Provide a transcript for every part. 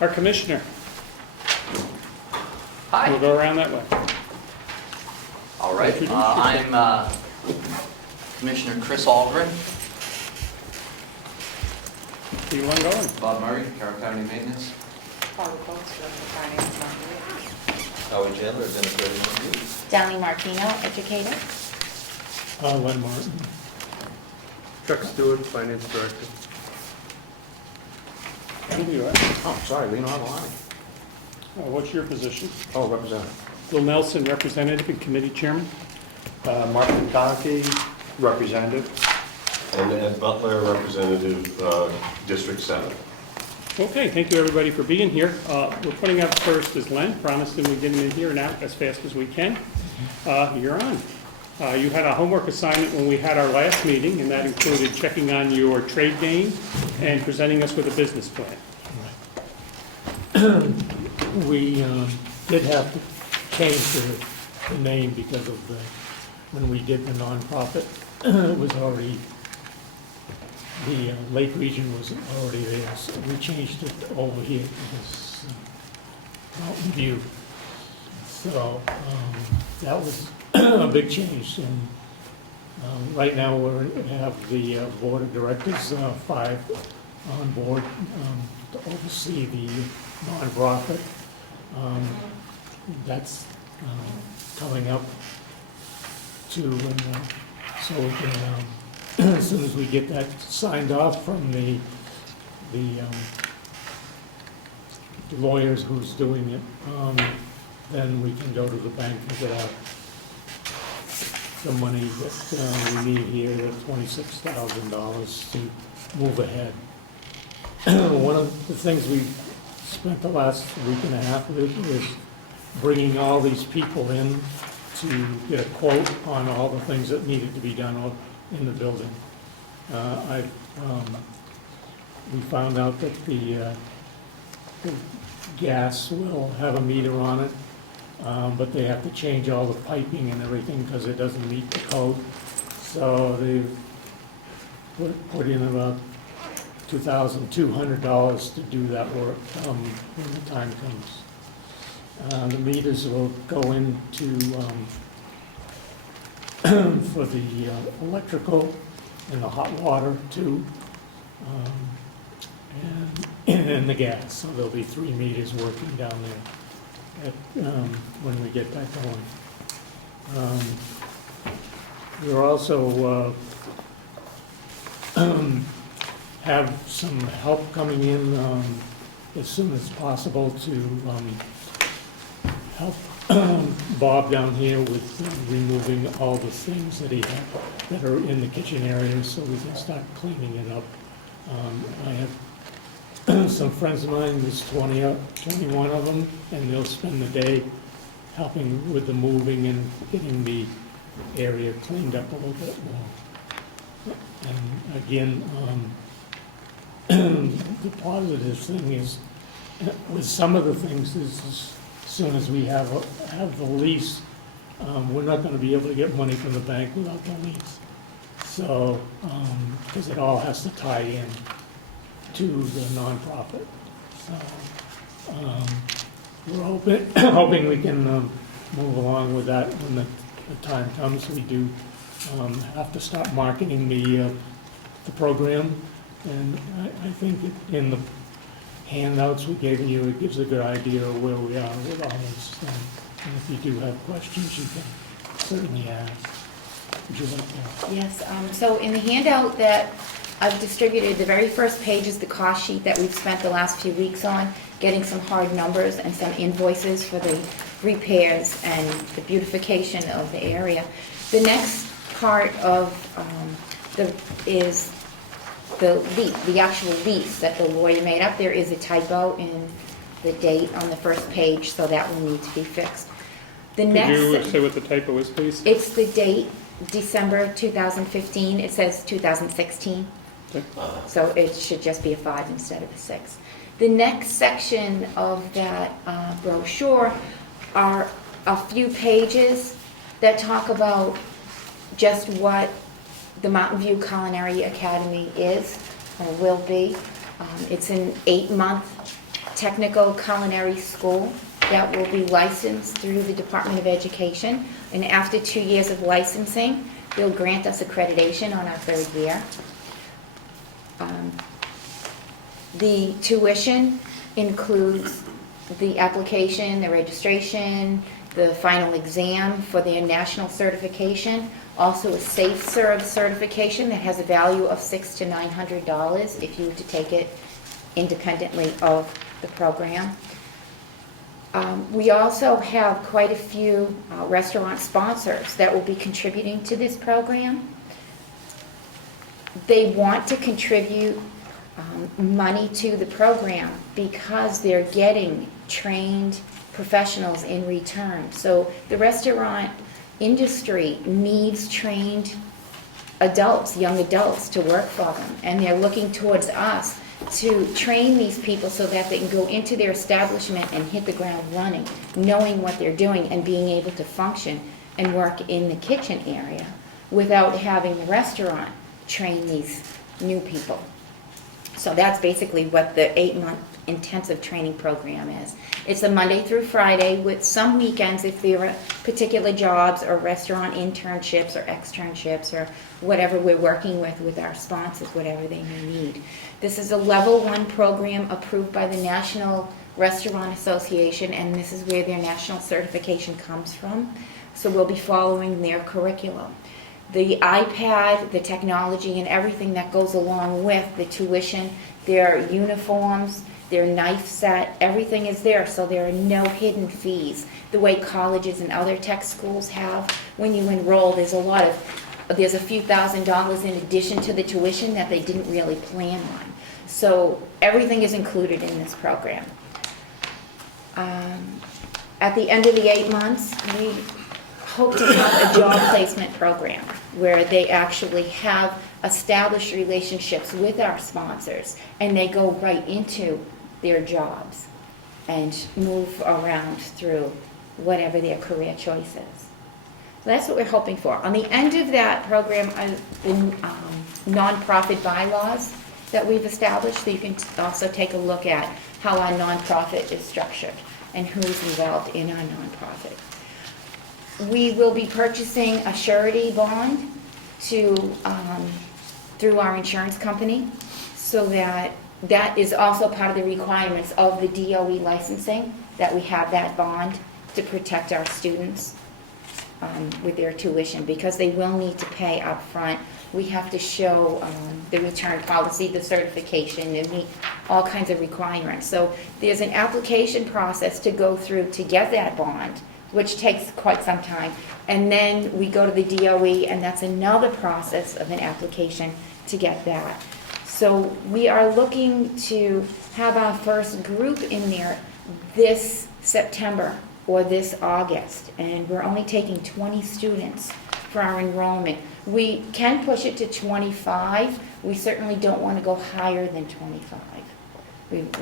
Our commissioner. Hi. We'll go around that way. All right. I'm Commissioner Chris Algren. Do you want to go in? Bob Murray, Carroll County Maintenance. Howard Chandler, Administrative Review. Downey Martino, educator. Len Martin. Chuck Stewart, Finance Director. And you are. Oh, sorry, lean on the line. What's your position? Oh, Representative. Bill Nelson, representative and committee chairman. Mark McConkey, representative. And Ed Butler, Representative, District 7. Okay, thank you everybody for being here. We're putting up first is Len, promised him we'd get him in here and out as fast as we can. You're on. You had a homework assignment when we had our last meeting, and that included checking on your trade name and presenting us with a business plan. We did have to change the name because of when we did the nonprofit, it was already, the Lake Region was already there, so we changed it over here to this Mountain View. So that was a big change, and right now we have the board of directors, 5 on board to oversee the nonprofit. That's coming up to, so we can, as soon as we get that signed off from the lawyers who's doing it, then we can go to the bank and get out the money that we need here, the $26,000 to move ahead. One of the things we spent the last week and a half with is bringing all these people in to get a quote on all the things that needed to be done in the building. We found out that the gas will have a meter on it, but they have to change all the piping and everything because it doesn't meet the code. So they've put in about $2,200 to do that work when the time comes. The meters will go into for the electrical and the hot water too, and the gas. So there'll be 3 meters working down there when we get that going. We're also have some help coming in as soon as possible to help Bob down here with removing all the things that he had that are in the kitchen area so we can start cleaning it up. I have some friends of mine, there's 21 of them, and they'll spend the day helping with the moving and getting the area cleaned up a little bit more. And again, the positive thing is, with some of the things, is as soon as we have the lease, we're not going to be able to get money from the bank without the lease. So, because it all has to tie in to the nonprofit. So, we're hoping we can move along with that when the time comes. We do have to start marketing the program. And I think in the handouts we gave you, it gives a good idea of where we are with all this. And if you do have questions, you can certainly ask. Would you like to? Yes, so in the handout that I've distributed, the very first page is the cost sheet that we've spent the last few weeks on, getting some hard numbers and some invoices for the repairs and the beautification of the area. The next part of is the actual lease that the lawyer made up. There is a typo in the date on the first page, so that will need to be fixed. The Could next, you say what the typo is, please? it's the date, December 2015. It says 2016. Okay. So it should just be a 5 instead of a 6. The next section of that brochure are a few pages that talk about just what the Mountain View Culinary Academy is or will be. It's an 8-month technical culinary school that will be licensed through the Department of Education. And after 2 years of licensing, they'll grant us accreditation on our third year. The tuition includes the application, the registration, the final exam for their national certification, also a Safe Serve certification that has a value of $600 to $900 if you were to take it independently of the program. We also have quite a few restaurant sponsors that will be contributing to this program. They want to contribute money to the program because they're getting trained professionals in return. So the restaurant industry needs trained adults, young adults, to work for them, and they're looking towards us to train these people so that they can go into their establishment and hit the ground running, knowing what they're doing and being able to function and work in the kitchen area without having the restaurant train these new people. So that's basically what the 8-month intensive training program is. It's a Monday through Friday with some weekends if there are particular jobs or restaurant internships or externships or whatever we're working with our sponsors, whatever they may need. This is a level 1 program approved by the National Restaurant Association, and this is where their national certification comes from. So we'll be following their curriculum. The iPad, the technology, and everything that goes along with the tuition, their uniforms, their knife set, everything is there, so there are no hidden fees. The way colleges and other tech schools have, when you enroll, there's a few $1,000s in addition to the tuition that they didn't really plan on. So everything is included in this program. At the end of the 8 months, we hope to have a job placement program where they actually have established relationships with our sponsors and they go right into their jobs and move around through whatever their career choice is. So that's what we're hoping for. On the end of that program are the nonprofit bylaws that we've established, so you can also take a look at how our nonprofit is structured and who's involved in our nonprofit. We will be purchasing a surety bond through our insurance company, so that is also part of the requirements of the DOE licensing, that we have that bond to protect our students with their tuition, because they will need to pay up front. We have to show the return policy, the certification, and meet all kinds of requirements. So there's an application process to go through to get that bond, which takes quite some time. And then we go to the DOE, and that's another process of an application to get that. So we are looking to have our first group in there this September or this August, and we're only taking 20 students for our enrollment. We can push it to 25. We certainly don't want to go higher than 25.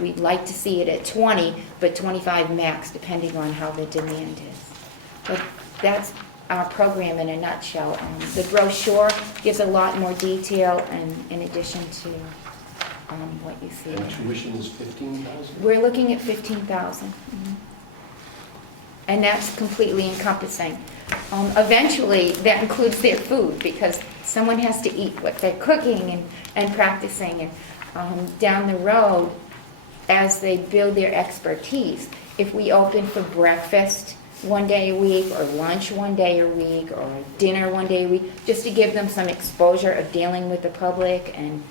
We'd like to see it at 20, but 25 max, depending on how the demand is. But that's our program in a nutshell. The brochure gives a lot more detail, and in addition to what you see. And tuition is $15,000? We're looking at $15,000. And that's completely encompassing. Eventually, that includes their food, because someone has to eat what they're cooking and practicing. And down the road, as they build their expertise, if we open for breakfast one day a week, or lunch one day a week, or dinner one day a week, just to give them some exposure of dealing with the public and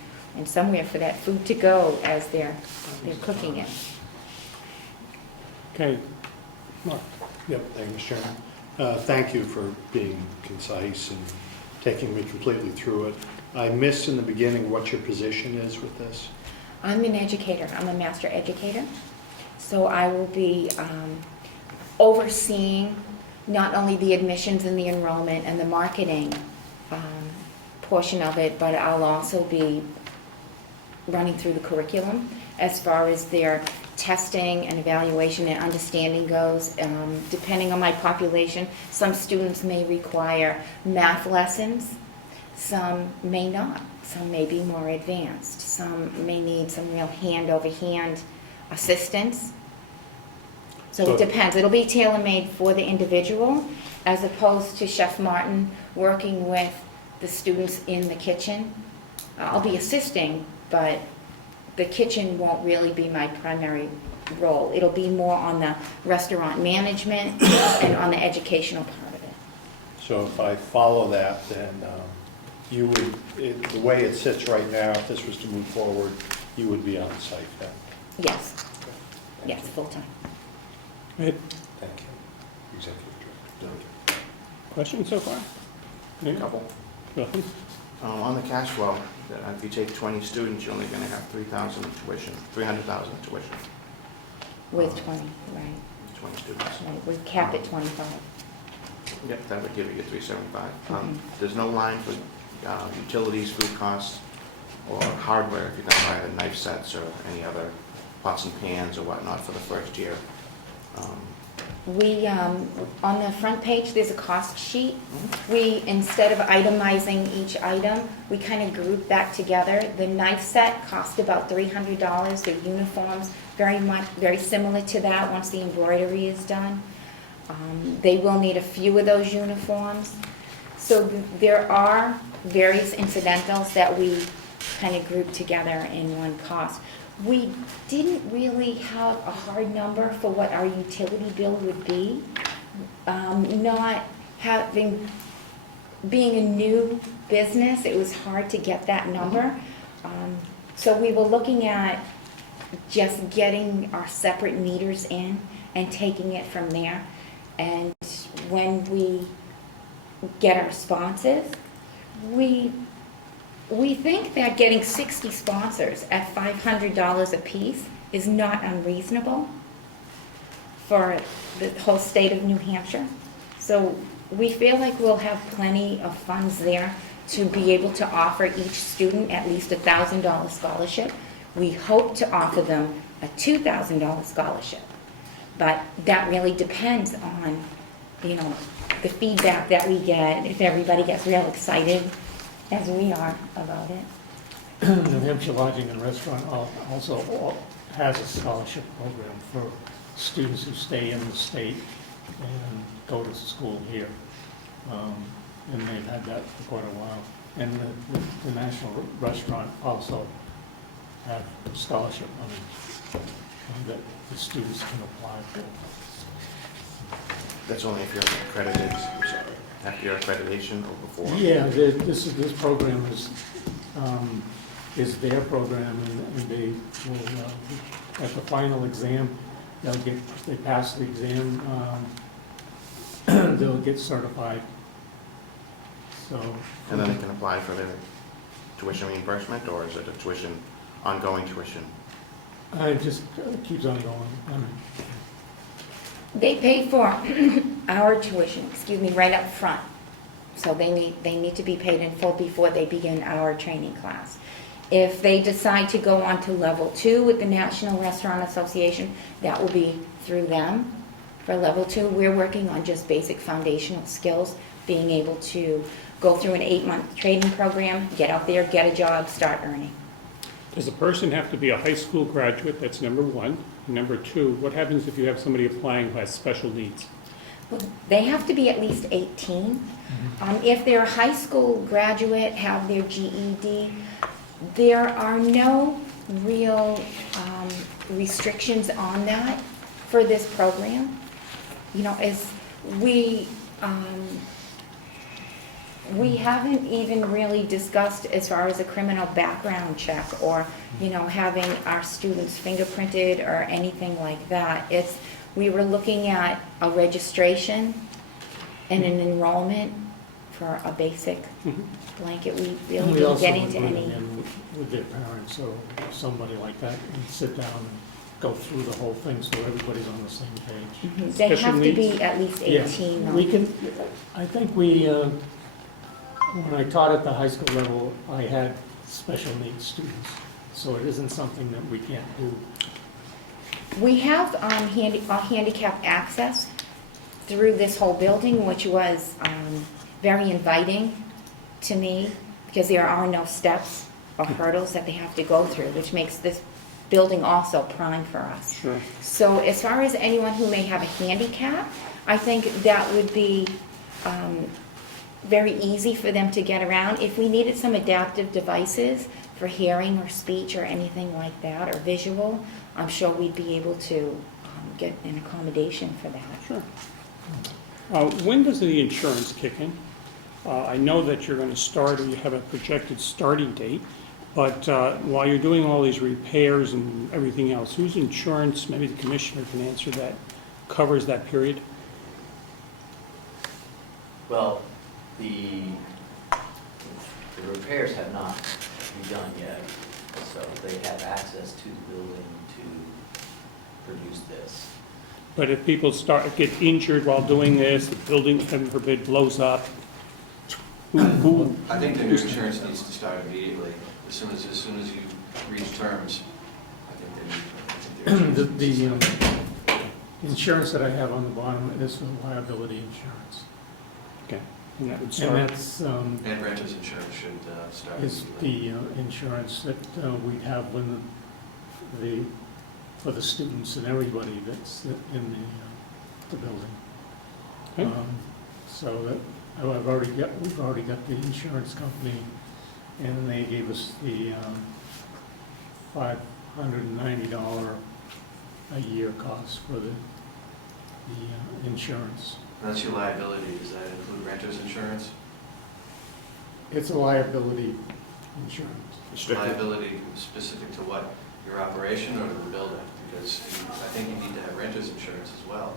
somewhere for that food to go as they're cooking it. Okay. Mark? Yep, thank you, Mr. Chairman. Thank you for being concise and taking me completely through it. I missed in the beginning what your position is with this. I'm an educator. I'm a master educator. So I will be overseeing not only the admissions and the enrollment and the marketing portion of it, but I'll also be running through the curriculum as far as their testing and evaluation and understanding goes. Depending on my population, some students may require math lessons, some may not. Some may be more advanced. Some may need some real hand-over-hand assistance. So So- it depends. It'll be tailor-made for the individual as opposed to Chef Martin working with the students in the kitchen. I'll be assisting, but the kitchen won't really be my primary role. It'll be more on the restaurant management and on the educational part of it. So if I follow that, then you would, the way it sits right now, if this was to move forward, you would be on site then? Yes, yes, full-time. Ed, Thank you. Executive Director. questions so far? A couple. Go ahead. On the cash flow, if you take 20 students, you're only going to have 3,000 in tuition, 300,000 in tuition, With 20, right. 20 students. Right, we cap at 25. Yep, that would give you your 375. Mhm. There's no line for utilities, food costs, or hardware if you're going to buy the knife sets or any other pots and pans or whatnot for the first year. We, on the front page, there's a cost sheet. We, instead of itemizing each item, we kind of group that together. The knife set cost about $300. The uniforms, very similar to that once the embroidery is done. They will need a few of those uniforms. So there are various incidentals that we kind of group together in one cost. We didn't really have a hard number for what our utility bill would be. Not having, being a new business, it was hard to get that number. So we were looking at just getting our separate meters in and taking it from there. And when we get our sponsors, we think that getting 60 sponsors at $500 a piece is not unreasonable for the whole state of New Hampshire. So we feel like we'll have plenty of funds there to be able to offer each student at least a $1,000 scholarship. We hope to offer them a $2,000 scholarship. But that really depends on, the feedback that we get, if everybody gets real excited, as we are about it. New Hampshire Lodging and Restaurant also has a scholarship program for students who stay in the state and go to school here. And they've had that for quite a while. And the National Restaurant also have scholarship money that the students can apply for. That's only if you're accredited, after your accreditation or before? Yeah, this program is their program, and they will, at the final exam, if they pass the exam, they'll get certified. So. And then they can apply for their tuition reimbursement, or is it a ongoing tuition? It just keeps on going. They pay for our tuition, right up front. So they need to be paid in full before they begin our training class. If they decide to go on to level 2 with the National Restaurant Association, that will be through them. For level 2, we're working on just basic foundational skills, being able to go through an 8-month training program, get out there, get a job, start earning. Does a person have to be a high school graduate? That's number one. Number two, what happens if you have somebody applying who has special needs? Well, they have to be at least 18. If they're a high school graduate, have their GED, there are no real restrictions on that for this program. As we haven't even really discussed as far as a criminal background check or, having our students fingerprinted or anything like that. We were looking at a registration and an enrollment for a basic blanket. We really didn't get into any. In with their parents or somebody like that and sit down and go through the whole thing so everybody's on the same page. They Special have to be needs? at least 18. Yeah, though. we can, I think when I taught at the high school level, I had special needs students, so it isn't something that we can't do. We have handicap access through this whole building, which was very inviting to me because there are no steps or hurdles that they have to go through, which makes this building also prime for us. Sure. So as far as anyone who may have a handicap, I think that would be very easy for them to get around. If we needed some adaptive devices for hearing or speech or anything like that, or visual, I'm sure we'd be able to get an accommodation for that. Sure. When does the insurance kick in? I know that you're going to start, or you have a projected starting date, but while you're doing all these repairs and everything else, whose insurance, maybe the commissioner can answer that, covers that period? Well, the repairs have not been done yet, so they have access to the building to produce this. But if people get injured while doing this, the building, heaven forbid, blows up, who? I think the new insurance needs to start immediately, as soon as you reach terms. I think they need. The insurance that I have on the bottom is a liability insurance. Okay. And that would And start. that's, And renters insurance should start is immediately. the insurance that we have when for the students and everybody that's in the building. Okay. So that, we've already got the insurance company, and they gave us the $590 a year cost for the insurance. That's your liability. Does that include renters insurance? It's a liability insurance. Liability specific to what? Your operation or to the building? Because I think you need to have renters insurance as well.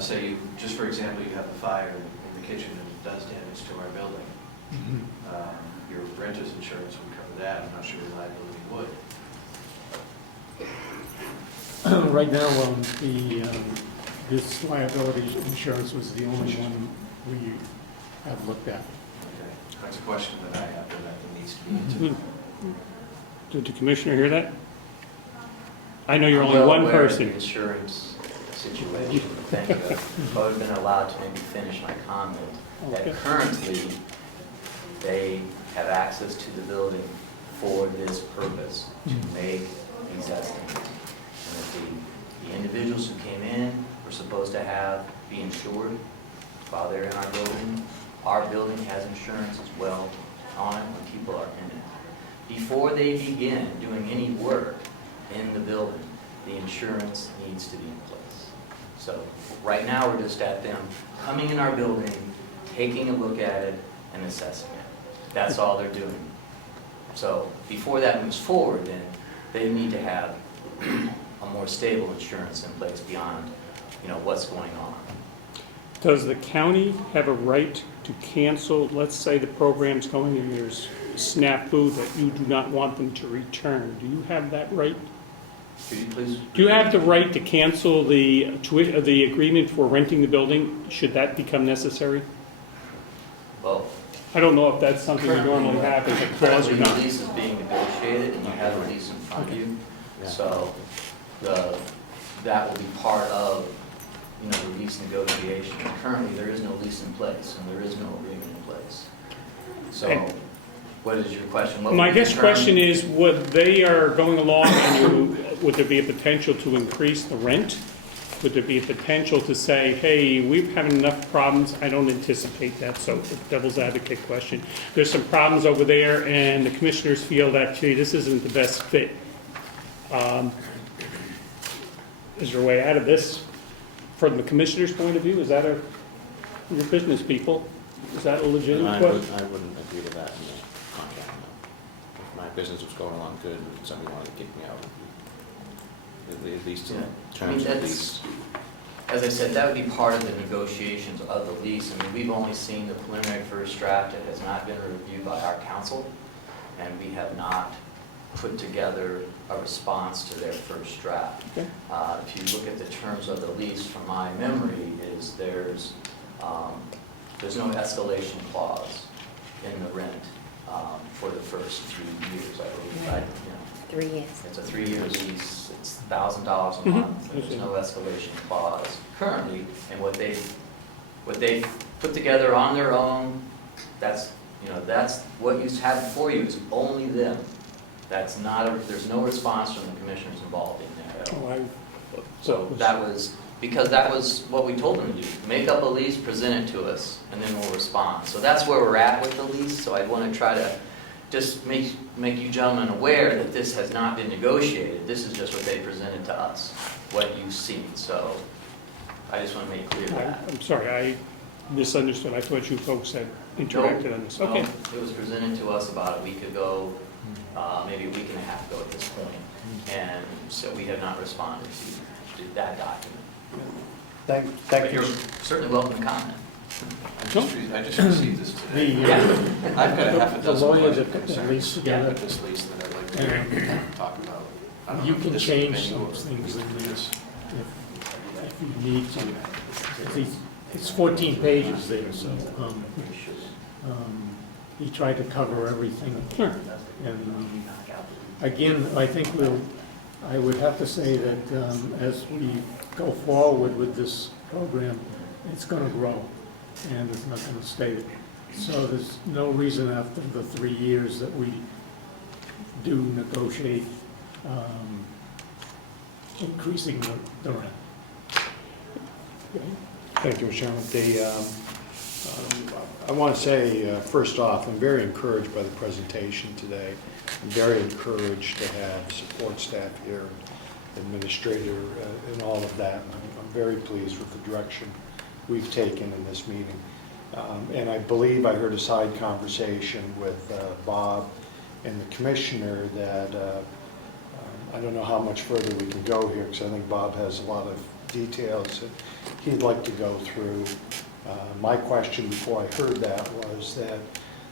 Say you, just for example, you have a fire in the kitchen and it does damage to our building. Your renters insurance would cover that. I'm not sure your liability would. Right now, this liability insurance was the only one we have looked at. Okay, that's a question that I have that needs to be answered. Did the commissioner hear that? I know you're I'm only well one aware of the person. insurance situation, thank you. If I've been allowed to maybe finish my comment, Okay. that currently they have access to the building for this purpose, to make these estimates. And if the individuals who came in were supposed to be insured while they're in our building has insurance as well on it when people are in it. Before they begin doing any work in the building, the insurance needs to be in place. So right now, we're just at them coming in our building, taking a look at it, and assessing it. That's all they're doing. So before that moves forward, then they need to have a more stable insurance in place beyond, what's going on. Does the county have a right to cancel, let's say the program's going and there's snafu that you do not want them to return? Do you have that right? Could you please? Do you have the right to cancel the agreement for renting the building, should that become necessary? Well, I don't know if that's something you normally have as a clause or currently the not. lease is being negotiated, and you have the lease in front of you. Yeah. So that will be part of, the lease negotiation. And currently, there is no lease in place, and there is no agreement in place. So And- what is your question? What My would be guess the question term? is, would they are going along and would there be a potential to increase the rent? Would there be a potential to say, hey, we've having enough problems? I don't anticipate that, so the devil's advocate question. There's some problems over there and the commissioners feel that, gee, this isn't the best fit. Is there a way out of this from the commissioner's point of view? Is that your business people? Is that a legitimate question? I wouldn't agree to that in the contract, no. If my business was going along good and somebody wanted to kick me out, at least in terms of that's- lease. As I said, that would be part of the negotiations of the lease. I mean, we've only seen the preliminary first draft. It has not been reviewed by our council, and we have not put together a response to their first draft. Okay. If you look at the terms of the lease, from my memory, is there's no escalation clause in the rent for the first few years, I believe, right? 3 years. It's a 3-year lease, it's $1,000 a month, and there's no escalation clause currently. And what they put together on their own, that's what you have before you is only them. That's not, there's no response from the commissioners involved in that at all. Oh, So that was, because that was what we told them to do. Make up a lease, present it to us, and then we'll respond. So that's where we're at with the lease, so I want to try to just make you gentlemen aware that this has not been negotiated. This is just what they presented to us, what you've seen. So I just want to make clear that. I'm sorry, I misunderstood. I thought you folks had interacted on this. Okay. No, it was presented to us about a week ago, maybe a week and a half ago at this point, and so we have not responded to that document. Thank But you. you're certainly welcome to comment. I just received this today. I've got a half a The dozen lawyers budget have put the concerns lease together. with this lease that I'd like to talk about. I don't know You if can this change venue some or things we in can do there this. if you need to. It's 14 pages there, so he tried to cover everything. Sure. And again, I think I would have to say that as we go forward with this program, it's going to grow, and it's not going to stay. So there's no reason after the 3 years that we do negotiate increasing the rent. Thank you, Mr. Chairman. I want to say, first off, I'm very encouraged by the presentation today. I'm very encouraged to have support staff here, administrator, and all of that. I'm very pleased with the direction we've taken in this meeting. And I believe I heard a side conversation with Bob and the commissioner that I don't know how much further we can go here, because I think Bob has a lot of details that he'd like to go through. My question before I heard that was that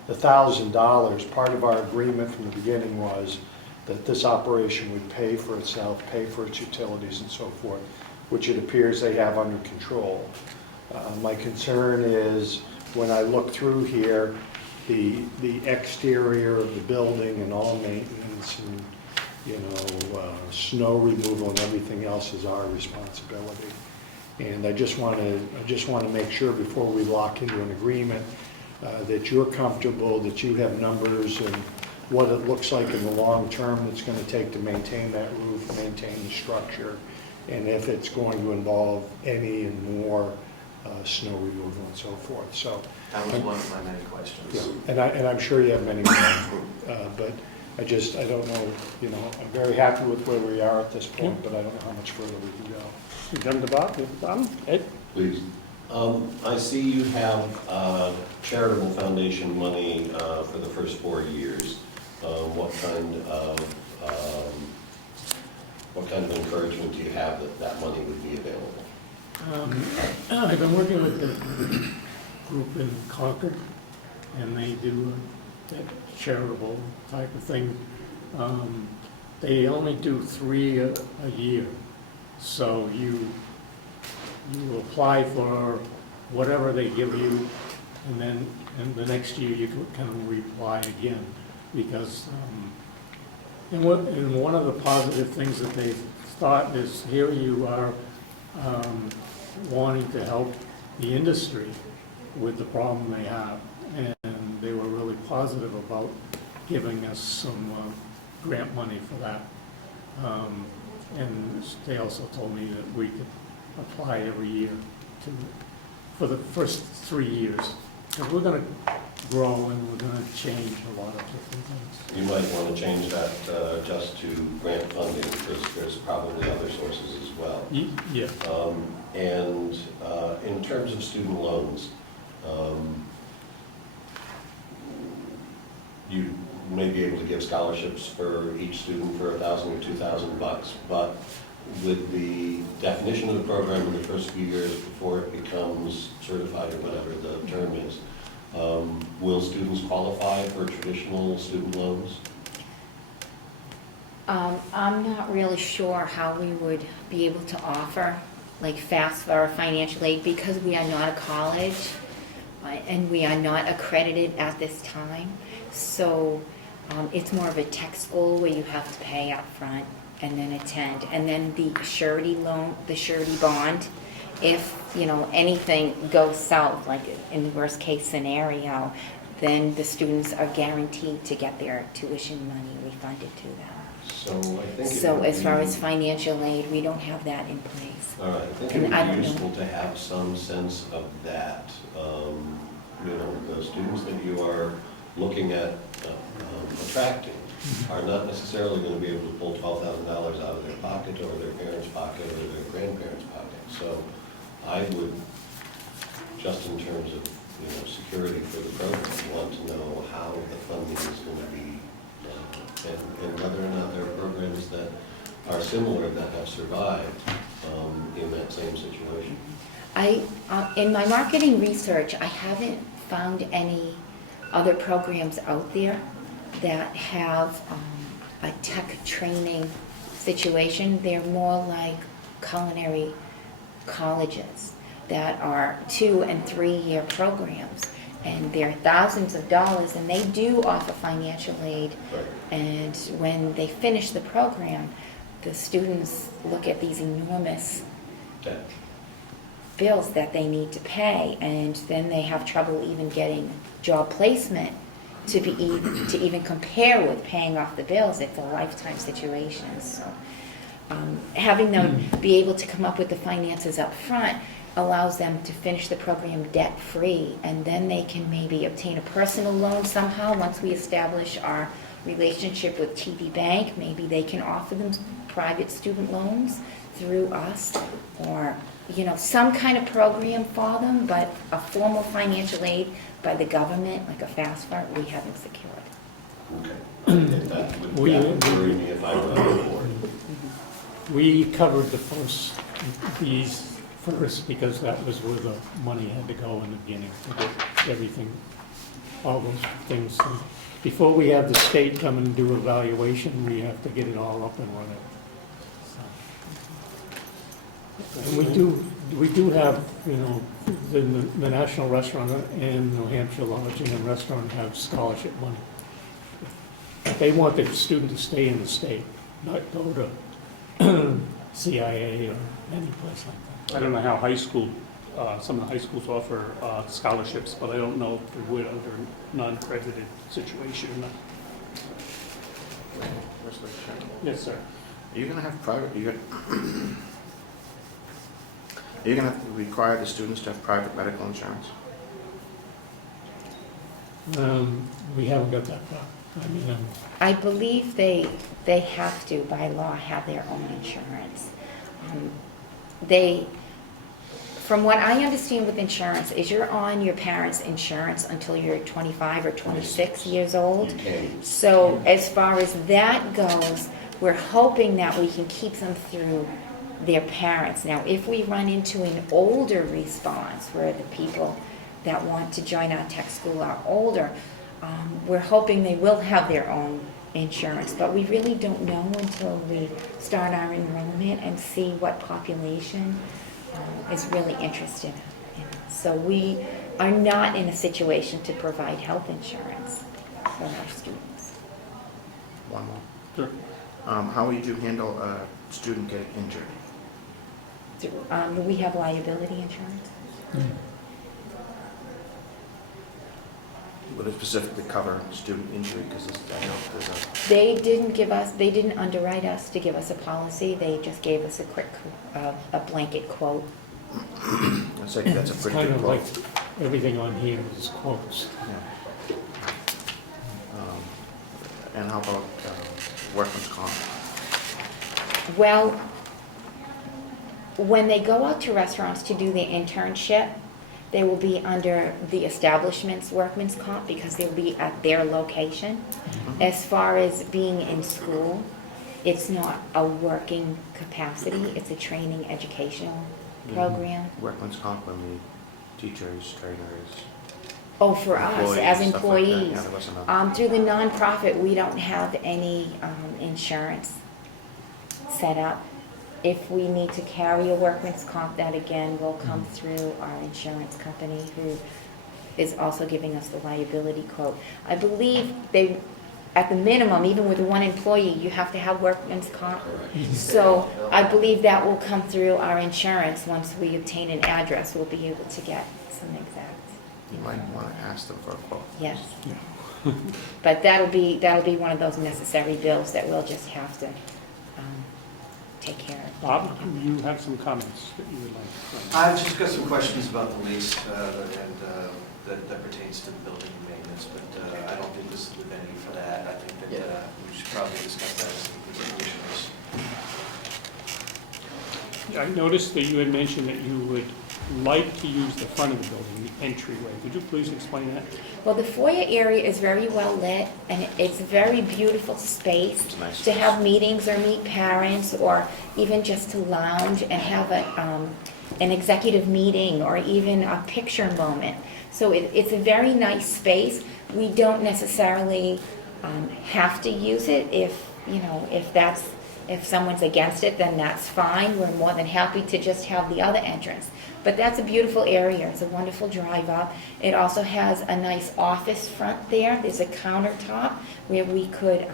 the $1,000, part of our agreement from the beginning was that this operation would pay for itself, pay for its utilities and so forth, which it appears they have under control. My concern is when I look through here, the exterior of the building and all maintenance and, you know, snow removal and everything else is our responsibility. And I just want to make sure before we lock into an agreement that you're comfortable, that you have numbers and what it looks like in the long term it's going to take to maintain that roof, maintain the structure, and if it's going to involve any and more snow removal and so forth. So That was one of my many questions. yeah, and I'm sure you have many more, but I don't know, you know, I'm very happy with where we are at this point, but I don't know how much further we can go. You done to Bob? You have a problem? Ed? Please. I see you have charitable foundation money for the first 4 years. What kind of encouragement do you have that that money would be available? I've been working with the group in Concord, and they do that charitable type of thing. They only do 3 a year, so you apply for whatever they give you, and then in the next year you can reapply again, because and one of the positive things that they thought is here you are wanting to help the industry with the problem they have, and they were really positive about giving us some grant money for that. And they also told me that we could apply every year for the first 3 years. Because we're going to grow and we're going to change a lot of different things. You might want to change that just to grant funding, because there's probably other sources as well. Yeah. And in terms of student loans, you may be able to give scholarships for each student for $1,000 or $2,000, but with the definition of the program in the first few years before it becomes certified or whatever the term is, will students qualify for traditional student loans? I'm not really sure how we would be able to offer like FAFSA or financial aid because we are not a college and we are not accredited at this time. So it's more of a tech school where you have to pay up front and then attend. And then the surety loan, the surety bond, if, you know, anything goes south, like in the worst case scenario, then the students are guaranteed to get their tuition money refunded to them. So I think it So would as far be- as financial aid, we don't have that in place. All right, I think And it I would don't be know. useful to have some sense of that. You know, the students that you are looking at attracting are not necessarily going to be able to pull $12,000 out of their pocket or their parents' pocket or their grandparents' pocket. So I would, just in terms of, you know, security for the program, want to know how the funding is going to be and whether or not there are programs that are similar that have survived in that same situation. In my marketing research, I haven't found any other programs out there that have a tech training situation. They're more like culinary colleges that are 2- and 3-year programs. And they're thousands of dollars, and they do offer financial aid. Right. And when they finish the program, the students look at these enormous Okay. bills that they need to pay, and then they have trouble even getting job placement to even compare with paying off the bills. It's a lifetime situation. So having them be able to come up with the finances up front allows them to finish the program debt-free, and then they can maybe obtain a personal loan somehow. Once we establish our relationship with TD Bank, maybe they can offer them private student loans through us, or, you know, some kind of program for them, but a formal financial aid by the government, like a FAFSA, we haven't secured. Okay. And that would worry me if I were on the board. We covered these first because that was where the money had to go in the beginning to get everything, all those things. And before we have the state come and do evaluation, we have to get it all up and running. And we do have, you know, the National Restaurant and New Hampshire Lodging and Restaurant have scholarship money. They want the student to stay in the state, not go to CIA or any place like that. I don't know how high school, some of the high schools offer scholarships, but I don't know if they would under non-credited situation or not. Yes, sir. Are you gonna have private, are you gonna require the students to have private medical insurance? We haven't got that far. I mean, I believe they have to, by law, have their own insurance. From what I understand with insurance, is you're on your parents' insurance until you're 25 or 26 years old. You can. So as far as that goes, we're hoping that we can keep them through their parents. Now, if we run into an older response where the people that want to join our tech school are older, we're hoping they will have their own insurance, but we really don't know until we start our enrollment and see what population is really interested in us. So we are not in a situation to provide health insurance for our students. One more. Sure. How would you handle a student getting injured? Do we have liability insurance? Would it specifically cover student injury? Because I know there's a... They didn't underwrite us to give us a policy. They just gave us a quick, a blanket quote. That's a it's pretty kind good of quote. like everything on here is quotes. Yeah. And how about workman's comp? Well, when they go out to restaurants to do their internship, they will be under the establishment's workman's comp because they'll be at their location. As far as being in school, it's not a working capacity, it's a training educational program. Workman's comp, I mean, teachers, trainers. Oh, for us, as employees, stuff like that. employees. Yeah, there was another. Through the nonprofit, we don't have any insurance set up. If we need to carry a workman's comp, that again will come through our insurance company, who is also giving us the liability quote. I believe they, at the minimum, even with one employee, you have to have workman's comp. So I believe that will come through our insurance. Once we obtain an address, we'll be able to get some exact You might want to ask them for a quote. Yes. But that'll be one of those necessary bills that we'll just have to take care of. Bob, you have some comments that you would like to make? I've just got some questions about the lease and that pertains to the building and maintenance, but I don't think this is the venue for that. I think that we should probably discuss that as the commissioners. I noticed that you had mentioned that you would like to use the front of the building, the entryway. Could you please explain that? Well, the foyer area is very well lit, and it's a very beautiful space It's nice. to have meetings or meet parents, or even just to lounge and have an executive meeting or even a picture moment. So it's a very nice space. We don't necessarily have to use it. If someone's against it, then that's fine. We're more than happy to just have the other entrance. But that's a beautiful area. It's a wonderful drive up. It also has a nice office front there. There's a countertop where we could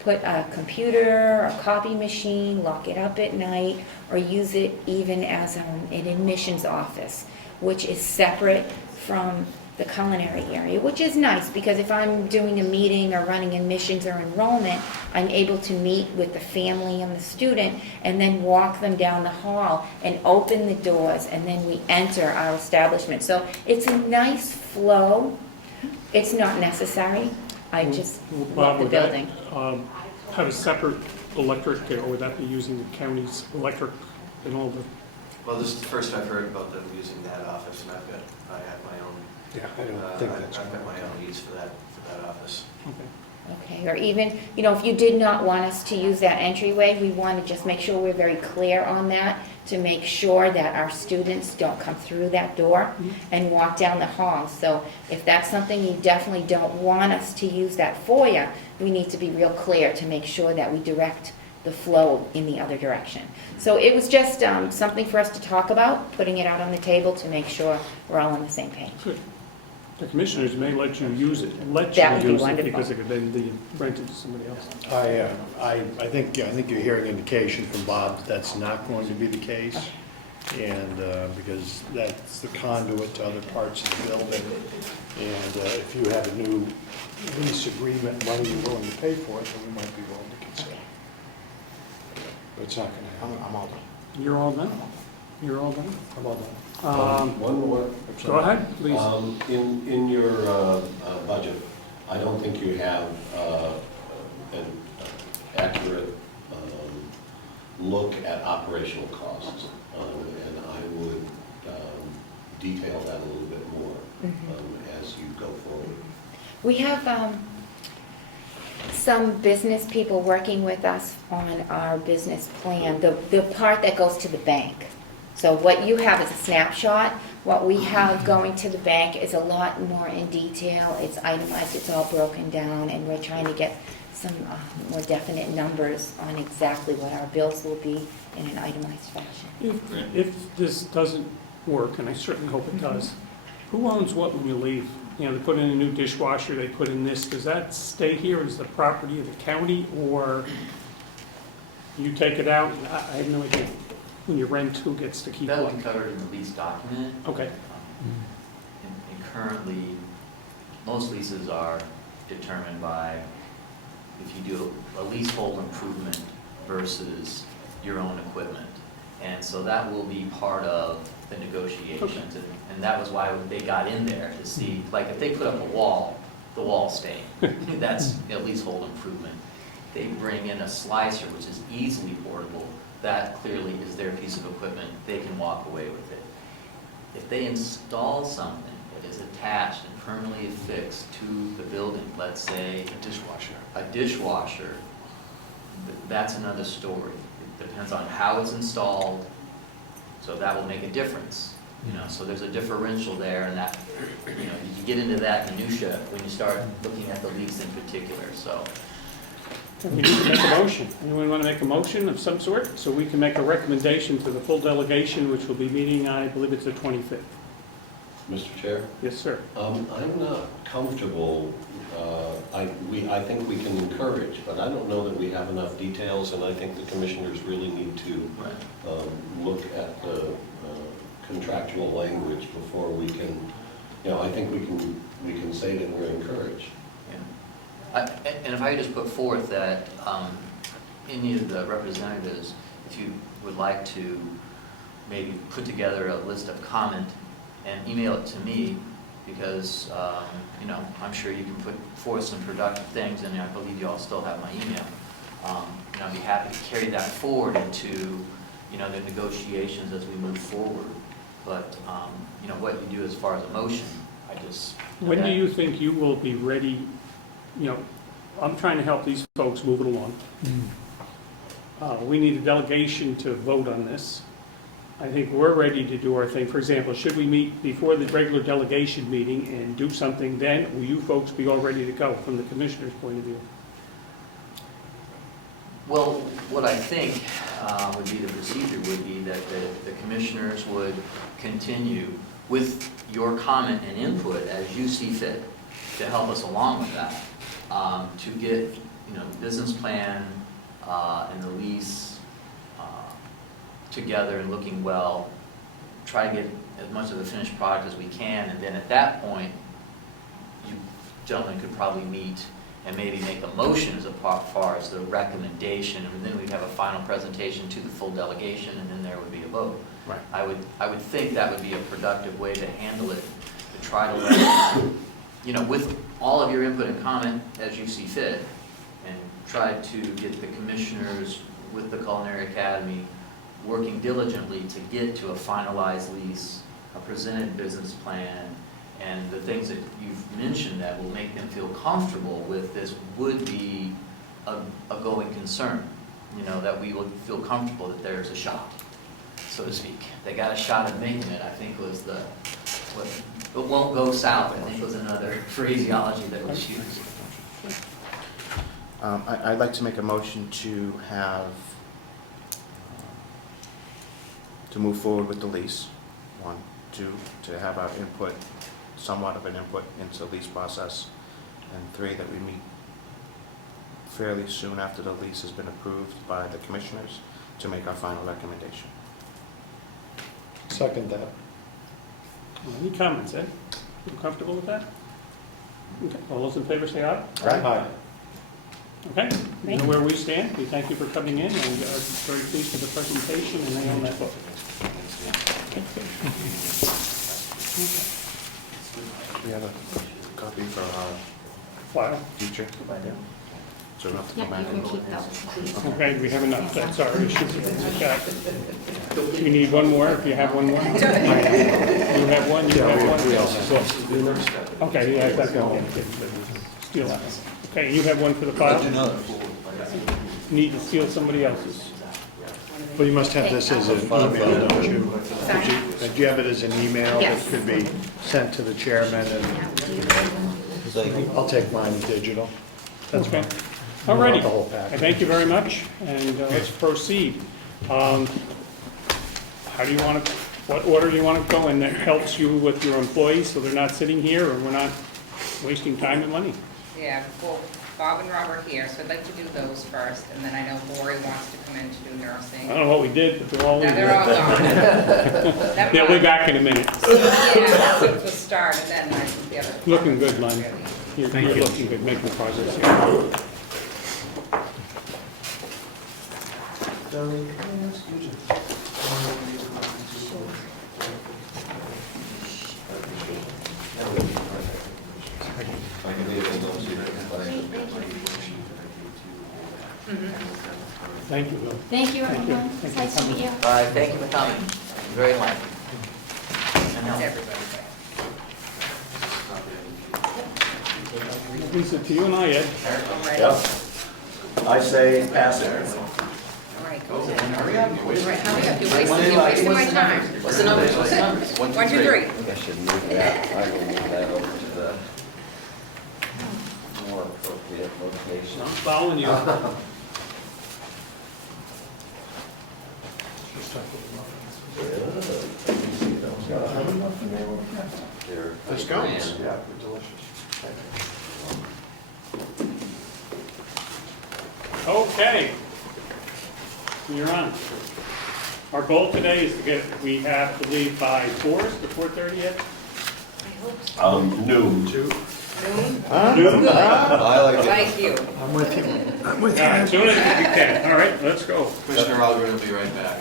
put a computer, a copy machine, lock it up at night, or use it even as an admissions office, which is separate from the culinary area, which is nice because if I'm doing a meeting or running admissions or enrollment, I'm able to meet with the family and the student and then walk them down the hall and open the doors, and then we enter our establishment. So it's a nice flow. It's not necessary. I just love the building. Have a separate electric, or would that be using the county's electric and all the? Well, this is the first I've heard about them using that office, and I have my own. Yeah, I don't think that's. I've got my own needs for that office. Okay. Okay, or even, if you did not want us to use that entryway, we want to just make sure we're very clear on that, to make sure that our students don't come through that door and walk down the hall. So if that's something you definitely don't want us to use that foyer, we need to be real clear to make sure that we direct the flow in the other direction. So it was just something for us to talk about, putting it out on the table to make sure we're all on the same page. Good. The commissioners may let you use it, That would be wonderful. because it could then be rented to somebody else. I think you're hearing indication from Bob that that's not going to be the case, and because that's the conduit to other parts of the building. And if you have a new lease agreement, money you're willing to pay for it, then we might be willing to consider. But it's not going to happen. I'm all done. You're all done? You're all done? I'm all done. One more. Go ahead, please. In your budget, I don't think you have an accurate look at operational costs, and I would detail that a little bit more as you go forward. We have some business people working with us on our business plan, the part that goes to the bank. So what you have is a snapshot. What we have going to the bank is a lot more in detail. It's itemized, it's all broken down, and we're trying to get some more definite numbers on exactly what our bills will be in an itemized fashion. If this doesn't work, and I certainly hope it does, who owns what when you leave? They put in a new dishwasher, they put in this. Does that stay here as the property of the county, or you take it out? I have no idea. When you rent, who gets to keep That'll what? be covered in the lease document. Okay. And currently, most leases are determined by if you do a leasehold improvement versus your own equipment. And so that will be part of the negotiations. And that was why they got in there, to see, like, if they put up a wall, the wall's staying. That's a leasehold improvement. They bring in a slicer, which is easily portable. That clearly is their piece of equipment. They can walk away with it. If they install something that is attached and permanently affixed to the building, let's say a dishwasher, that's another story. It depends on how it's installed, so that will make a difference. So there's a differential there, and that, you get into that minutia when you start looking at the lease in particular. So We need to make a motion. Anyone want to make a motion of some sort? So we can make a recommendation to the full delegation, which will be meeting, I believe it's the 25th. Mr. Chair? Yes, sir. I'm not comfortable, I think we can encourage, but I don't know that we have enough details, and I think the commissioners really need to look at the contractual language before we can I think we can say that we're encouraged. And if I could just put forth that any of the representatives, if you would like to maybe put together a list of comment and email it to me, because, I'm sure you can put forth some productive things, and I believe you all still have my email. I'd be happy to carry that forward into, the negotiations as we move forward. But, what you do as far as a motion, I just... When do you think you will be ready? I'm trying to help these folks move it along. We need a delegation to vote on this. I think we're ready to do our thing. For example, should we meet before the regular delegation meeting and do something then? Will you folks be all ready to go from the commissioner's point of view? Well, what I think would be the procedure would be that the commissioners would continue with your comment and input as you see fit to help us along with that, to get, business plan and the lease together and looking well, try to get as much of the finished product as we can, and then at that point, you gentlemen could probably meet and maybe make a motion as far as the recommendation, and then we'd have a final presentation to the full delegation, and then there would be a vote. Right. I would think that would be a productive way to handle it, to try to let, with all of your input and comment as you see fit, and try to get the commissioners with the Culinary Academy working diligently to get to a finalized lease, a presented business plan, and the things that you've mentioned that will make them feel comfortable with this would be a going concern. That we would feel comfortable that there's a shot, so to speak. They got a shot at making it, I think was what it won't go south, I think was another phraseology that was used. I'd like to make a motion to move forward with the lease. 1, 2, to have our input, somewhat of an input into the lease process, and 3, that we meet fairly soon after the lease has been approved by the commissioners to make our final recommendation. Second that. Any comments, Ed? You comfortable with that? Okay. All those in favor say aye. Aye. Okay, you know where we stand. We thank you for coming in, and are very pleased with the presentation, and they own that book. We have a copy for our Wow. future, so we don't have to Yeah, come back you and can keep those. Okay, we have enough. That's our issue. Okay. You need one more, if you have one more? You have one, you have one? Okay, yeah, that's going. Steal that. Okay, you have one for the file? Need to steal somebody else's. Well, you must have this as an email, don't you? Sorry? Do you have it as an email that Yes. could be sent to the chairman? And I'll take mine digital. That's Okay. fine. All righty. The whole I package. thank you very much, and let's proceed. How do you want to, what order do you want to go in that helps you with your employees so they're not sitting here or we're not wasting time and money? Yeah, well, Bob and Rob are here, so I'd like to do those first, and then I know Lori wants to come in to do I nursing. don't know what we did, but they're all in Now, they're all here. gone. Never They'll be mind. back in a minute. Yeah, so the start, and then I think the other. Looking good, Len. Really. You're looking good, making progress here. Thank you, Bill. Thank you, Thank you. everyone. Thank It's you nice to for meet you. All right, thank you for coming. Very much. And That's now- everybody. Lisa, to you and I, Ed. All right. Yep. I say pass it. All right, go ahead. Hurry up. All right, hurry up, you're wasting my time. What's the numbers? What's the numbers? 1, 2, 3. I think I should move that, I will move that over to the more appropriate location. I'm following you. They're The scones. grand. Yeah, they're delicious. Okay. You're on. Our goal today is to get, we have to leave by 4, is it 4:30 yet? Noon. Noon? Huh? Good. I like it. Thank you. I'm with you. I'm with All right, soon as we can. All right, let's go. Commissioner Algren will be right back.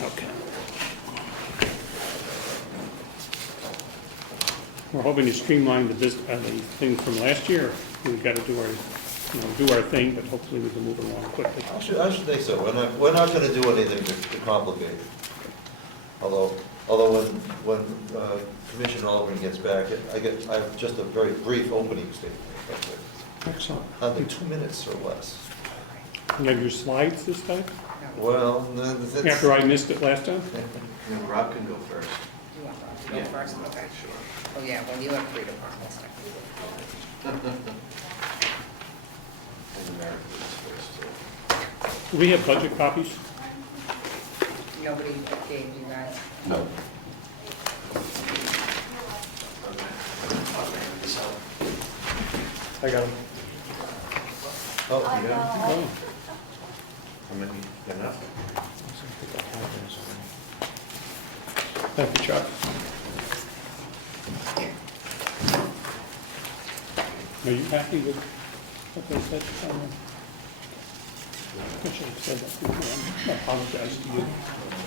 Okay. We're hoping to streamline the thing from last year. We've got to do our thing, but hopefully we can move it along quickly. I should think so. We're not going to do anything to complicate it. Although when Commissioner Algren gets back, I have just a very brief opening statement. That's it. Excellent. Under 2 minutes or less. You have your slides this time? Well, that's... After I missed it last time? And then Rob can go first. You want Rob to go Yeah. first? Okay. Sure. Oh, yeah, well, you have freedom on this stuff. And the merit first, too. Do we have budget copies? Nobody gave you guys. No. Okay. I'll bring this up. I got them. Oh, yeah. Oh, How many, enough? thank you, Chuck. Are you happy with what they said? I should have said that before. I apologize to you.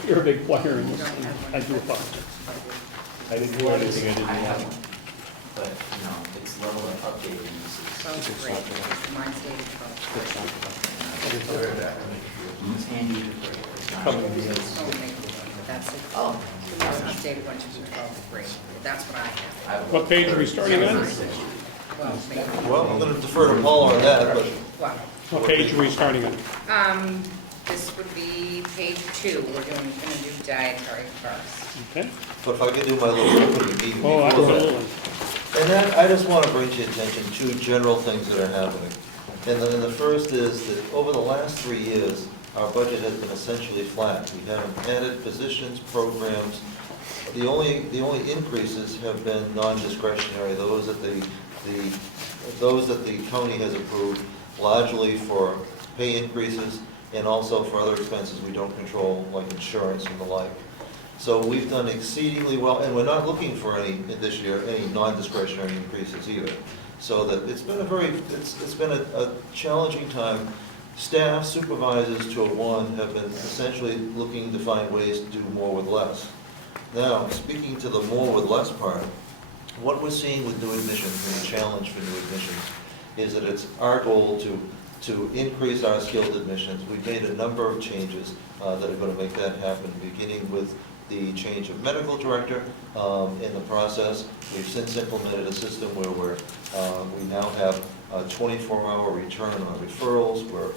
You're a big player in this, and I do apologize. I didn't do anything, I didn't. I have one, but, it's level of updating this is. Oh, great. Mine's dated 12. It's handy for Coming not- in. Oh, that's it. Oh, the most updated one is 12/3. That's what I have. I have What page are we starting on? Well, maybe, Well, I'm going to defer to Paul on that, but well, What page are we starting on? this would be page 2. We're gonna do dietary first. Okay? if I could do my little opening meeting Oh, before that. absolutely. And then I just want to bring to your attention 2 general things that are happening. And the first is that over the last 3 years, our budget has been essentially flat. We haven't added positions, programs. The only increases have been non-discretionary, those that the county has approved, largely for pay increases and also for other expenses we don't control, like insurance and the like. So we've done exceedingly well, and we're not looking for any, this year, any non-discretionary increases either. So that it's been a challenging time. Staff, supervisors to a one have been essentially looking to find ways to do more with less. Now, speaking to the more with less part, what we're seeing with new admissions and the challenge for new admissions is that it's our goal to increase our skilled admissions. We've made a number of changes that are going to make that happen, beginning with the change of medical director in the process. We've since implemented a system where we now have a 24-hour return on referrals. We're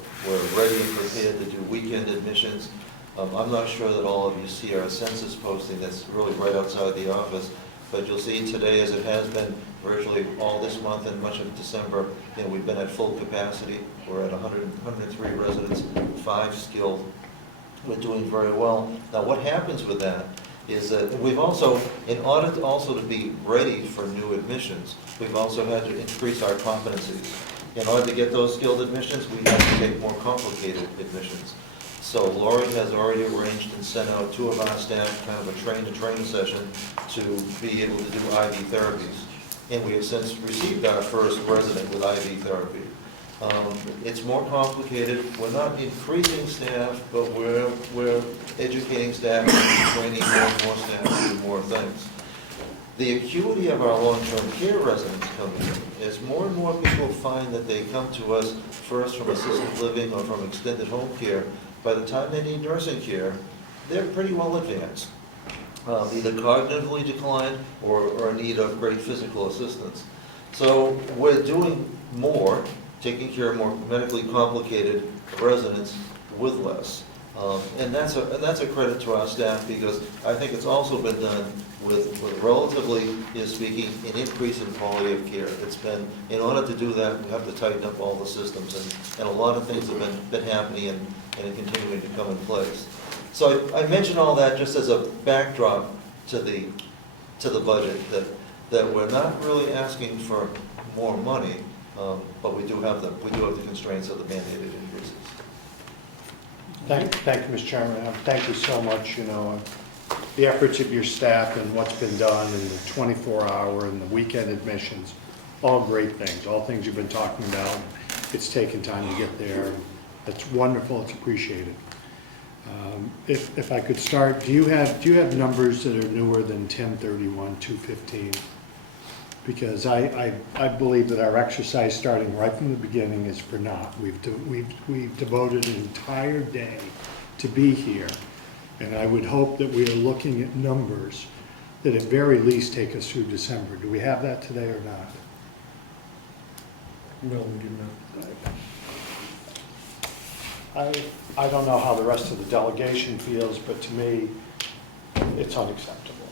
ready and prepared to do weekend admissions. I'm not sure that all of you see our census posting that's really right outside the office, but you'll see today, as it has been virtually all this month and much of December, we've been at full capacity. We're at 103 residents, 5 skilled. We're doing very well. Now, what happens with that is that we've also, in order to also to be ready for new admissions, we've also had to increase our competencies. In order to get those skilled admissions, we have to take more complicated admissions. So Lori has already arranged and sent out 2 of our staff, kind of a train-to-train session, to be able to do IV therapies. And we have since received our first resident with IV therapy. It's more complicated. We're not increasing staff, but we're educating staff and training more and more staff to do more things. The acuity of our long-term care residents coming in is more and more people find that they come to us first from assisted living or from extended home care. By the time they need nursing care, they're pretty well advanced, either cognitively declined or in need of great physical assistance. So we're doing more, taking care of more medically complicated residents with less. And that's a credit to our staff, because I think it's also been done with relatively, speaking, an increase in quality of care. It's been, in order to do that, we have to tighten up all the systems, and a lot of things have been happening and continuing to come in place. So I mention all that just as a backdrop to the budget, that we're not really asking for more money, but we do have the constraints of the mandated increases. Thank you, Mr. Chairman. Thank you so much. the efforts of your staff and what's been done in the 24-hour and the weekend admissions, all great things, all things you've been talking about. It's taken time to get there. It's wonderful, it's appreciated. If I could start, do you have numbers that are newer than 10/31, 2/15? Because I believe that our exercise, starting right from the beginning, is for naught. We've devoted an entire day to be here, and I would hope that we are looking at numbers that at very least take us through December. Do we have that today or not? No, we do not. I don't know how the rest of the delegation feels, but to me, it's unacceptable.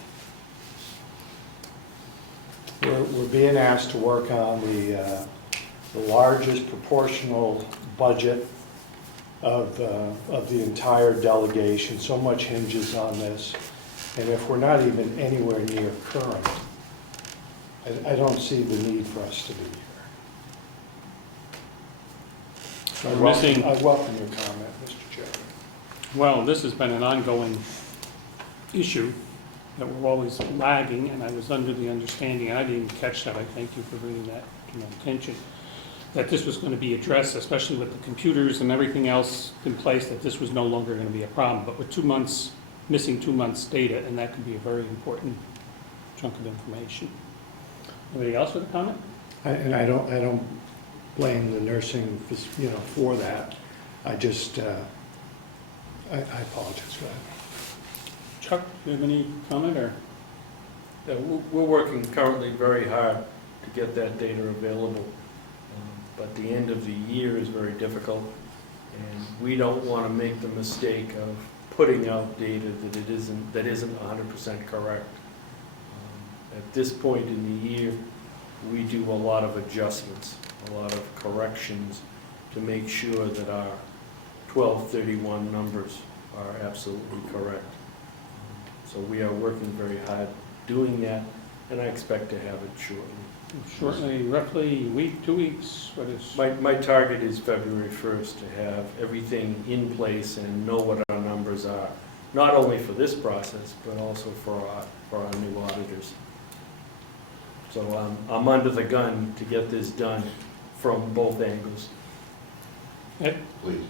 We're being asked to work on the largest proportional budget of the entire delegation. So much hinges on this, and if we're not even anywhere near current, I don't see the need for us to be here. So We're missing- I welcome your comment, Mr. Chairman. Well, this has been an ongoing issue that we're always lagging, and I was under the understanding, and I didn't catch that, I thank you for bringing that to my attention, that this was going to be addressed, especially with the computers and everything else in place, that this was no longer going to be a problem. But with 2 months, missing 2 months' data, and that could be a very important chunk of information. Anybody else with a comment? And I don't blame the nursing, for that. I just, I apologize for that. Chuck, do you have any comment, or? Yeah, we're working currently very hard to get that data available, but the end of the year is very difficult, and we don't want to make the mistake of putting out data that isn't 100% correct. At this point in the year, we do a lot of adjustments, a lot of corrections to make sure that our 12/31 numbers are absolutely correct. So we are working very hard doing that, and I expect to have it shortly. Shortly, roughly a week, 2 weeks, what is? My target is February 1st to have everything in place and know what our numbers are, not only for this process, but also for our new auditors. So I'm under the gun to get this done from both angles. Ed? Please.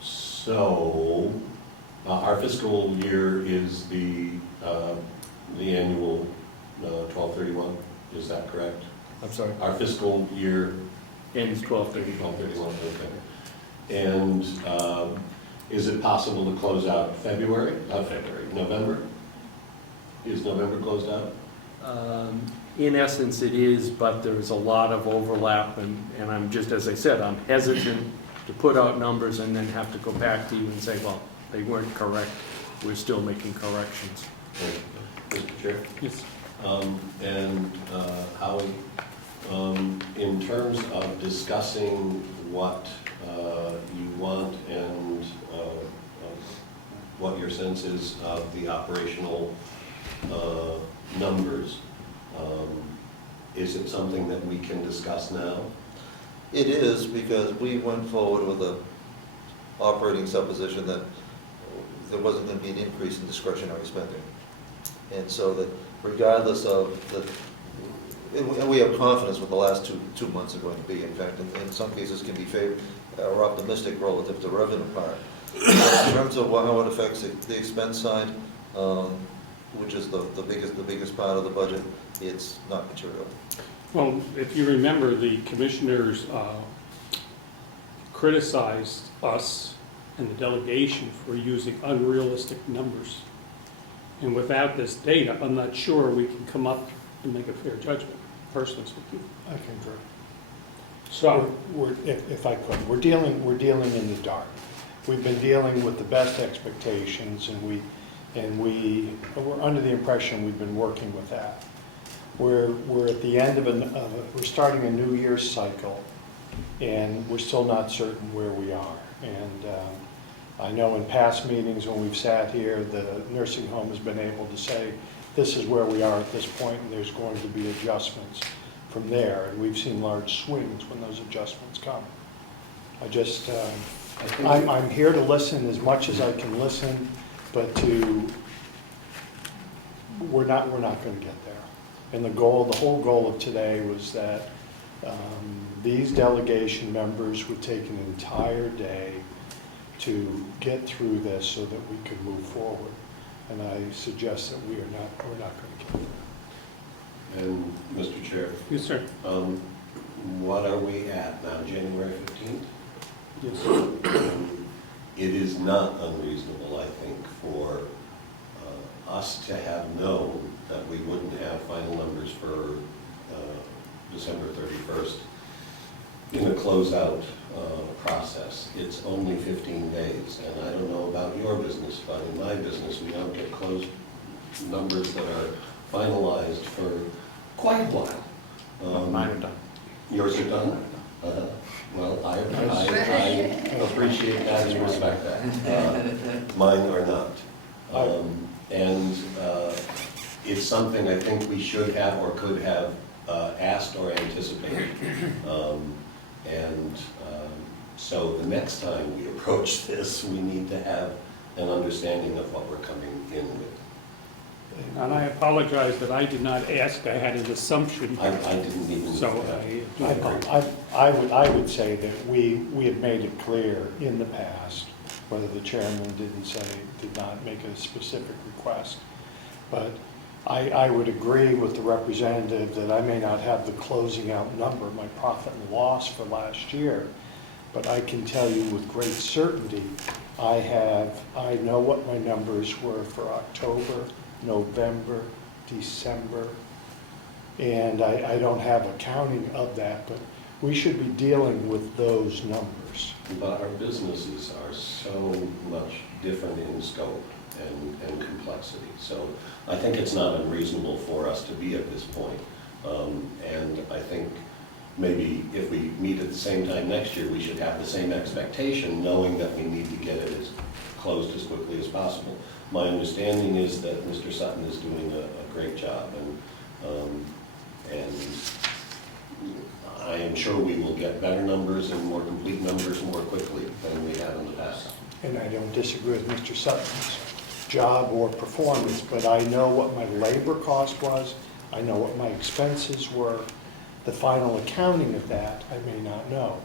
So, our fiscal year is the annual 12/31, is that correct? I'm sorry, Our fiscal year ends 12/31. 12/31, okay. And is it possible to close out November? Is November closed out? In essence, it is, but there's a lot of overlap, and I'm just, as I said, I'm hesitant to put out numbers and then have to go back to you and say, well, they weren't correct. We're still making corrections. Mr. Chair? Yes. And Howie, in terms of discussing what you want and what your sense is of the operational numbers, is it something that we can discuss now? It is, because we went forward with a operating supposition that there wasn't going to be an increase in discretionary spending. And so that regardless of and we have confidence what the last two months are going to be. In fact, in some cases can be or optimistic relative to revenue part. In terms of how it affects the expense side, which is the biggest part of the budget, it's not material. Well, if you remember, the commissioners criticized us and the delegation for using unrealistic numbers. And without this data, I'm not sure we can come up and make a fair judgment, personally speaking. I concur. So, If I could, we're dealing in the dark. We've been dealing with the best expectations, and we're under the impression we've been working with that. We're at the end we're starting a New Year's cycle, and we're still not certain where we are. And I know in past meetings when we've sat here, the nursing home has been able to say, this is where we are at this point, and there's going to be adjustments from there. And we've seen large swings when those adjustments come. I'm here to listen as much as I can listen, but we're not going to get there. And the whole goal of today was that these delegation members would take an entire day to get through this so that we could move forward. And I suggest that we're not going to get there. And, Mr. Chair, Yes, sir. what are we at now, January 15th? Yes, sir. It is not unreasonable, I think, for us to have known that we wouldn't have final numbers for December 31st in a closeout process. It's only 15 days, and I don't know about your business, but in my business, we don't get closed numbers that are finalized for quite a while. Mine are done. Yours are done? Well, I appreciate that and respect that. Mine are not. And it's something I think we should have or could have asked or anticipated. So the next time we approach this, we need to have an understanding of what we're coming in with. And I apologize that I did not ask, I had an assumption. I didn't even. So I do agree. I would say that we had made it clear in the past, whether the chairman did not make a specific request. But I would agree with the representative that I may not have the closing out number, my profit and loss for last year, but I can tell you with great certainty, I know what my numbers were for October, November, December, and I don't have accounting of that, but we should be dealing with those numbers. But our businesses are so much different in scope and complexity. So I think it's not unreasonable for us to be at this point. And I think maybe if we meet at the same time next year, we should have the same expectation, knowing that we need to get it closed as quickly as possible. My understanding is that Mr. Sutton is doing a great job, and I am sure we will get better numbers and more complete numbers more quickly than we have in the past. And I don't disagree with Mr. Sutton's job or performance, but I know what my labor cost was, I know what my expenses were. The final accounting of that, I may not know.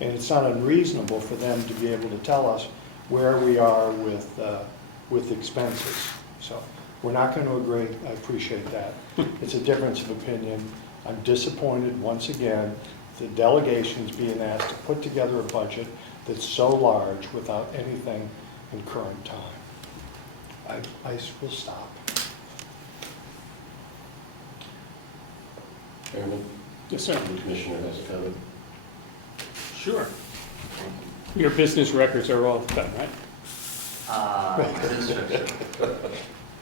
And it's not unreasonable for them to be able to tell us where we are with expenses. So we're not going to agree. I appreciate that. It's a difference of opinion. I'm disappointed once again the delegation's being asked to put together a budget that's so large without anything in current time. I will stop. Chairman? Yes, sir. The commissioner has a comment. Sure. Your business records are all done, right?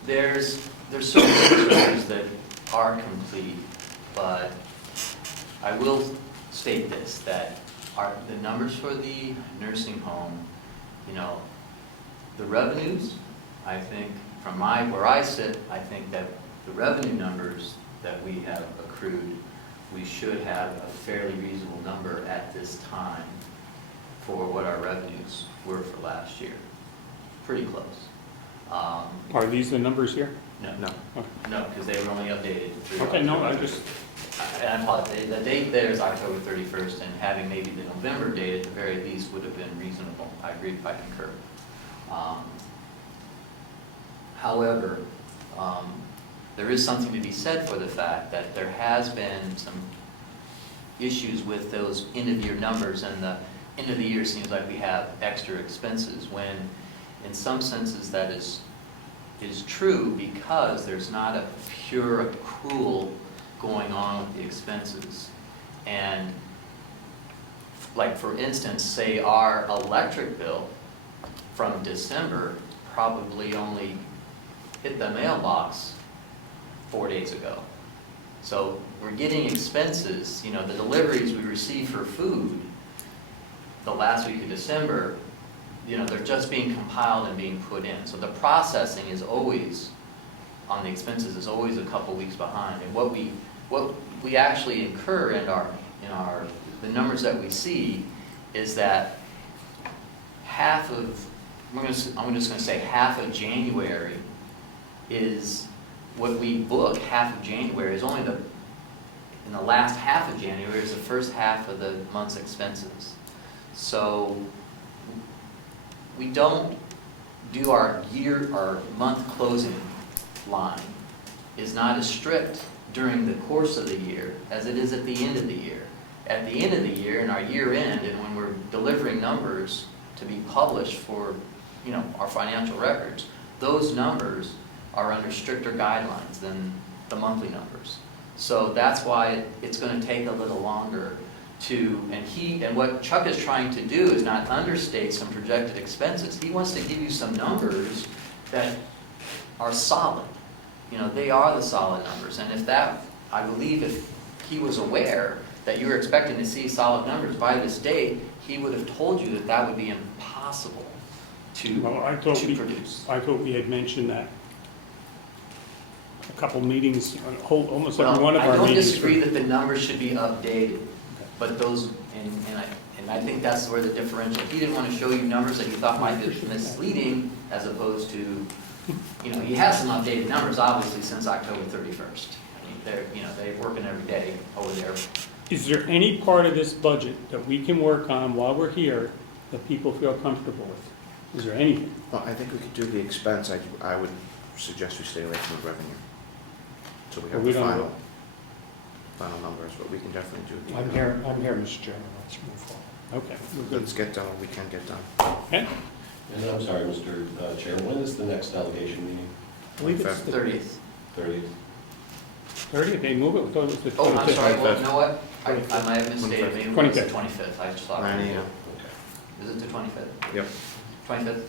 There's certain records that are complete, but I will state this, that the numbers for the nursing home, the revenues, I think, from where I sit, I think that the revenue numbers that we have accrued, we should have a fairly reasonable number at this time for what our revenues were for last year. Pretty close. Are these the numbers here? No, Okay. no, because they were only updated through Okay, no, October. I just, And I apologize, the date there is October 31st, and having maybe the November date at the very least would have been reasonable. I agree, I concur. However, there is something to be said for the fact that there has been some issues with those end-of-year numbers, and the end of the year seems like we have extra expenses, when in some senses that is true, because there's not a pure accrual going on with the expenses. And like, for instance, say our electric bill from December probably only hit the mailbox 4 days ago. So we're getting expenses, the deliveries we receive for food the last week of December, they're just being compiled and being put in. So the processing is always, on the expenses, is always a couple weeks behind. And what we actually incur in the numbers that we see is that half of I'm just gonna say half of January is, what we book half of January is only in the last half of January is the first half of the month's expenses. So we don't do our month closing line is not as strict during the course of the year as it is at the end of the year. At the end of the year, in our year end, and when we're delivering numbers to be published for, our financial records, those numbers are under stricter guidelines than the monthly numbers. So that's why it's going to take a little longer and what Chuck is trying to do is not understate some projected expenses. He wants to give you some numbers that are solid. They are the solid numbers. And I believe if he was aware that you were expecting to see solid numbers by this date, he would have told you that would be impossible to produce. I thought we had mentioned that a couple meetings, almost every one of our I don't meetings. disagree that the numbers should be updated, but those, and I think that's where the differential, he didn't want to show you numbers that he thought might be misleading, as opposed to, he has some updated numbers, obviously, since October 31st. They're working every day over there. Is there any part of this budget that we can work on while we're here that people feel comfortable with? Is there anything? Well, I think we could do the expense. I would suggest we stay away from the revenue. So we have We the don't final numbers, but we can definitely do the. I'm here, Mr. Chairman, let's move forward. Okay, we're good. Let's get done what we can get done. Okay? And I'm sorry, Mr. Chairman, when is the next delegation meeting? I believe it's the 30th. 30th? 30th, they move it, we thought it was the 25th. Oh, I'm sorry, well, 25th. you know what? I might have misstated, maybe it was the 25th, I just thought. 9 a.m. Is it the 25th? Yep. 25th?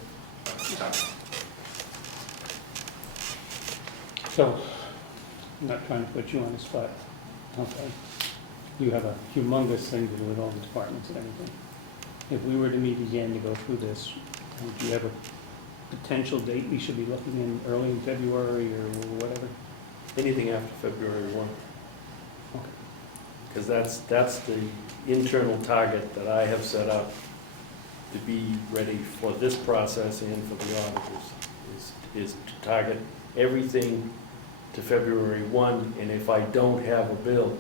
Sorry. So, I'm not trying to put you on the spot, okay? You have a humongous thing to do with all the departments and everything. If we were to meet again to go through this, do you have a potential date we should be looking in early in February or whatever? Anything after February 1. Okay. Because that's the internal target that I have set up to be ready for this process and for the auditors, is to target everything to February 1, and if I don't have a bill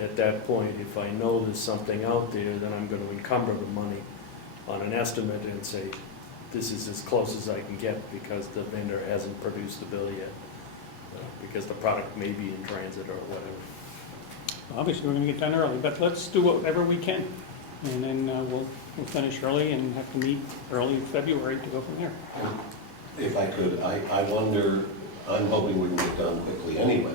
at that point, if I know there's something out there, then I'm going to encumber the money on an estimate and say, this is as close as I can get because the vendor hasn't produced the bill yet, because the product may be in transit or whatever. Obviously, we're gonna get done early, but let's do whatever we can. And then we'll finish early and have to meet early in February to go from there. If I could, I wonder, I'm hoping we can get done quickly anyway,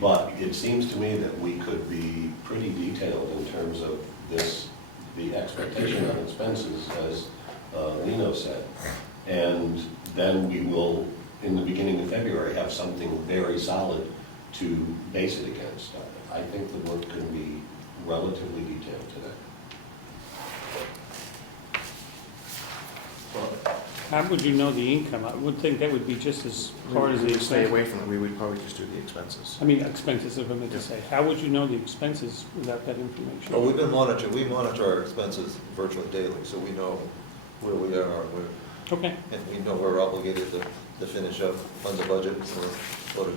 but it seems to me that we could be pretty detailed in terms of the expectation on expenses, as Lino said. And then we will, in the beginning of February, have something very solid to base it against. I think the work can be relatively detailed today. How would you know the income? I would think that would be just as hard as We the would stay expense. away from it. We would probably just do the expenses. I mean, expenses, if I meant to say. How would you know the expenses without that information? Well, we monitor our expenses virtually daily, so we know where we are, Okay, and we know we're obligated to finish up on the budget or to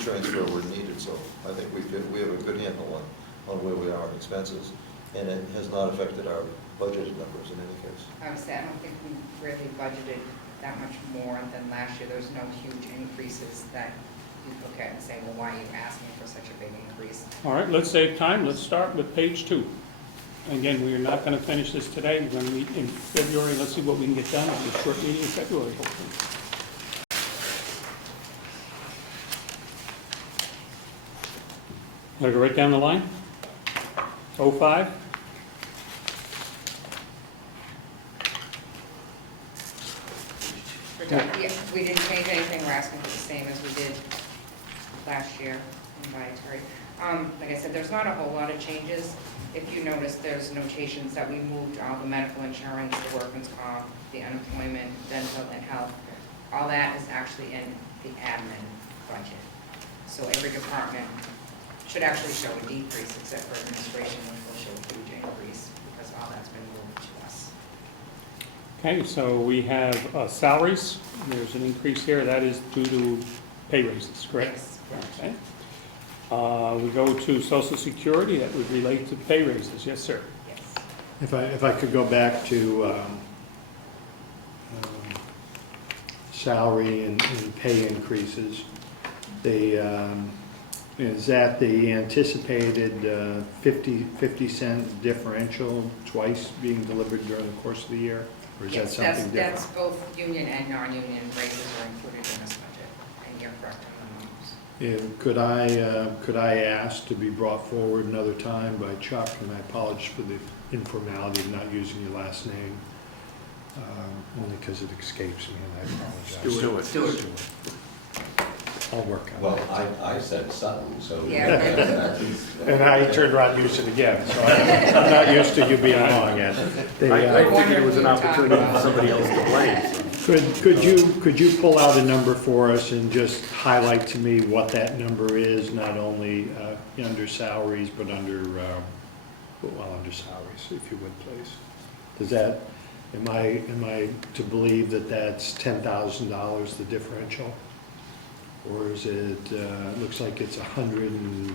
transfer where needed, so I think we have a good handle on where we are on expenses, and it has not affected our budgeted numbers in any case. I would say, I don't think we really budgeted that much more than last year. There's no huge increases that you look at and say, well, why are you asking for such a big increase? all right, let's save time. Let's start with page 2. Again, we are not going to finish this today. We're going to meet in February. Let's see what we can get done. It's a short meeting in February, hopefully. Want to go right down the line? 05? Yeah, we didn't change anything. We're asking for the same as we did last year in dietary. Like I said, there's not a whole lot of changes. If you notice, there's notations that we moved all the medical insurance, the workman's comp, the unemployment, dental, and health. All that is actually in the admin budget. So every department should actually show a decrease, except for administration, which will show a huge increase, because all that's been moved to us. Okay, so we have salaries. There's an increase here. That is due to pay raises, correct? Yes. Okay. We go to Social Security. That would relate to pay raises. Yes, sir. Yes. If I could go back to salary and pay increases, is that the anticipated 50 cent differential twice being delivered during the course of the year? Or is that Yes, something different? that's both union and non-union raises are included in this budget, and you're correct on the numbers. Could I ask to be brought forward another time by Chuck, and I apologize for the informality of not using your last name, only because it escapes me, and I apologize. Stewart. I'll work on Well, it. I said Sutton, so. Yeah. And I turned around and used it again, so I'm not used to you being wrong yet. I figured it was an opportunity for somebody else to blame. Could you pull out a number for us and just highlight to me what that number is, not only under salaries, but under salaries, if you would, please? Does that, am I to believe that that's $10,000, the differential? Or is it, looks like it's $150,000?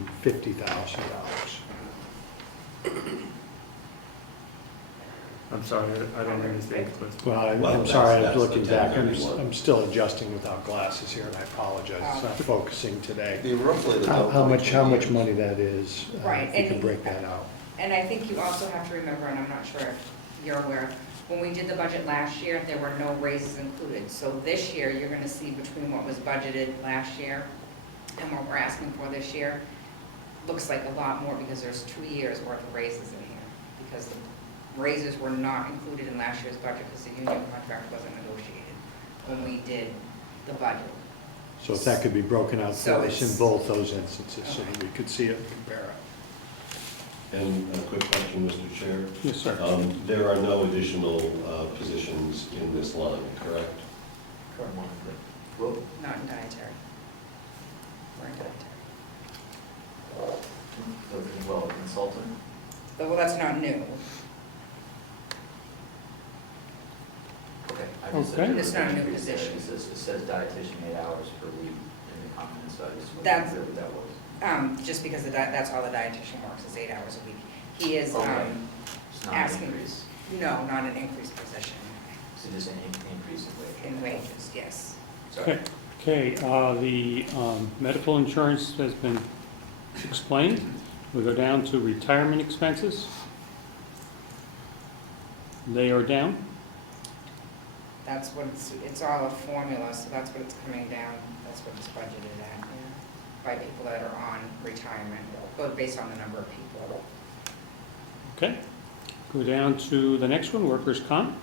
I'm sorry, I don't understand the question. Well, Well, I'm sorry, I'm that's looking the back, 1031. I'm still adjusting without glasses here, and I apologize, it's not focusing today. Be roughly the How much money that is, Right, if you could and- break that out. And I think you also have to remember, and I'm not sure if you're aware, when we did the budget last year, there were no raises included. So this year, you're gonna see between what was budgeted last year and what we're asking for this year, looks like a lot more because there's 2 years worth of raises in here. Because the raises were not included in last year's budget because the union contract wasn't negotiated when we did the budget. So if that could be broken out So for us in it's- both those instances, so that we could see it and compare it. And a quick question, Mr. Chair. Yes, sir. There are no additional positions in this line, correct? Well, Not in dietary. We're in dietary. well, consultant, Well, that's not new. okay. I just said Okay. there It's was not a new increase there. position. It says dietitian 8 hours per week in the comments, so I just wasn't That's- clear what that was. Just because that's all the dietitian works is 8 hours a week. He is, Okay. It's not an asking- increase, no, not an increased position so just an increase in wage. in wages, yes. Sorry. Okay, the medical insurance has been explained. We go down to retirement expenses. They are down. That's what it's all a formula, so that's what it's coming down, that's what it's budgeted at, by people that are on retirement, but based on the number of people. Okay. Go down to the next one, workers' comp.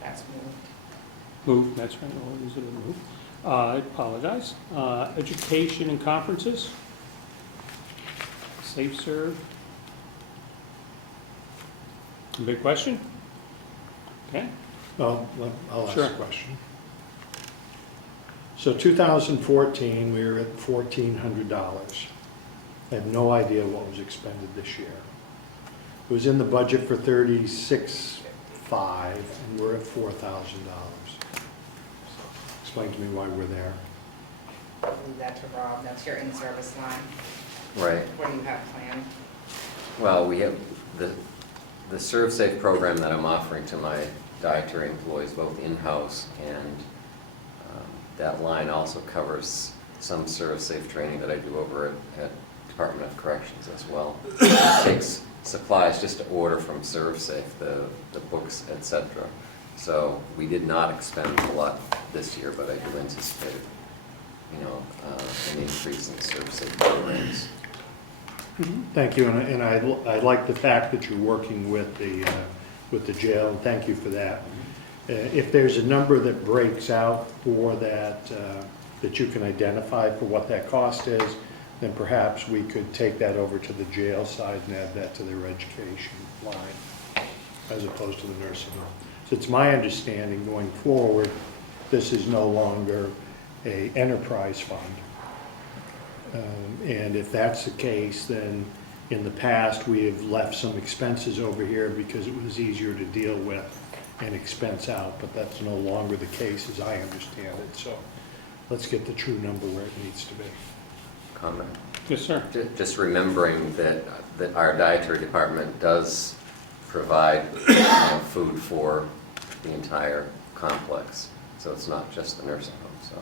That's moved. Move, that's right, all these are the move. I apologize. Education and conferences. Safe serve. Big question? Okay. Well, I'll ask Sure. a question. So 2014, we were at $1,400. I have no idea what was expended this year. It was in the budget for $36,500, and we're at $4,000. Explain to me why we're there. I'll leave that to Rob, that's your in-service line. Right. What do you have planned? Well, we have the ServSafe program that I'm offering to my dietary employees, both in-house and that line also covers some ServSafe training that I do over at Department of Corrections as well. It takes supplies just to order from ServSafe, the books, etc. So we did not expend a lot this year, but I do anticipate, an increase in ServSafe programs. Thank you, and I like the fact that you're working with the jail, and thank you for that. If there's a number that breaks out for that, that you can identify for what that cost is, then perhaps we could take that over to the jail side and add that to their education line, as opposed to the nursing home. So it's my understanding going forward, this is no longer a enterprise fund. And if that's the case, then in the past, we have left some expenses over here because it was easier to deal with and expense out, but that's no longer the case as I understand it. So let's get the true number where it needs to be. Comment. Yes, sir. Just remembering that our dietary department does provide food for the entire complex. So it's not just the nursing home, so.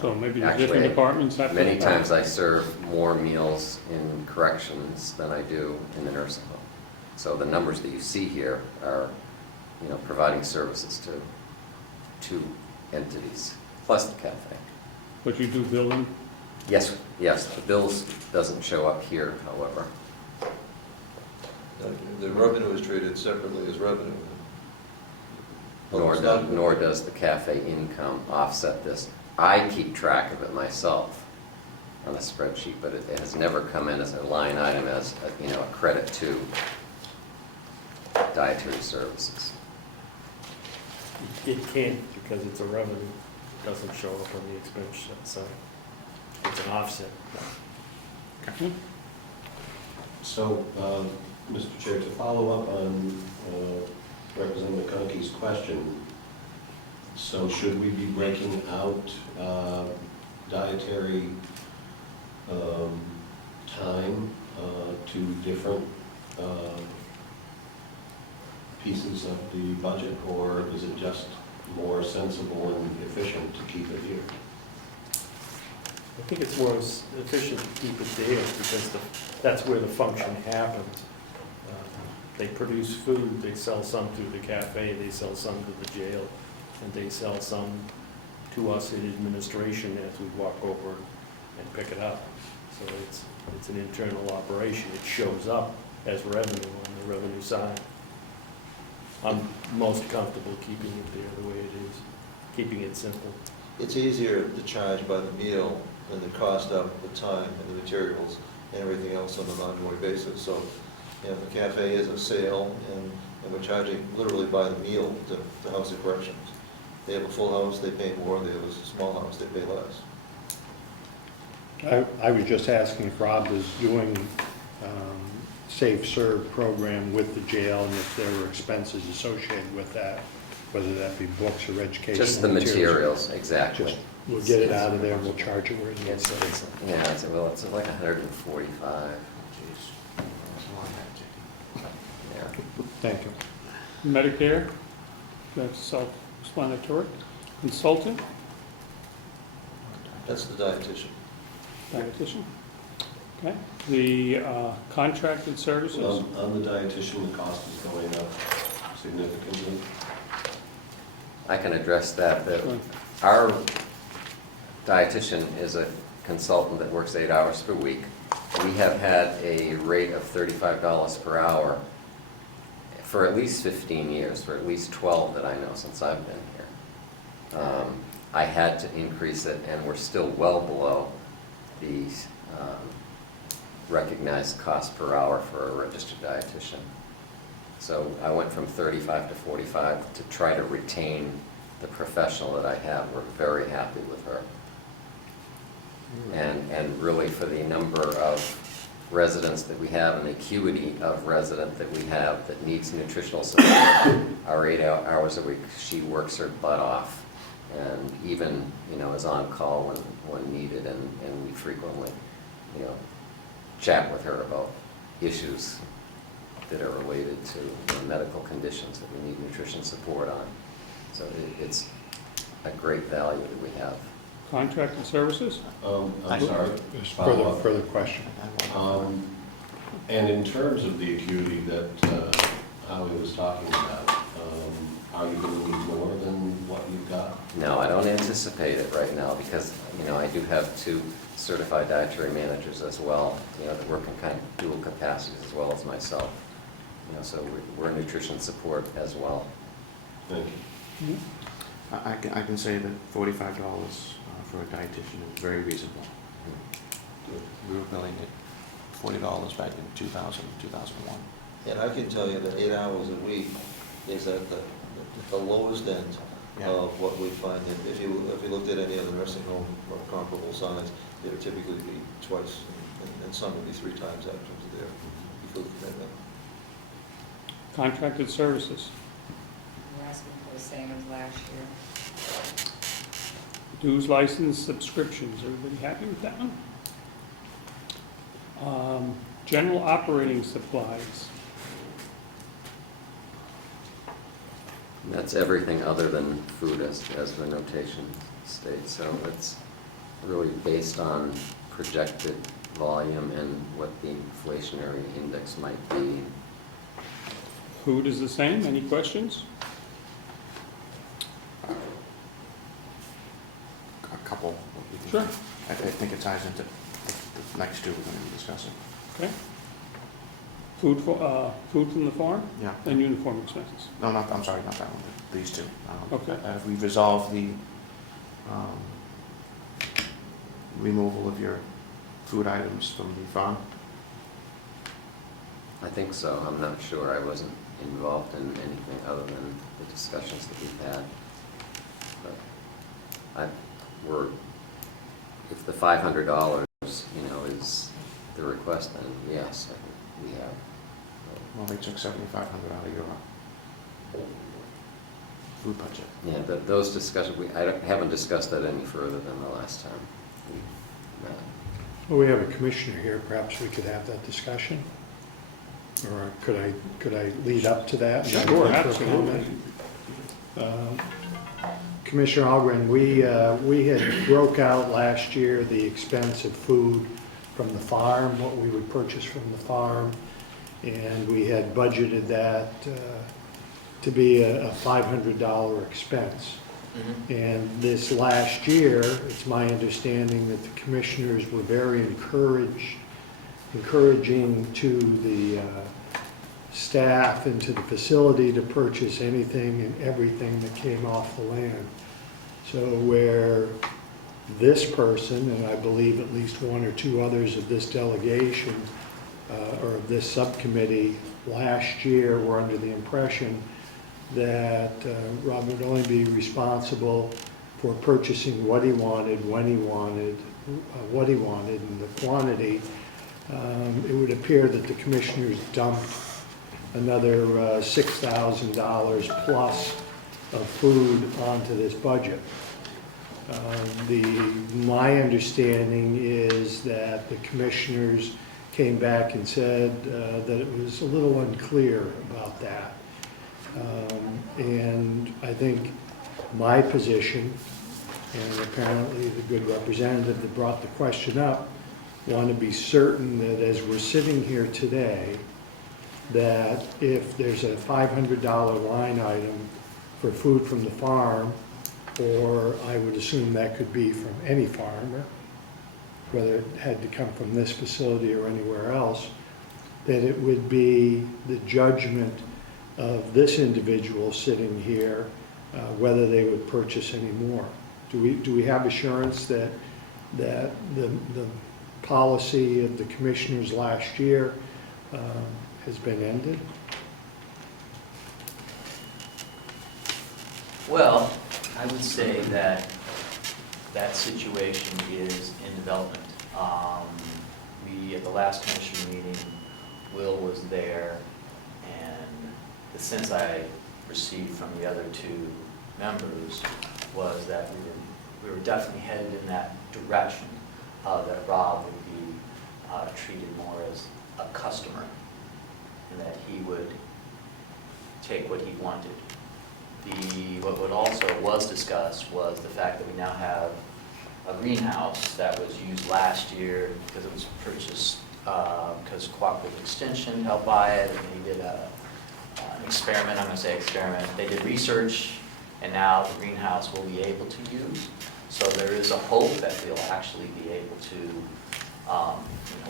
So maybe the Actually, different departments have to. Many times I serve more meals in corrections than I do in the nursing home. So the numbers that you see here are, providing services to two entities, plus the cafe. But you do billing? Yes, the bills doesn't show up here, however. The revenue is treated separately as revenue. Nor does the cafe income offset this. I keep track of it myself on a spreadsheet, but it has never come in as a line item as a credit to dietary services. It can't because it's a revenue. It doesn't show up on the expense side. It's an offset. So, Mr. Chair, to follow up on Representative McConkey's question, so should we be breaking out dietary time to different pieces of the budget, or is it just more sensible and efficient to keep it here? I think it's more efficient to keep it there because that's where the function happens. They produce food, they sell some to the cafe, they sell some to the jail, and they sell some to us in administration as we walk over and pick it up. So it's an internal operation. It shows up as revenue on the revenue side. I'm most comfortable keeping it there the way it is, keeping it simple. It's easier to charge by the meal than the cost of the time and the materials and everything else on an ongoing basis. So, the cafe is a sale, and we're charging literally by the meal to the House of Corrections. They have a full house, they pay more. They have a small house, they pay less. I was just asking if Rob is doing Safe Serve program with the jail, and if there were expenses associated with that, whether that be books or education. Just the materials, exactly. Just, we'll get it out of there, we'll charge it where it needs to be. It's like 145. Yeah. Thank you. Medicare, that's self-explanatory. Consultant, That's the dietitian. dietitian. Okay. The contracted services, On the dietitian, the cost is going up significantly. I can address that. Sure. Our dietitian is a consultant that works 8 hours per week. We have had a rate of $35 per hour for at least 15 years, for at least 12 that I know since I've been here. I had to increase it, and we're still well below the recognized cost per hour for a registered dietitian. So I went from 35 to 45 to try to retain the professional that I have. We're very happy with her. And really for the number of residents that we have and the acuity of resident that we have that needs nutritional support, our 8 hours a week, she works her butt off. And even, is on call when needed, and we frequently, chat with her about issues that are related to medical conditions that we need nutrition support on. So it's a great value that we have. contracted services. I'm sorry. Just Follow-up. further question. And in terms of the acuity that Howie was talking about, are you going to need more than what you've got? No, I don't anticipate it right now because, I do have 2 certified dietary managers as well, that work in kind of dual capacities as well as myself. So we're nutrition support as well. Thank you. I can say that $45 for a dietitian is very reasonable. We were billing it $40 back in 2000, 2001. And I can tell you that 8 hours a week is at the lowest end of what we find. If you looked at any other nursing home or comparable size, they would typically be twice, and some would be 3 times that in terms of their food commitment. Contracted services. We're asking for the same as last year. Dues, license, subscriptions, everybody happy with that one? General operating supplies. That's everything other than food as the notation states. So it's really based on projected volume and what the inflationary index might be. Food is the same, any questions? A couple. Sure. I think it ties into the next two we're going to be discussing. Okay. Food from the farm Yeah. and uniform expenses. No, I'm sorry, not that one, these two. Okay. Have we resolved the removal of your food items from the farm? I think so. I'm not sure. I wasn't involved in anything other than the discussions that we've had. But if the $500, is the request, then yes, I think we have. Well, they took $7,500 out of your food budget. Yeah, those discussions, haven't discussed that any further than the last time we met. Well, we have a commissioner here, perhaps we could have that discussion? Or could I lead up to that? Sure, absolutely. Commissioner Algren, we had broke out last year the expense of food from the farm, what we would purchase from the farm, and we had budgeted that to be a $500 expense. And this last year, it's my understanding that the commissioners were very encouraging to the staff and to the facility to purchase anything and everything that came off the land. So where this person, and I believe at least one or two others of this delegation or of this subcommittee last year were under the impression that Rob would only be responsible for purchasing what he wanted, when he wanted, what he wanted, and the quantity, it would appear that the commissioners dumped another $6,000 plus of food onto this budget. My understanding is that the commissioners came back and said that it was a little unclear about that. And I think my position, and apparently the good representative that brought the question up, want to be certain that as we're sitting here today, that if there's a $500 line item for food from the farm, or I would assume that could be from any farmer, whether it had to come from this facility or anywhere else, that it would be the judgment of this individual sitting here whether they would purchase any more. Do we have assurance that the policy of the commissioners last year has been ended? Well, I would say that that situation is in development. At the last commission meeting, Will was there, and the sense I received from the other two members was that we were definitely headed in that direction, that Rob would be treated more as a customer, and that he would take what he wanted. What also was discussed was the fact that we now have a greenhouse that was used last year because it was purchased because Cooperative Extension helped buy it, and they did an experiment. I'm going to say experiment. They did research, and now the greenhouse will be able to use. So there is a hope that we'll actually be able to,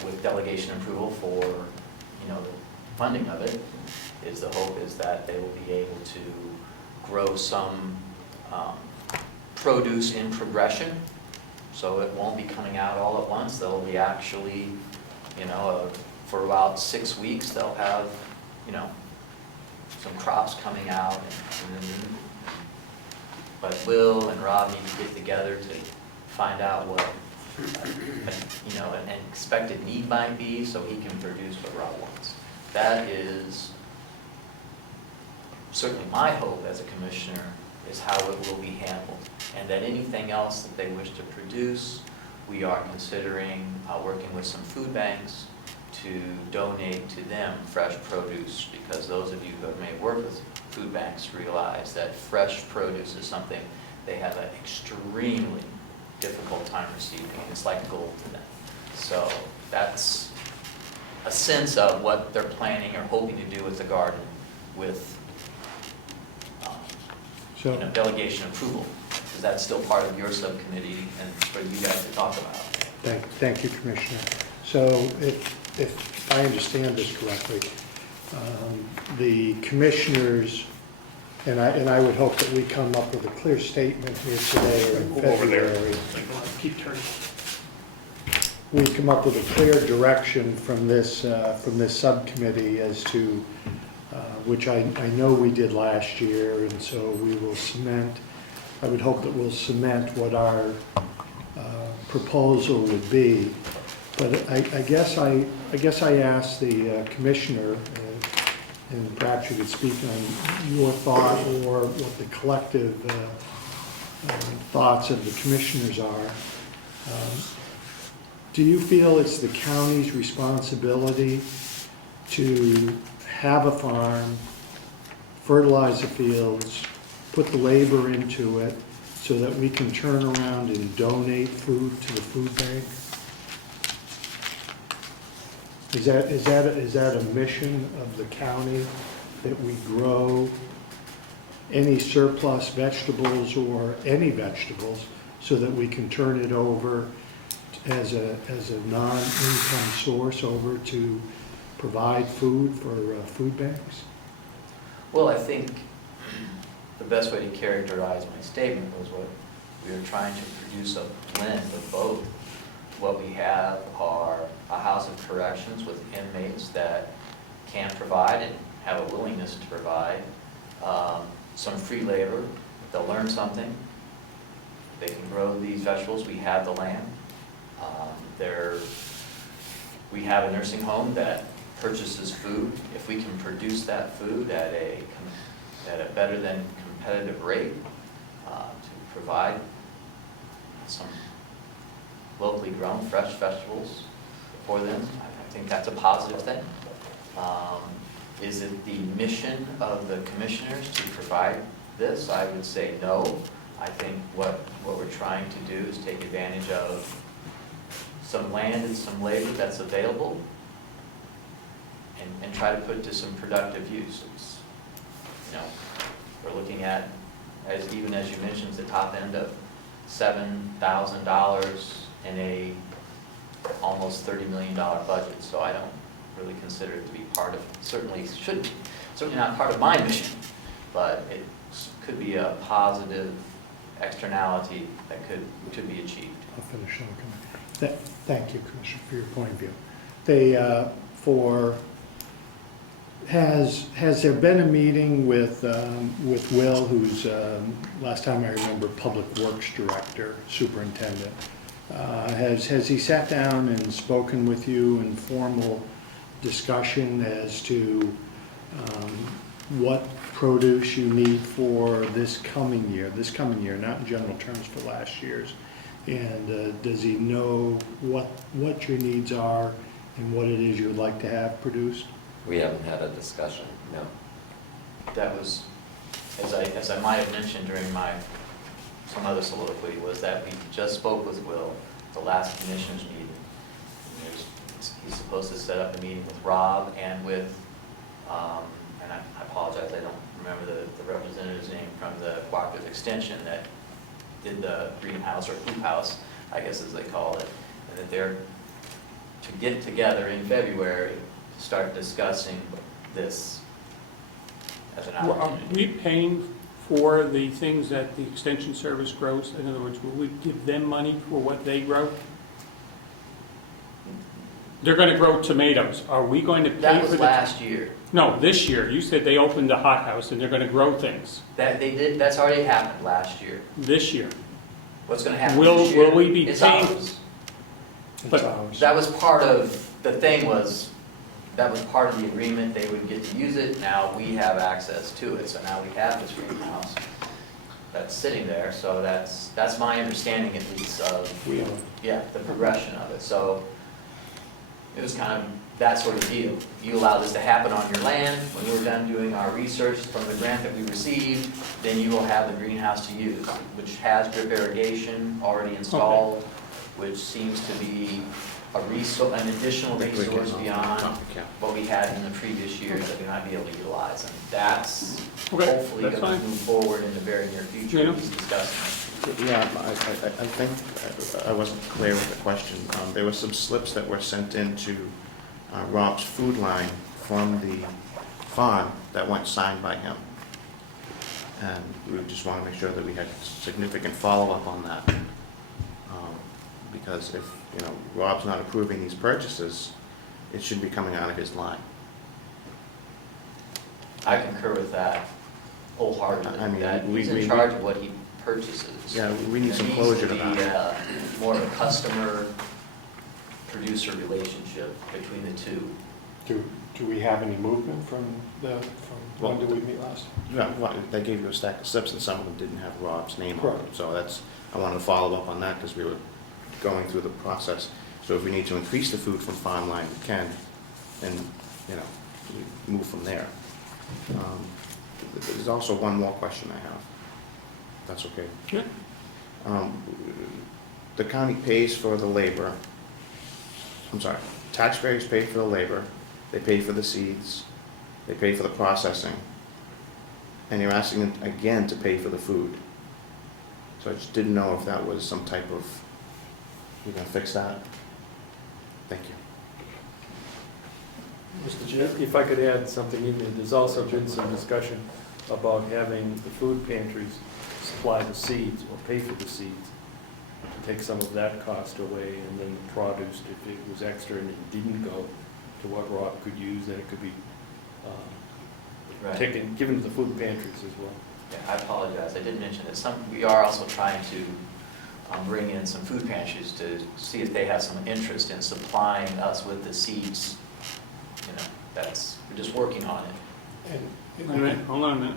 with delegation approval for, the funding of it, the hope is that they will be able to grow some produce in progression, so it won't be coming out all at once. They'll be actually, for about 6 weeks, they'll have, some crops coming out. But Will and Rob need to get together to find out what, an expected need might be, so he can produce what Rob wants. That is certainly my hope as a commissioner is how it will be handled. And that anything else that they wish to produce, we are considering working with some food banks to donate to them fresh produce, because those of you who may work with food banks realize that fresh produce is something they have an extremely difficult time receiving, and it's like gold to them. So that's a sense of what they're planning or hoping to do with the garden with So, delegation approval. Is that still part of your subcommittee and for you guys to talk about? thank you, Commissioner. So if I understand this correctly, the commissioners, and I would hope that we come up with a clear statement here today or in Go over there. February. Keep turning. We come up with a clear direction from this subcommittee as to, which I know we did last year, and so we will cement, I would hope that we'll cement what our proposal would be. But I guess I asked the commissioner, and perhaps you could speak on your thought or what the collective thoughts of the commissioners are. Do you feel it's the county's responsibility to have a farm, fertilize the fields, put the labor into it, so that we can turn around and donate food to the food bank? Is that a mission of the county, that we grow any surplus vegetables or any vegetables so that we can turn it over as a non-income source over to provide food for food banks? Well, I think the best way to characterize my statement was what we were trying to produce a blend of both. What we have are a house of corrections with inmates that can provide and have a willingness to provide some free labor. They'll learn something. They can grow these vegetables. We have the land. We have a nursing home that purchases food. If we can produce that food at a better than competitive rate to provide some locally grown fresh vegetables for them, I think that's a positive thing. Is it the mission of the commissioners to provide this? I would say no. I think what we're trying to do is take advantage of some land and some labor that's available and try to put to some productive use. We're looking at, even as you mentioned, the top end of $7,000 in a almost $30 million budget. So I don't really consider it to be part of, certainly not part of my mission, but it could be a positive externality that could be achieved. I'll finish on that. Thank you, Commissioner, for your point of view. Has there been a meeting with Will, who's last time I remember Public Works Director, Superintendent? Has he sat down and spoken with you in formal discussion as to what produce you need for this coming year, not in general terms for last year's? And does he know what your needs are and what it is you'd like to have produced? We haven't had a discussion, no. That was, as I might have mentioned during some other soliloquy, was that we just spoke with Will at the last commissioners meeting. He's supposed to set up a meeting with Rob and with, and I apologize, I don't remember the representative's name from the Cooperative Extension that did the greenhouse or hoop house, I guess as they call it, and that they're to get together in February to start discussing this as an Are opportunity. we paying for the things that the Extension Service grows? In other words, will we give them money for what they grow? They're going to grow tomatoes. Are we going to pay That for was the... last year. No, this year. You said they opened a hothouse and they're going to grow things. That they did. That's already happened last year. This year. What's going to happen Will- this year? will we be It's paying- ours. But- It's ours. That was part of the thing. Was that was part of the agreement, they would get to use it, now we have access to it, so now we have this greenhouse that's sitting there, so that's my understanding at least of, We, yeah, the progression of it, so it was kind of that sort of deal. You allow this to happen on your land, when we're done doing our research from the grant that we received, then you will have the greenhouse to use, which has drip irrigation already installed, which seems to be an additional resource beyond what we had in the previous years that we might be able to utilize. And that's Okay, hopefully that's going to fine. move forward in the very near future, Yeah. at least discussing. Yeah, I think I wasn't clear with the question. There were some slips that were sent into Rob's food line from the farm that weren't signed by him. And we just want to make sure that we had significant follow-up on that. Because if, Rob's not approving these purchases, it should be coming out of his line. I concur with that wholeheartedly. I mean, That we- he's in we- charge of what he purchases. Yeah, we need some There closure to needs to that. be more of a customer-producer relationship between the two. do we have any movement from when did we meet last? Yeah, well, they gave you a stack of slips and some of them didn't have Rob's name on them. Correct. So I wanted to follow up on that because we were going through the process. So if we need to increase the food from farm line, we can, and, we move from there. There's also one more question I have. That's okay. Yeah. The county pays for the labor. I'm sorry, taxpayers pay for the labor, they pay for the seeds, they pay for the processing, and you're asking them again to pay for the food. So I just didn't know if that was some type of, you're gonna fix that? Thank you. Mr. Chair, if I could add something in there, there's also been some discussion about having the food pantries supply the seeds or pay for the seeds, to take some of that cost away, and then the produce, if it was extra and it didn't go to what Rob could use, then it could be given to the food pantries as well. Yeah, I apologize, I did mention that we are also trying to bring in some food pantries to see if they have some interest in supplying us with the seeds. We're just working on it. Wait a minute, hold on a minute.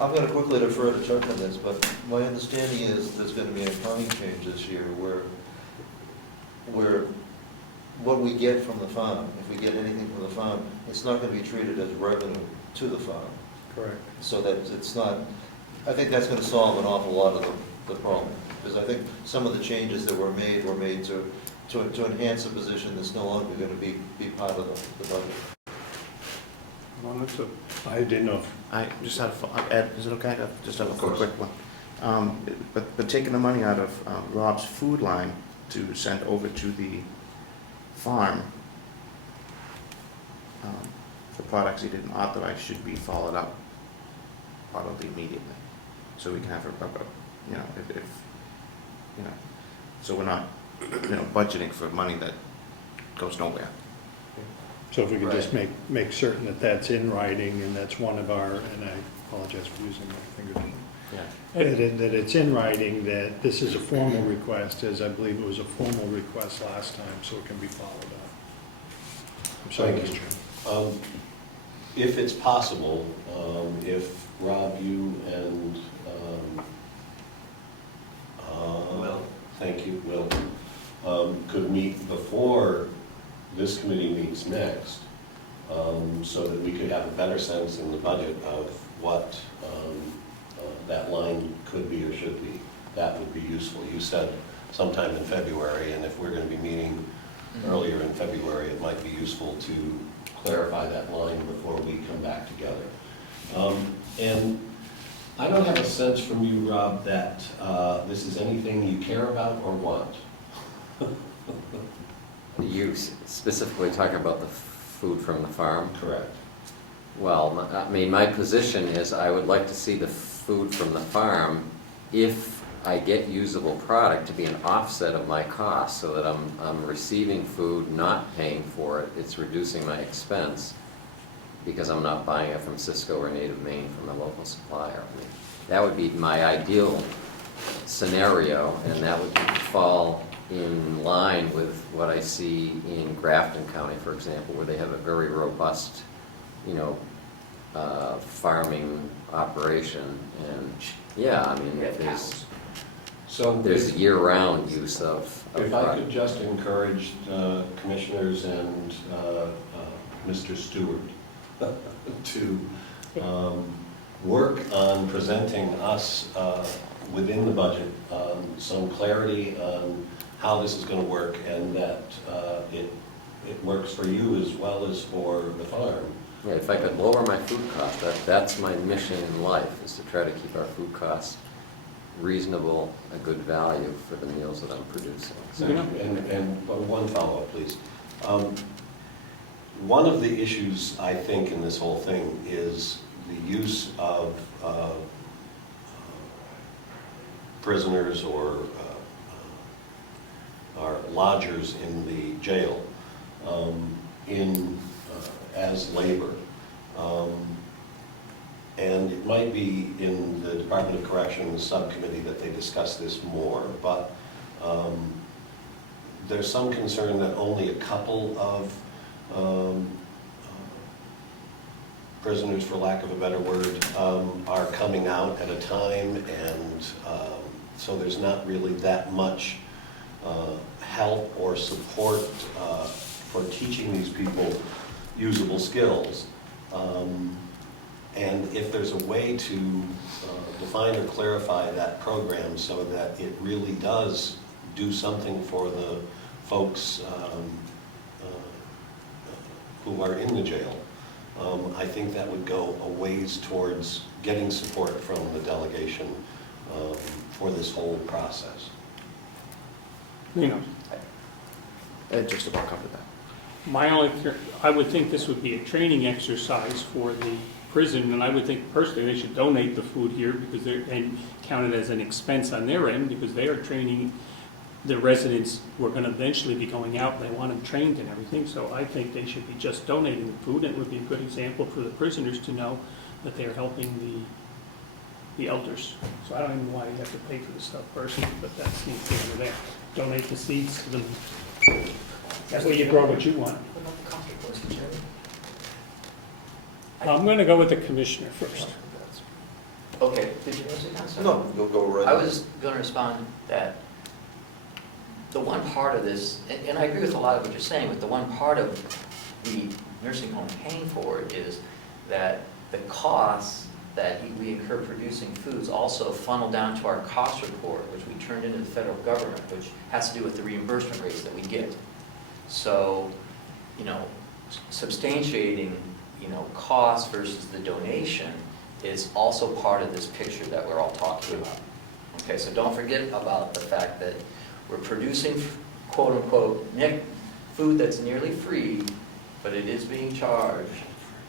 I'm going to quickly defer to Chuck on this, but my understanding is there's going to be an accounting change this year where what we get from the farm, if we get anything from the farm, it's not going to be treated as revenue to the farm. Correct. So that it's not, I think that's going to solve an awful lot of the problem. Because I think some of the changes that were made to enhance a position that's no longer going to be part of the budget. Well, I didn't know. I just have, Ed, is it okay? I just have a Of course. quick one. But taking the money out of Rob's food line to send over to the farm, the products he didn't authorize should be followed up probably immediately. So we can have so we're not, budgeting for money that goes nowhere. So if we could just make certain that that's in writing, and that's one of our, and I apologize for using my finger. Yeah. That it's in writing, that this is a formal request, as I believe it was a formal request last time, so it can be followed up. I'm sorry, Thank Mr. you. Chairman. If it's possible, if Rob, you and, Will. Thank you, Will, could meet before this committee meets next, so that we could have a better sense in the budget of what that line could be or should be. That would be useful. You said sometime in February, and if we're going to be meeting earlier in February, it might be useful to clarify that line before we come back together. And I don't have a sense from you, Rob, that this is anything you care about or want. You specifically talking about the food from the farm? Correct. Well, my position is I would like to see the food from the farm, if I get usable product, to be an offset of my cost, so that I'm receiving food, not paying for it. It's reducing my expense because I'm not buying it from Cisco or Native Maine from the local supplier. That would be my ideal scenario, and that would fall in line with what I see in Grafton County, for example, where they have a very robust, farming operation. And yeah, I mean, there's year-round use of If I product. could just encourage commissioners and Mr. Stewart to work on presenting us within the budget some clarity on how this is going to work, and that it works for you as well as for the farm. Yeah, if I could lower my food cost, that's my mission in life, is to try to keep our food costs reasonable, a good value for the meals that I'm producing. Thank you. And one follow-up, please. One of the issues, I think, in this whole thing is the use of prisoners or lodgers in the jail as labor. And it might be in the Department of Corrections Subcommittee that they discuss this more, but there's some concern that only a couple of prisoners, for lack of a better word, are coming out at a time, and so there's not really that much help or support for teaching these people usable skills. And if there's a way to define or clarify that program so that it really does do something for the folks who are in the jail, I think that would go a ways towards getting support from the delegation for this whole process. Ed just about covered that. I would think this would be a training exercise for the prison, and I would think personally they should donate the food here because and count it as an expense on their end, because they are training the residents who are going to eventually be going out, and they want them trained and everything. So I think they should be just donating the food, and it would be a good example for the prisoners to know that they are helping the elders. So I don't even know why you have to pay for this stuff personally, but that's the thing over there. Donate the seeds to them. That's where you grow what you want. I'm going to go with the commissioner first. Okay, did you answer that? No, go right. I was going to respond that the one part of this, and I agree with a lot of what you're saying, but the one part of the nursing home paying for it is that the costs that we incur producing foods also funnel down to our cost report, which we turned into the federal government, which has to do with the reimbursement rates that we get. So, substantiating, cost versus the donation is also part of this picture that we're all talking about. Okay, so don't forget about the fact that we're producing, quote unquote, food that's nearly free, but it is being charged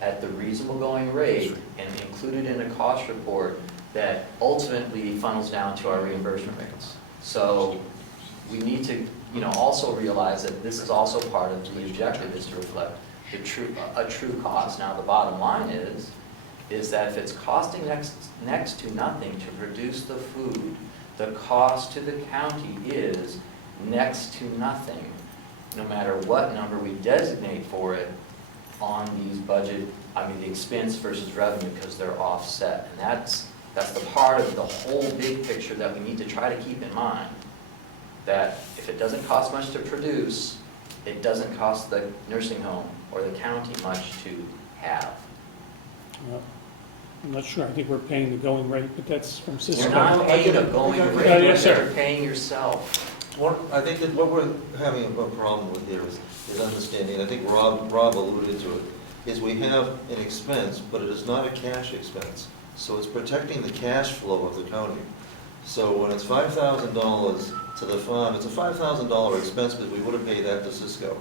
at the reasonable going rate and included in a cost report that ultimately funnels down to our reimbursement rates. So we need to, also realize that this is also part of the objective, is to reflect a true cost. Now the bottom line is that if it's costing next to nothing to produce the food, the cost to the county is next to nothing, no matter what number we designate for it on these budget, the expense versus revenue, because they're offset. And that's the part of the whole big picture that we need to try to keep in mind, that if it doesn't cost much to produce, it doesn't cost the nursing home or the county much to have. Well, I'm not sure. I think we're paying the going rate, but that's from Cisco. You're not paying a going rate, Yes, sir. you're paying yourself. I think that what we're having a problem with here is understanding, I think Rob alluded to it, is we have an expense, but it is not a cash expense. So it's protecting the cash flow of the county. So when it's $5,000 to the farm, it's a $5,000 expense, but we would have paid that to Cisco.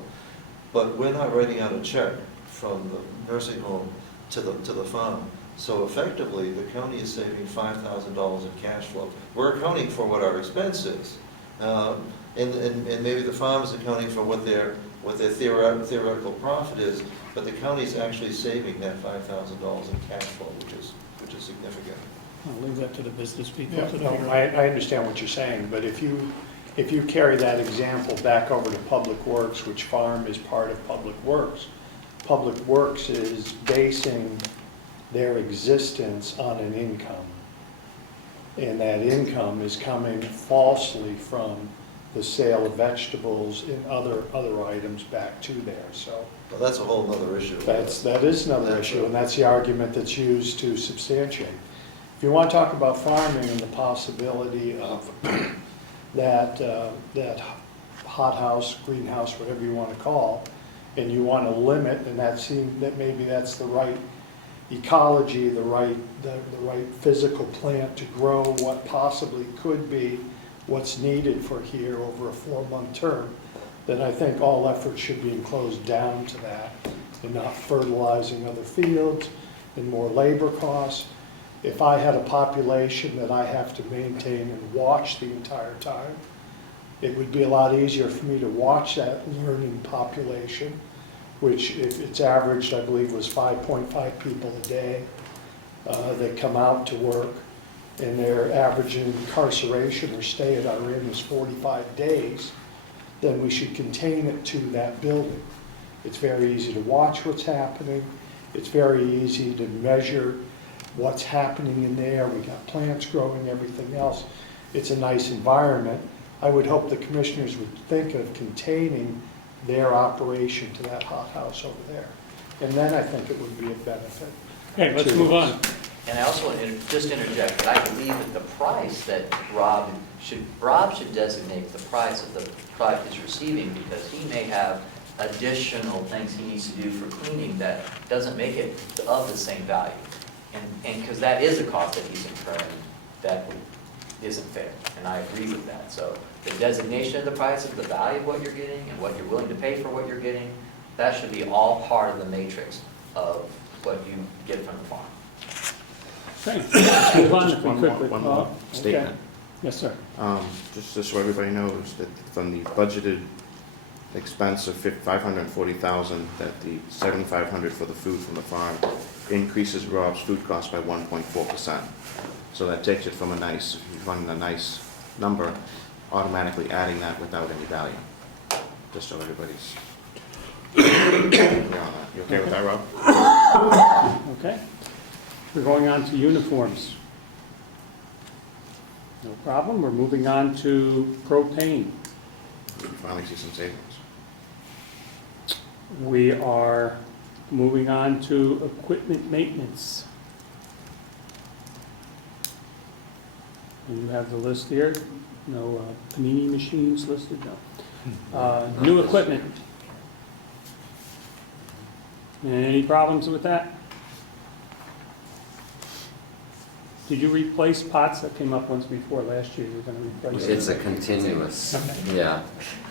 But we're not writing out a check from the nursing home to the farm. So effectively, the county is saving $5,000 in cash flow. We're accounting for what our expense is. And maybe the farm is accounting for what their theoretical profit is, but the county is actually saving that $5,000 in cash flow, which is significant. I'll leave that to the business people Yeah, to no, figure I out. understand what you're saying, but if you carry that example back over to Public Works, which farm is part of Public Works is basing their existence on an income. And that income is coming falsely from the sale of vegetables and other items back to there, so. Well, that's a whole nother issue. That is another That's issue, and that's the argument that's used to substantiate. If you want to talk about farming and the possibility of that hothouse, greenhouse, whatever you want to call, and you want to limit, and that maybe that's the right ecology, the right physical plant to grow what possibly could be what's needed for here over a 4-month term, then I think all efforts should be enclosed down to that, and not fertilizing other fields and more labor costs. If I had a population that I have to maintain and watch the entire time, it would be a lot easier for me to watch that learning population, which if it's averaged, I believe, was 5.5 people a day that come out to work, and their average incarceration or stay at our inn is 45 days, then we should contain it to that building. It's very easy to watch what's happening. It's very easy to measure what's happening in there. We got plants growing, everything else. It's a nice environment. I would hope the commissioners would think of containing their operation to that hothouse over there. And then I think it would be a benefit. Okay, let's move on. And I also want to just interject that I believe that the price that Rob should designate the price of the product he's receiving, because he may have additional things he needs to do for cleaning that doesn't make it of the same value. And because that is a cost that he's incurring that isn't fair, and I agree with that. So the designation of the price of the value of what you're getting and what you're willing to pay for what you're getting, that should be all part of the matrix of what you get from the farm. Okay, let's move on Just if we one could. more- with- one more okay. statement. Yes, sir. Just so everybody knows that from the budgeted expense of $540,000, that the $7,500 for the food from the farm increases Rob's food cost by 1.4%. So that takes it from if you're running a nice number, automatically adding that without any value. Just so everybody's clear on that. You okay with that, Rob? Okay. We're going on to uniforms. No problem. We're moving on to propane. We can finally see some savings. We are moving on to equipment maintenance. And you have the list here. No panini machines listed, no. New equipment. Any problems with that? Did you replace pots that came up once before last year? You were going to replace It's a them? continuous, Okay. yeah.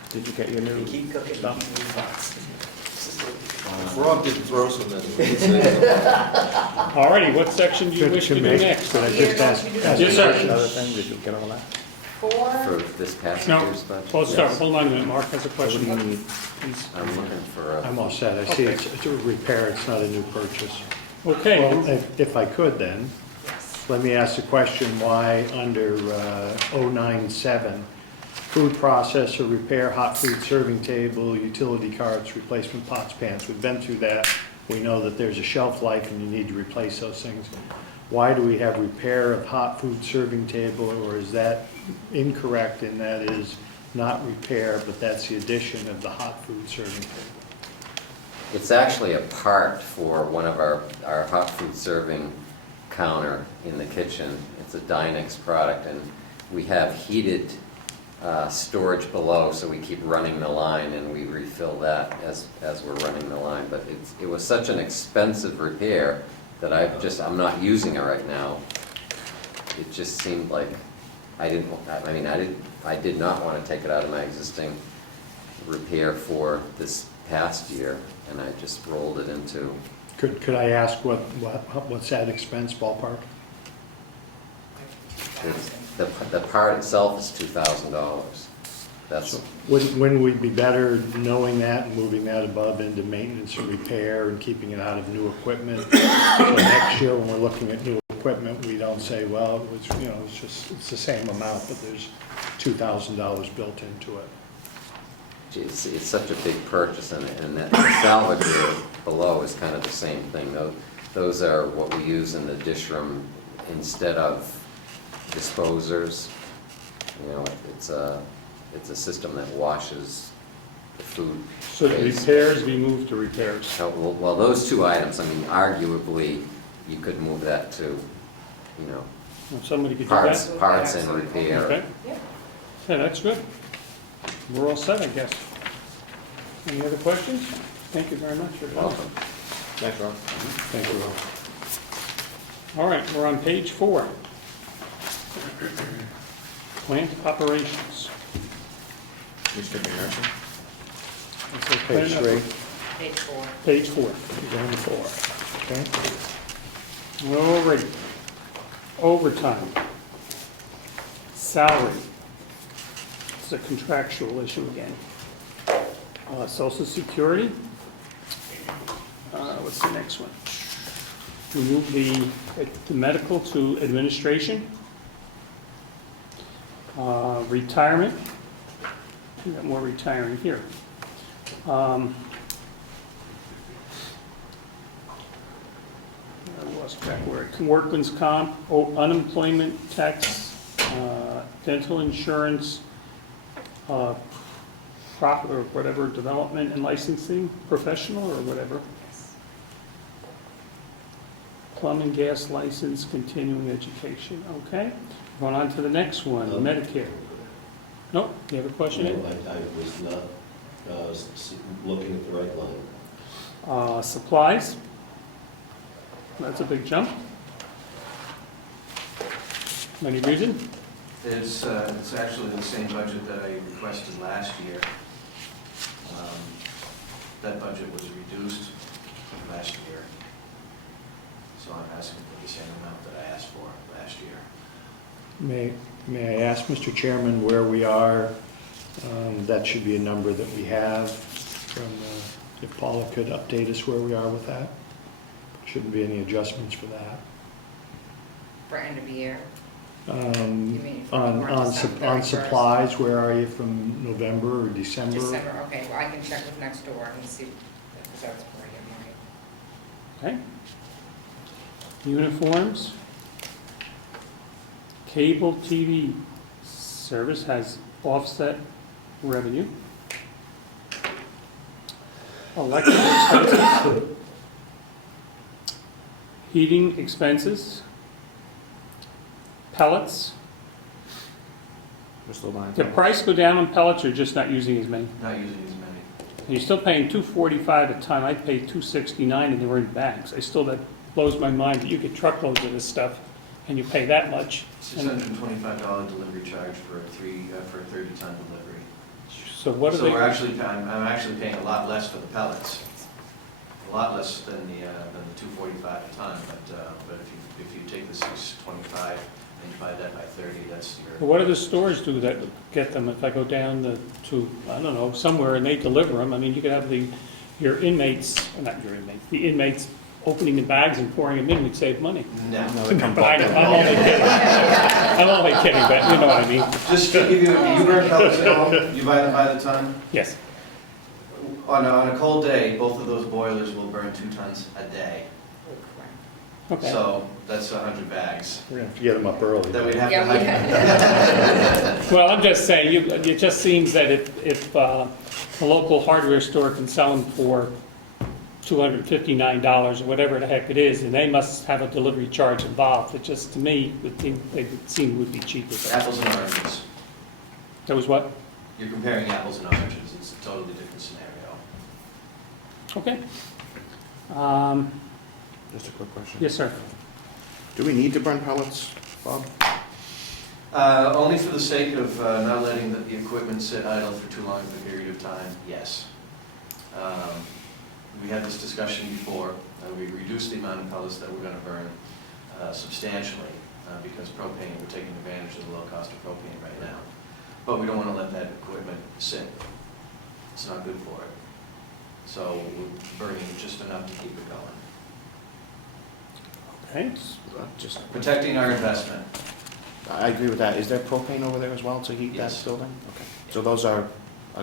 Did you get your new You keep cooking, you stuff? keep moving pots. If Rob didn't throw some in, All righty, what section do you wish to do next? Could I just ask Yes, sir. other thing? Did you get all that? For For, this past No, year's budget. well, start, Yes. hold on a minute, Mark has a What do you question. need? Please. I'm looking for a. I'm all set. I see it's a repair, it's not a new purchase. Okay, Well, if I could then, let me ask the question why under 097, food processor, repair, hot food serving table, utility carts, replacement pots, pans. We've been through that. We know that there's a shelf life and you need to replace those things. Why do we have repair of hot food serving table, or is that incorrect and that is not repair, but that's the addition of the hot food serving table? It's actually a part for one of our hot food serving counter in the kitchen. It's a Dynex product, and we have heated storage below, so we keep running the line and we refill that as we're running the line. But it was such an expensive repair that I'm not using it right now. It just seemed like I did not want to take it out of my existing repair for this past year, and I just rolled it into. Could I ask what's that expense ballpark? The part itself is $2,000. That's, So wouldn't we be better knowing that and moving that above into maintenance and repair and keeping it out of new equipment? So next year when we're looking at new equipment, equipment, we don't say, well, it was, you know, it's the same amount, but there's $2,000 built into it. It's such a big purchase, and that the salvage below is kind of the same thing. Those are what we use in the dish room instead of disposers. You know, it's a system that washes the food. So the waste. repairs be moved to repairs. Well, those two items, I mean, arguably, you could move that to, you know, If somebody could do that. parts and repair. Okay. Yeah. Yeah, that's good. We're all set, I guess. Any other questions? Thank you very much. You're welcome. Thanks, Ron. Thank you, Ron. All right, we're on page 4. Plant operations. Mr. Nursing? It says Page plant 3. Page 4. Page 4. He's on the 4. Okay. All right. Overtime. Salary. It's a contractual issue again. Social Security. What's the next one? We move the medical to administration. Retirement. We got more retiring here. I lost track where it, workman's comp, unemployment tax, dental insurance, profit or whatever, development and licensing, professional or whatever. Plumbing, gas license, continuing education, okay? Going on to the next one, Medicare. Nope, you have a question? Ed? No, I was not looking at the right line. Supplies. That's a big jump. Any reason? It's actually the same budget that I requested last year. That budget was reduced last year. So I'm asking for the same amount that I asked for last year. May I ask, Mr. Chairman, where we are? That should be a number that we have from, if Paula could update us where we are with that. Shouldn't be any adjustments for that. For end of year. Um, mean from On, March on, to sup- 31st? on supplies, where are you from November or December? December, okay, well, I can check with next door and see, because that's where I get mine. Okay. Uniforms. Cable TV service has offset revenue. Electric expenses. Heating expenses. Pellets. Mr. Lyons? Did price go down on pellets or just not using as many? Not using as many. You're still paying $245 a ton. I paid $269 and they were in bags. that blows my mind that you get truckloads of this stuff and you pay that much. $625 delivery charge for a 30-ton delivery. So what are So they? we're actually, I'm actually paying a lot less for the pellets. A lot less than the $245 a ton, but if you take the $625 and divide that by 30, that's your. What do the stores do that get them? If I go down to, I don't know, somewhere and they deliver them, I mean, you could have your inmates, not your inmates, the inmates opening the bags and pouring them in, we'd save money. No. But I'm only kidding. I'm only kidding, but you know what I mean. Just to give you, you burn pellets at home, you buy them by the ton. Yes. On a cold day, both of those boilers will burn 2 tons a day. Okay. So that's 100 bags We're gonna have to get them up early. that we'd have to Yeah, hike. Well, I'm just saying, it just seems that if a local hardware store can sell them for $259 or whatever the heck it is, and they must have a delivery charge involved, it just, to me, would seem would be cheaper. Apples and oranges. That was what? You're comparing apples and oranges. It's a totally different scenario. Okay. Just a quick question. Yes, sir. Do we need to burn pellets, Bob? Only for the sake of not letting the equipment sit idle for too long of a period of time, yes. We had this discussion before. We reduced the amount of pellets that we're going to burn substantially because propane, we're taking advantage of the low cost of propane right now. But we don't want to let that equipment sit. It's not good for it. So we're burning just enough to keep it going. Okay, Just, Protecting our investment. I agree with that. Is there propane over there as well to heat that Yes. building? Okay. So those are,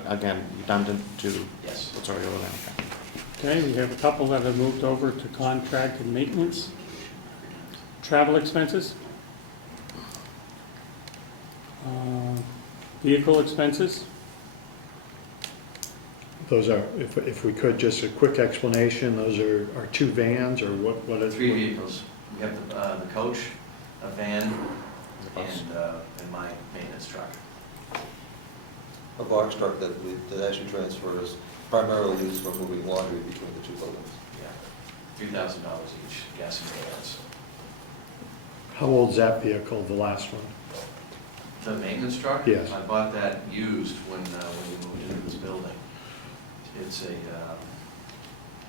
again, redundant to Yes. what's already over there, okay. okay, we have a couple that have moved over to contract and maintenance. Travel expenses. Vehicle expenses. Those are, if we could, just a quick explanation, those are 2 vans, or what are? 3 vehicles. We have the coach, a van, and my maintenance truck. A box truck that actually transfers, primarily used for moving laundry between the 2 buildings. Yeah, $3,000 each, gas and gas. How old's that vehicle, the last one? The maintenance truck? Yes. I bought that used when we moved into this building. It's a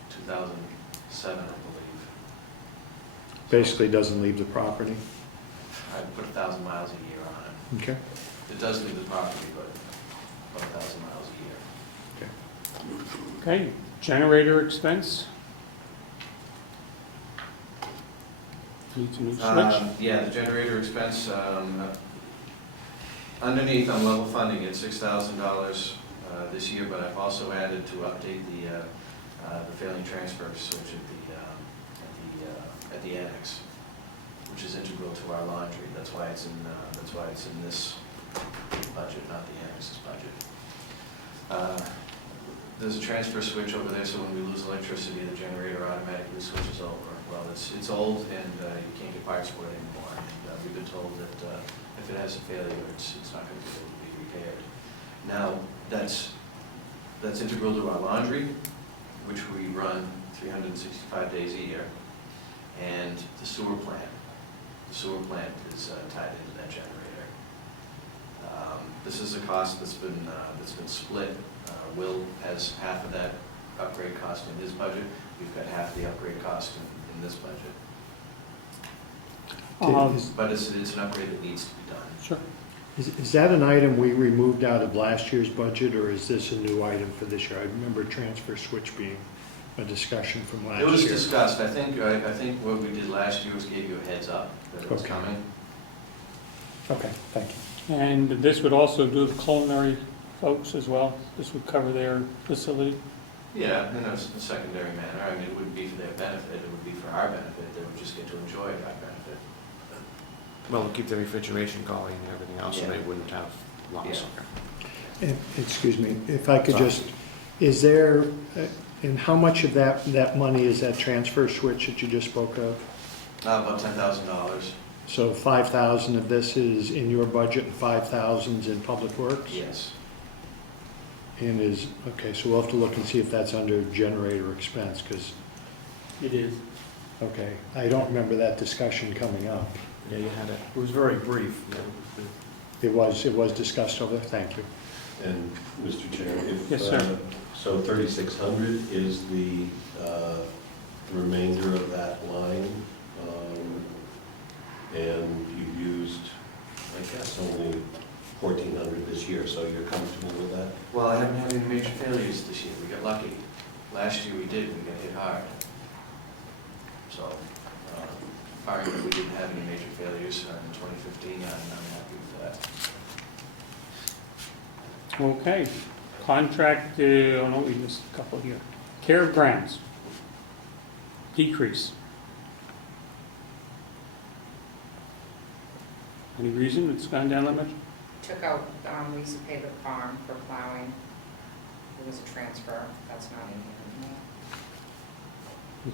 2007, I believe. Basically doesn't leave the property? I put 1,000 miles a year on it. Okay. It does leave the property, but about 1,000 miles a year. Okay, generator expense. Needs a new switch. Yeah, the generator expense, underneath, I'm level funding at $6,000 this year, but I've also added to update the failing transfer switch at the annex, which is integral to our laundry. That's why it's in this budget, not the annex's budget. There's a transfer switch over there, so when we lose electricity, the generator automatically switches over. Well, it's old and you can't get parts for it anymore. And we've been told that if it has a failure, it's not going to be able to be repaired. Now, that's integral to our laundry, which we run 365 days a year, and the sewer plant. The sewer plant is tied into that generator. This is a cost that's been split. Will has half of that upgrade cost in his budget. We've got half the upgrade cost in this budget. But it's an upgrade that needs to be done. Sure. Is that an item we removed out of last year's budget, or is this a new item for this year? I remember transfer switch being a discussion from last year. It was discussed. I think what we did last year was gave you a heads up that it was Okay. coming. Okay, thank you. And this would also do the culinary folks as well? This would cover their facility? Yeah, in a secondary manner. I mean, it wouldn't be for their benefit, it would be for our benefit. They would just get to enjoy our benefit. Well, we'll keep the refrigeration going and everything else, so Yeah. they wouldn't have loss. Yeah. Excuse me, if I could just, is there, and how much of that money is that transfer switch that you just spoke of? About $10,000. So 5,000 of this is in your budget and 5,000 is in Public Works? Yes. And okay, so we'll have to look and see if that's under generator expense, because, It is. okay, I don't remember that discussion coming up. Yeah, you had it. It was very brief. It was discussed over there, thank you. And, Mr. Chair, if... Yes, sir. So 3,600 is the remainder of that line, and you've used, I guess, only 1,400 this year, so you're comfortable with that? Well, I haven't had any major failures this year. We got lucky. Last year we did, we got hit hard. So, barring that we didn't have any major failures in 2015, I'm happy with that. Okay. Contract, oh no, we missed a couple here. Care of grounds. Decrease. Any reason it's gone down that much? Took out, we used to pay the farm for plowing. There was a transfer, that's not in here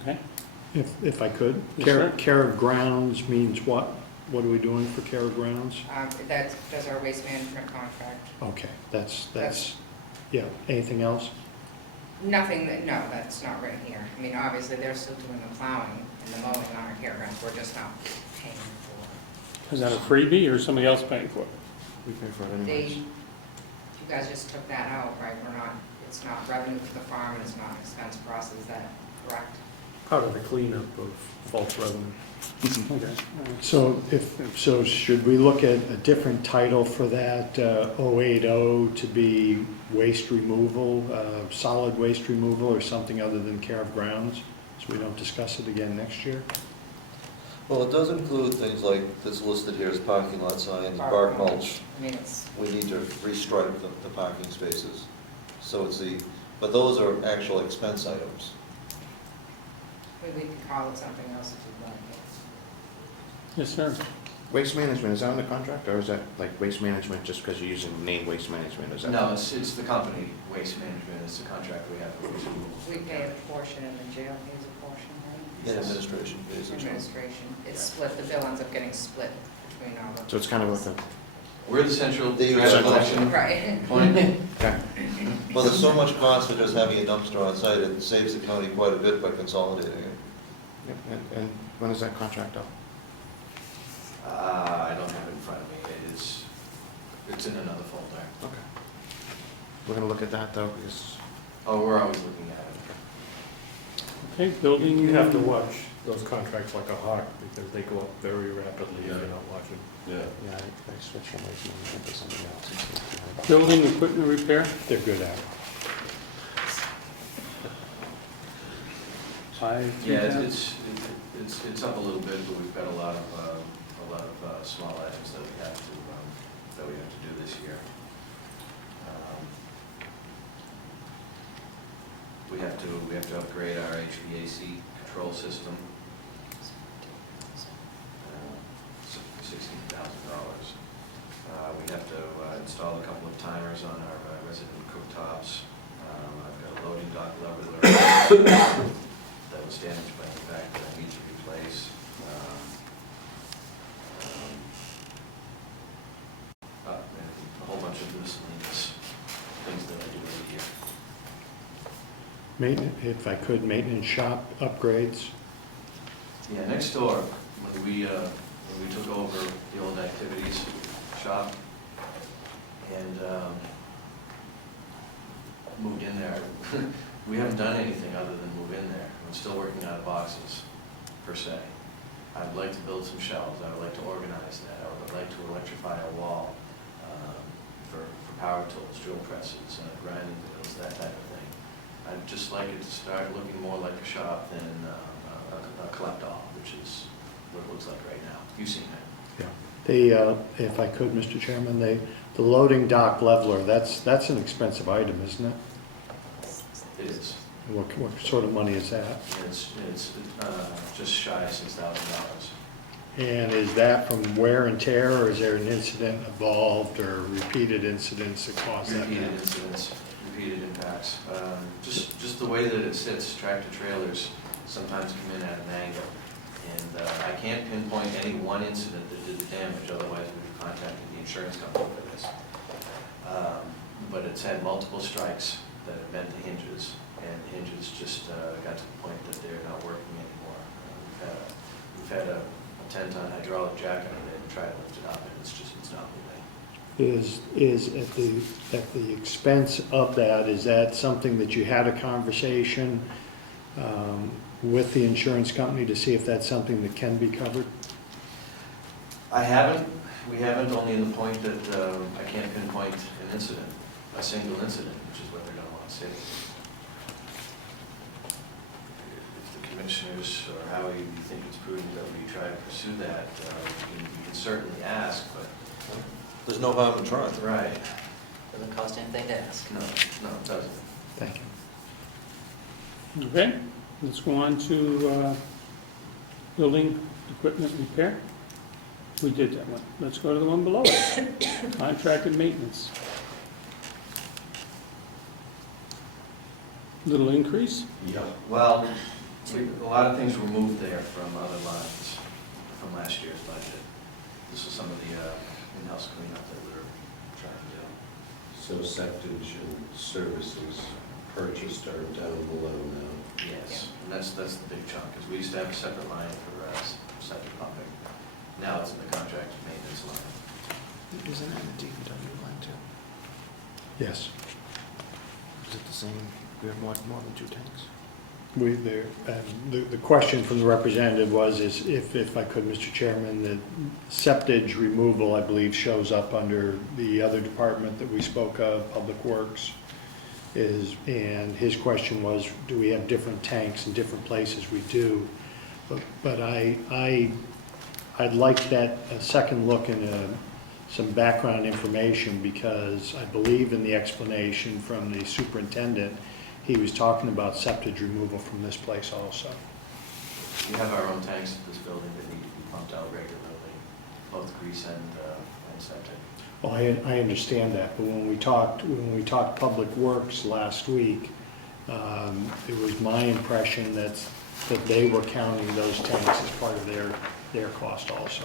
anymore. Okay. If I could. Yes, Care sir. care of grounds means what? What are we doing for care of grounds? That does our waste management contract. Okay, that's, yeah, anything else? Nothing that, no, that's not right here. I mean, obviously, they're still doing the plowing and the mowing on our care grounds, we're just not paying for Is that a freebie or somebody else paying for it? We pay for it it. anyways. You guys just took that out, right? It's not revenue for the farm and it's not expense for us, is that correct? Part of the cleanup of false revenue. Okay. So should we look at a different title for that, 080 to be waste removal, solid waste removal, or something other than care of grounds? So we don't discuss it again next year? Well, it does include things like, that's listed here as parking lot signs, bark mulch. I mean, it's, We need to restripe the parking spaces. So it's but those are actual expense items. we could call it something else if you'd like. Yes, sir. Waste management, is that on the contract, or is that like waste management just because you're using the name waste management? Is that? No, it's the company, Waste Management, it's the contract we have for waste removal. We pay a portion and the jail pays a portion, right? And administration pays as well. Administration, it's split, the bill ends up getting split between all of. So it's kind of like a, We're the central They use trash central. collection Right. point. okay. Well, there's so much cost for just having a dumpster on site, it saves the county quite a bit by consolidating it. Yep, and when is that contract up? I don't have it in front of me, it's in another folder. Okay. We're gonna look at that though, because, Oh, we're always looking at it. Okay, building. You have to watch those contracts like a hawk, because they go up very rapidly if you're not watching. Yeah. yeah, I switched from waste management to something else. Building equipment repair. They're good at it. Yeah, it's up a little bit, but we've got a lot of small items that we have to do this year. We have to upgrade our HVAC control system. $16,000. We have to install a couple of timers on our resident cooktops. I've got a loading dock leveler that was damaged by impact that I need to replace. And a whole bunch of miscellaneous things that I do every year. Maintenance, if I could, maintenance shop upgrades. Yeah, next door, when we took over the old activities shop and moved in there, we haven't done anything other than move in there. I'm still working out of boxes, per se. I'd like to build some shelves, I would like to organize that, I would like to electrify a wall for power tools, drill presses, grinding wheels, that type of thing. I'd just like it to start looking more like a shop than a collect-all, which is what it looks like right now. You've seen it. Yeah. If I could, Mr. Chairman, the loading dock leveler, that's an expensive item, isn't it? It is. What sort of money is that? It's just shy of $6,000. And is that from wear and tear, or is there an incident involved, or repeated incidents that cause that? Repeated incidents, repeated impacts. Just the way that it sits, tractor trailers sometimes come in at an angle. And I can't pinpoint any one incident that did the damage, otherwise we would have contacted the insurance company for this. But it's had multiple strikes that have bent the hinges, and the hinges just got to the point that they're not working anymore. We've had a 10-ton hydraulic jack on it and tried to lift it up, and it's not moving. Is at the expense of that, is that something that you had a conversation with the insurance company to see if that's something that can be covered? I haven't. We haven't, only in the point that I can't pinpoint an incident, a single incident, which is what they're going to want to see. If the commissioners or Howie, you think it's prudent that we try to pursue that, you can certainly ask, but. There's no harm in trying. Right. Doesn't cost anything to ask. No, it doesn't. Thank you. Okay, let's go on to building equipment repair. We did that one. Let's go to the one below it. Contracted maintenance. Little increase. Yeah. Well, a lot of things were moved there from other lines from last year's budget. This is some of the in-house cleanup that we were trying to do. So septage and services purchased are down below now. Yes, and that's the big chunk, because we used to have a separate line for septic pumping. Now it's in the contract maintenance line. Isn't that in the DPW line too? Yes. Is it the same, we have more than 2 tanks? The question from the representative was, is if I could, Mr. Chairman, the septage removal, I believe, shows up under the other department that we spoke of, Public Works. And his question was, do we have different tanks in different places? We do. But I I'd like that second look into some background information, because I believe in the explanation from the superintendent, he was talking about septic removal from this place also. We have our own tanks at this building that need to be pumped out regularly, both grease and septic. Oh, I understand that, but when we talked Public Works last week, it was my impression that they were counting those tanks as part of their cost also.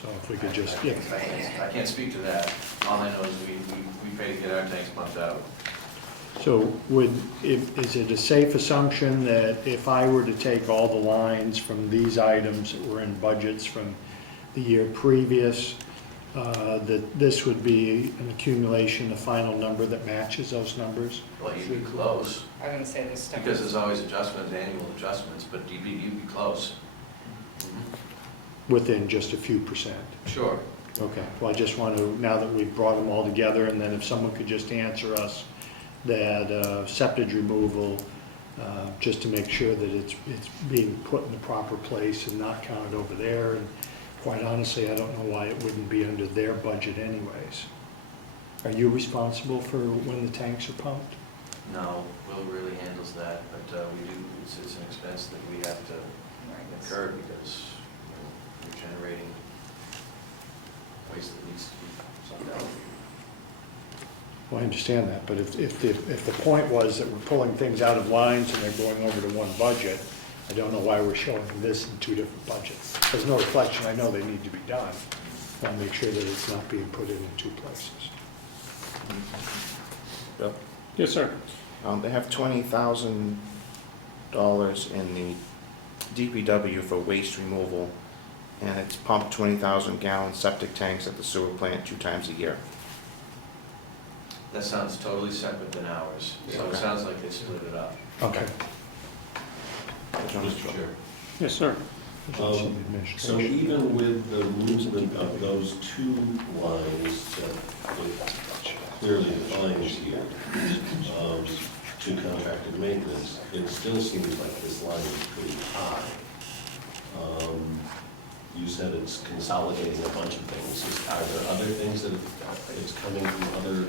So if we could just, yeah. I can't speak to that. All I know is we pay to get our tanks pumped out. So is it a safe assumption that if I were to take all the lines from these items that were in budgets from the year previous, that this would be an accumulation, a final number that matches those numbers? Well, you'd be close, I was gonna say this stuff. because there's always adjustments, annual adjustments, but you'd be close. Within just a few percent? Sure. Okay, well, I just want to, now that we've brought them all together, and then if someone could just answer us that septic removal, just to make sure that it's being put in the proper place and not counted over there. And quite honestly, I don't know why it wouldn't be under their budget anyways. Are you responsible for when the tanks are pumped? No, Will really handles that, but we do, it's an expense that we have to incur because we're generating waste that needs to be sucked out. Well, I understand that, but if the point was that we're pulling things out of lines and they're going over to one budget, I don't know why we're showing this in two different budgets. There's no reflection, I know they need to be done. I want to make sure that it's not being put in two places. Bill? Yes, sir. They have $20,000 in the DPW for waste removal, and it's pumped 20,000 gallon septic tanks at the sewer plant 2 times a year. That sounds totally separate than ours, so it Okay. sounds like they split it up. Okay. Mr. Chair. Yes, sir. So even with the movement of those two lines that it clearly defines here, to contracted maintenance, it still seems like this line is pretty high. You said it's consolidating a bunch of things. Are there other things that it's coming from other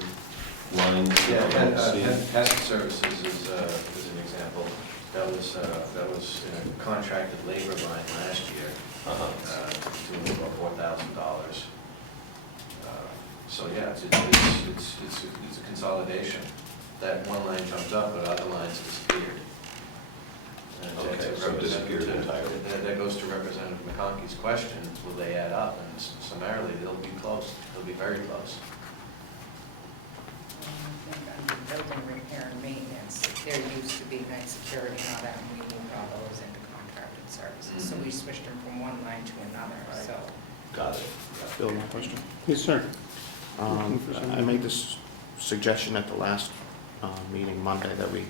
lines? Yeah, that I don't see? hazard services is an example. That was in a contracted labor line last year, to about $4,000. So yeah, it's a consolidation. That one line jumped up, but other lines disappeared. And Okay, that's so it disappeared entirely. That goes to Representative McConkey's question, will they add up? And summarily, they'll be close, they'll be very close. Building repair and maintenance, there used to be night security and all that, and we moved all those into contracted services. So we switched them from one line to another, so. Got it. Bill, my question? Yes, sir. I made this suggestion at the last meeting Monday that we,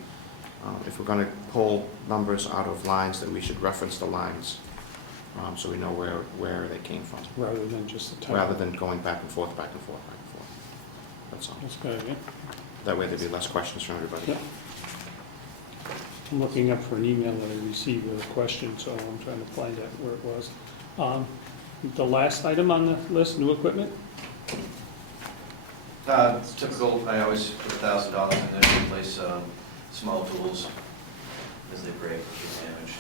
if we're going to pull numbers out of lines, that we should reference the lines so we know where they came from, Rather than just the title. rather than going back and forth, back and forth, back and forth. That's all. That's a good idea. That way there'd be less questions from everybody. Yeah. I'm looking up for an email that I received with a question, so I'm trying to find out where it was. The last item on the list, new equipment? Typical, I always put $1,000 in there to replace small tools as they break or get damaged.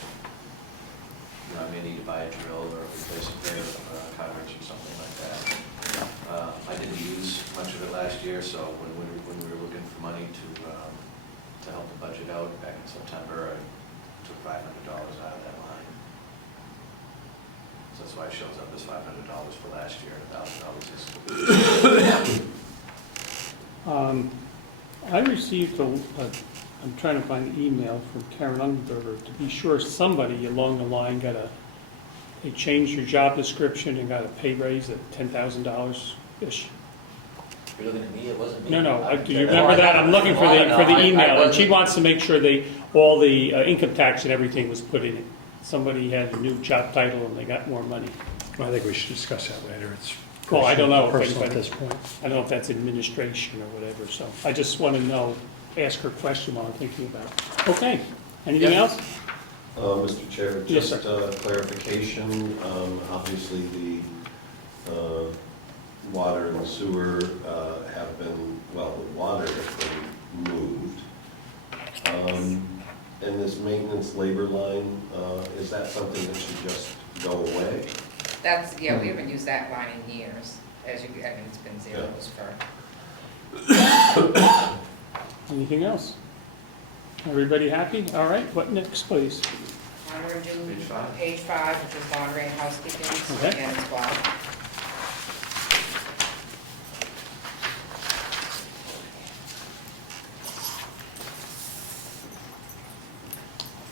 You know, I may need to buy a drill or replace a pair of cartridge or something like that. I didn't use much of it last year, so when we were looking for money to help the budget out back in September, I took $500 out of that line. So that's why it shows up as $500 for last year and $1,000 this year. I received I'm trying to find the email from Karen Ungerberger to be sure somebody along the line they changed your job description and got a pay raise at $10,000-ish. You're looking at me, it wasn't me. No, do you remember that? I'm looking for the email, and she wants to make sure all the income tax and everything was put in it. Somebody had a new job title and they got more money. I think we should discuss that later. It's Well, I don't know if personal at anybody- this point. I don't know if that's administration or whatever, so I just want to ask her a question while I'm thinking about it. Okay, anything Yeah. else? Mr. Chair, Yes, just clarification, obviously the water and sewer have been, well, the water has been moved. And this maintenance labor line, is that something that should just go away? That's, yeah, we haven't used that line in years, as you, I mean, it's been zeros for. Anything else? Everybody happy? All right, what next, please? We're gonna do Page 5. page 5, which is laundry and housekeeping, Okay. and it's Bob.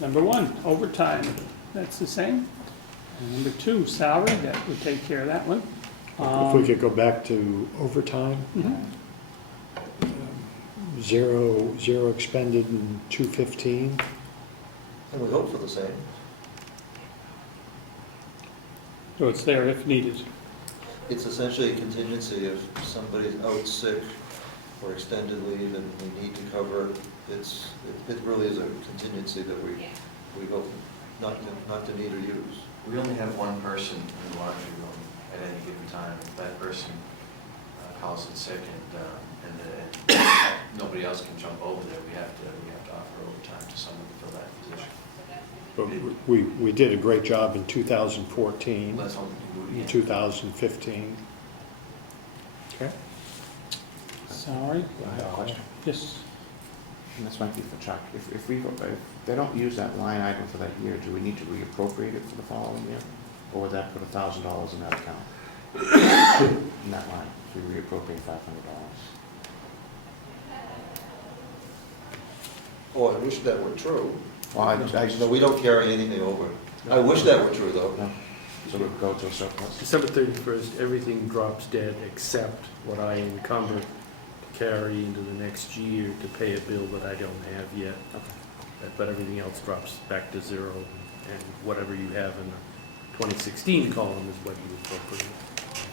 Number 1, overtime, that's the same. And number 2, salary, that would take care of that one. If we could go back to overtime, Mhm. zero expended in 215. And we hope for the same. So it's there if needed. It's essentially a contingency if somebody's out sick or extended leave and we need to cover it. It really is a contingency that we hope not to need or use. We only have one person in the laundry room at any given time. If that person calls in sick and nobody else can jump over there, we have to offer overtime to someone to fill that position. But we did a great job in 2014, Let's hope we can do it in again. 2015. Okay. Salary? I have a question, Yes. and this might be for Chuck. If they don't use that line item for that year, do we need to reappropriate it for the following year? Or would that put $1,000 in that account? In that line, if we reappropriate $500? Oh, I wish that were true. Well, No, we don't carry anything over. I wish that were true, though. No. So we go to a surplus? December 31st, everything drops dead except what I encumber to carry into the next year to pay a bill that I don't have yet. But everything else drops back to zero, and whatever you have in the 2016 column is what you appropriate.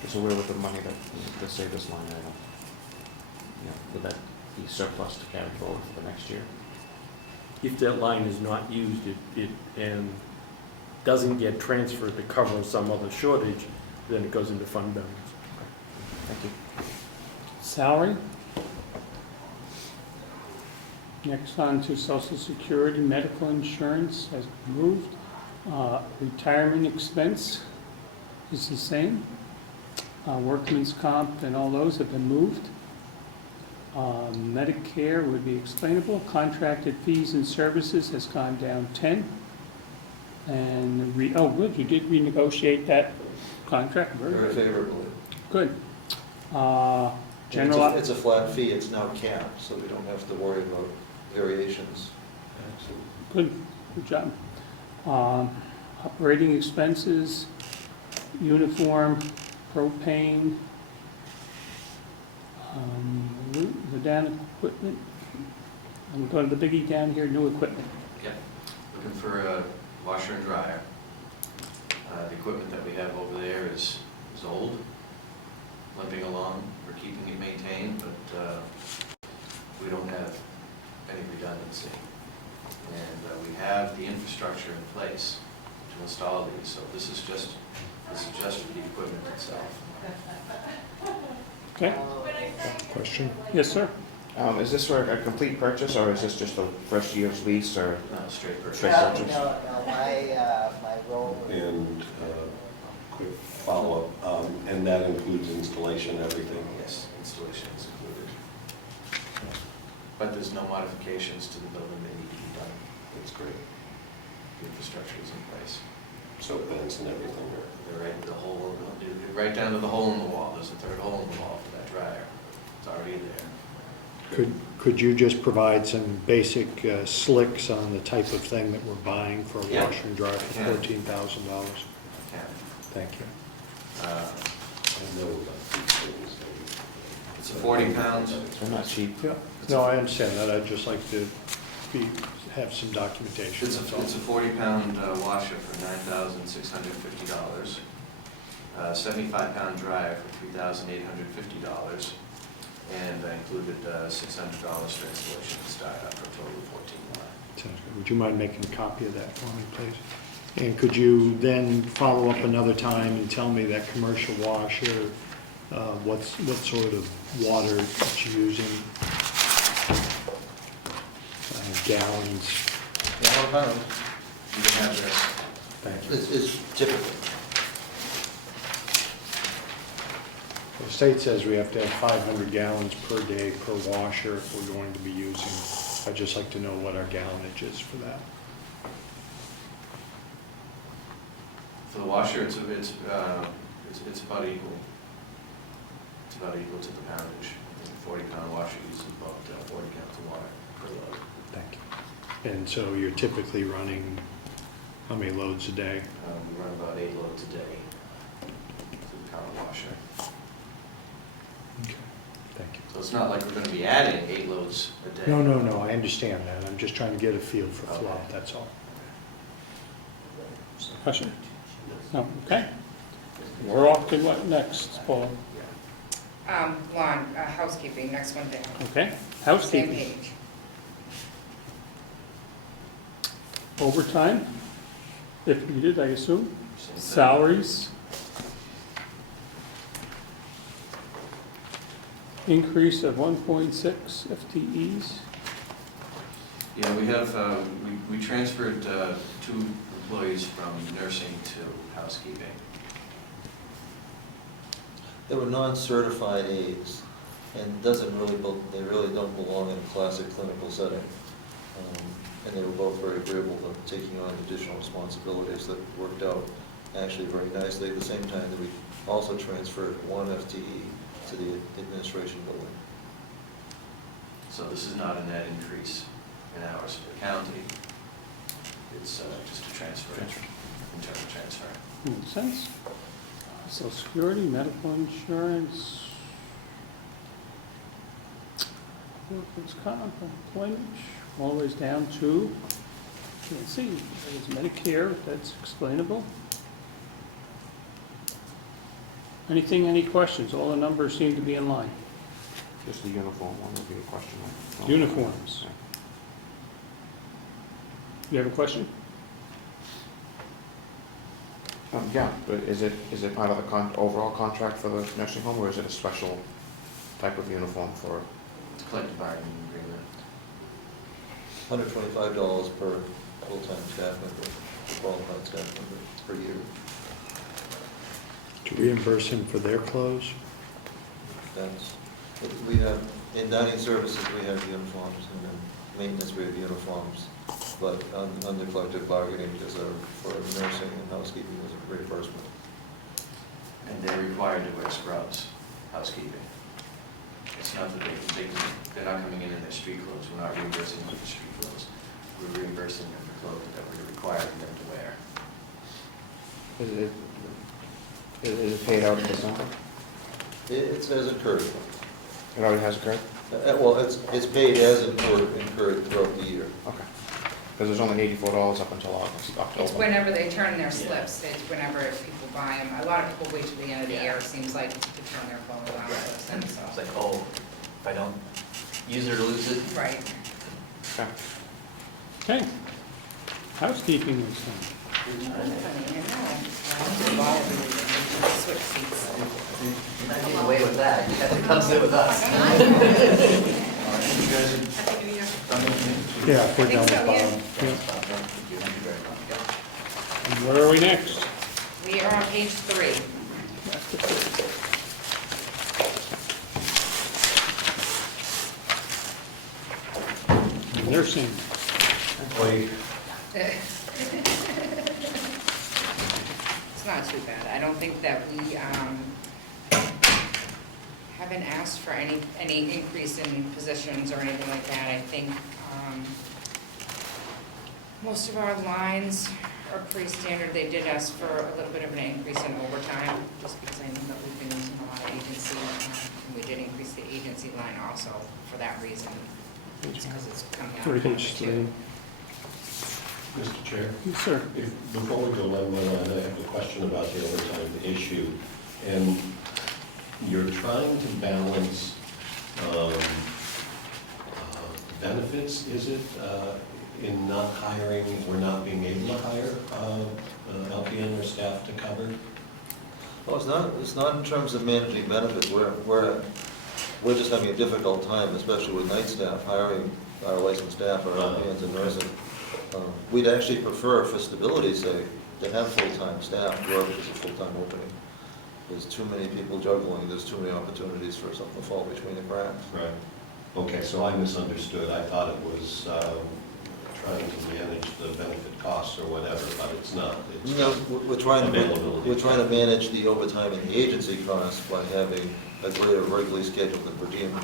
So where would the money that, let's say this line item, would that be surplus to carry forward for the next year? If that line is not used, it doesn't get transferred to cover some other shortage, then it goes into fund balance. Thank you. Salary? Next on to Social Security, medical insurance has moved. Retirement expense is the same. Workman's comp and all those have been moved. Medicare would be explainable. Contracted fees and services has gone down 10. And, oh, good, you did renegotiate that contract, very Very good. favorably. Good. And General, It's a flat fee, it's now capped, so we don't have to worry about variations. good job. Operating expenses, uniform, propane, the down equipment. I'm going to the biggie down here, new equipment. Yep. Looking for a washer and dryer. The equipment that we have over there is old, limping along. We're keeping it maintained, but we don't have any redundancy. And we have the infrastructure in place to install these, so this is just for the equipment itself. Okay? Question? Yes, sir. Is this for a complete purchase, or is this just the first year's lease, or Straight purchase. straight purchase? No, my role is... And quick follow-up, and that includes installation, everything? Yes, installation is included. But there's no modifications to the building that need to be done. That's great. The infrastructure is in place. So vents and everything are... They're right down to the hole in the wall. There's a third hole in the wall for that dryer. It's already there. Could you just provide some basic slicks on the type of thing that we're buying for a Yeah. washer and dryer for Yeah. $14,000? Yeah. Thank you. I know about these things. It's a 40-pound. They're not cheap. Yeah. No, I understand that. I'd just like to have some documentation. It's a that's all. 40-pound washer for $9,650. 75-pound dryer for $3,850. And I included $600 for installation and startup for a total of $14,000. Sounds good. Would you mind making a copy of that for me, please? And could you then follow up another time and tell me that commercial washer, what sort of water it's using? Gallons. Gallon pounds. You can have this. Thank you. It's typical. The state says we have to have 500 gallons per day per washer if we're going to be using. I'd just like to know what our gallonage is for that. For the washer, it's about equal. It's about equal to the poundage. I think a 40-pound washer uses about 40 gallons of water per load. Thank you. And so you're typically running how many loads a day? We run about 8 loads a day to the Carroll washer. Okay. Thank you. So it's not like we're going to be adding 8 loads a day. No, I understand that. I'm just trying to get a feel for flow, Okay. that's all. Question? No, okay. We're off to what next, Paul? Lawn, housekeeping, next one down. Okay, Same housekeeping. page. Overtime, if needed, I assume. Same thing. Salaries. Increase of 1.6 FTEs. Yeah, we have, we transferred 2 employees from nursing to housekeeping. They were non-certified aides, and doesn't really, they really don't belong in a classic clinical setting. And they were both very agreeable to taking on additional responsibilities that worked out actually very nicely. At the same time that we also transferred 1 FTE to the administration building. So this is not a net increase in hours for the county. It's just a transfer, internal transfer. Makes sense. Social Security, medical insurance, workers' comp, employment, all the way down to, let's see, there's Medicare, that's explainable. Anything, any questions? All the numbers seem to be in line. Just the uniform one would be a question. Uniforms. Yeah. You have a question? Yeah, but is it part of the overall contract for the nursing home, or is it a special type of uniform for? It's a collective bargaining agreement. $125 per full-time staff member, qualified staff member per year. To reimburse him for their clothes? That's, we have, in dining services, we have uniforms, and in maintenance, we have uniforms. But under collective bargaining, for nursing and housekeeping, there's a reimbursement. And they're required to wear scrubs, housekeeping. It's not that they're not coming in their street clothes. We're not reimbursing them for street clothes. We're reimbursing them for clothes that we're requiring them to wear. Is it paid out in December? It's as incurred. It already has occurred? Well, it's paid as incurred throughout the year. Okay. Because there's only $84 up until October. It's whenever they turn their slips, it's whenever people buy them. A lot of people wait till the end of the year, it seems like, to turn their clothes on. Right. So. It's like, oh, if I don't use it or lose it. Right. Okay. Okay. Housekeeping is done. Switch seats. You're not getting away with that. You have to come sit with us. You guys are Happy New Year. done with me? Yeah, we're I think done with so, yeah. Bob. Thank you very much. And where are we next? We are on page 3. Nursing. It's not too bad. I don't think that we haven't asked for any increase in positions or anything like that. I think most of our lines are pretty standard. They did ask for a little bit of an increase in overtime, just because I know that we've been using a lot of agency. And we did increase the agency line also for that reason, just because it's coming out. of Page 3. Mr. Chair, Yes, sir. before we go on, I have a question about the overtime issue. And you're trying to balance benefits, is it? in not hiring or not being able to hire LPN or staff to cover? Well, it's not in terms of managing benefits. We're just having a difficult time, especially with night staff, hiring our licensed staff, our LPNs and nurses. We'd actually prefer, for stability's sake, to have full-time staff wherever there's a full-time opening. There's too many people juggling, there's too many opportunities for something to fall between the cracks. Right. Okay, so I misunderstood. I thought it was trying to manage the benefit costs or whatever, but it's not. It's No, we're trying availability. to manage the overtime and the agency costs by having a greater regularly scheduled and per diem.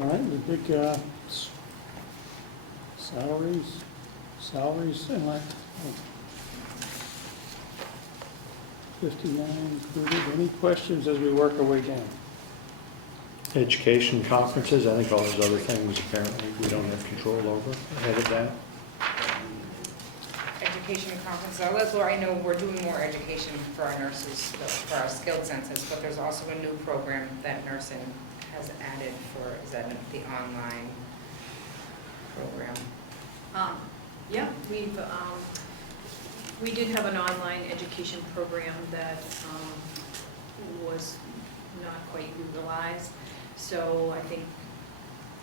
All right, the big salaries and like 59 included. Any questions as we work our way down? Education conferences, I think all those other things apparently we don't have control over ahead of that. Education conference, I'll let Laura know we're doing more education for our nurses, for our skilled census, but there's also a new program that nursing has added for, is that the online program? Yeah, we did have an online education program that was not quite utilized. So I think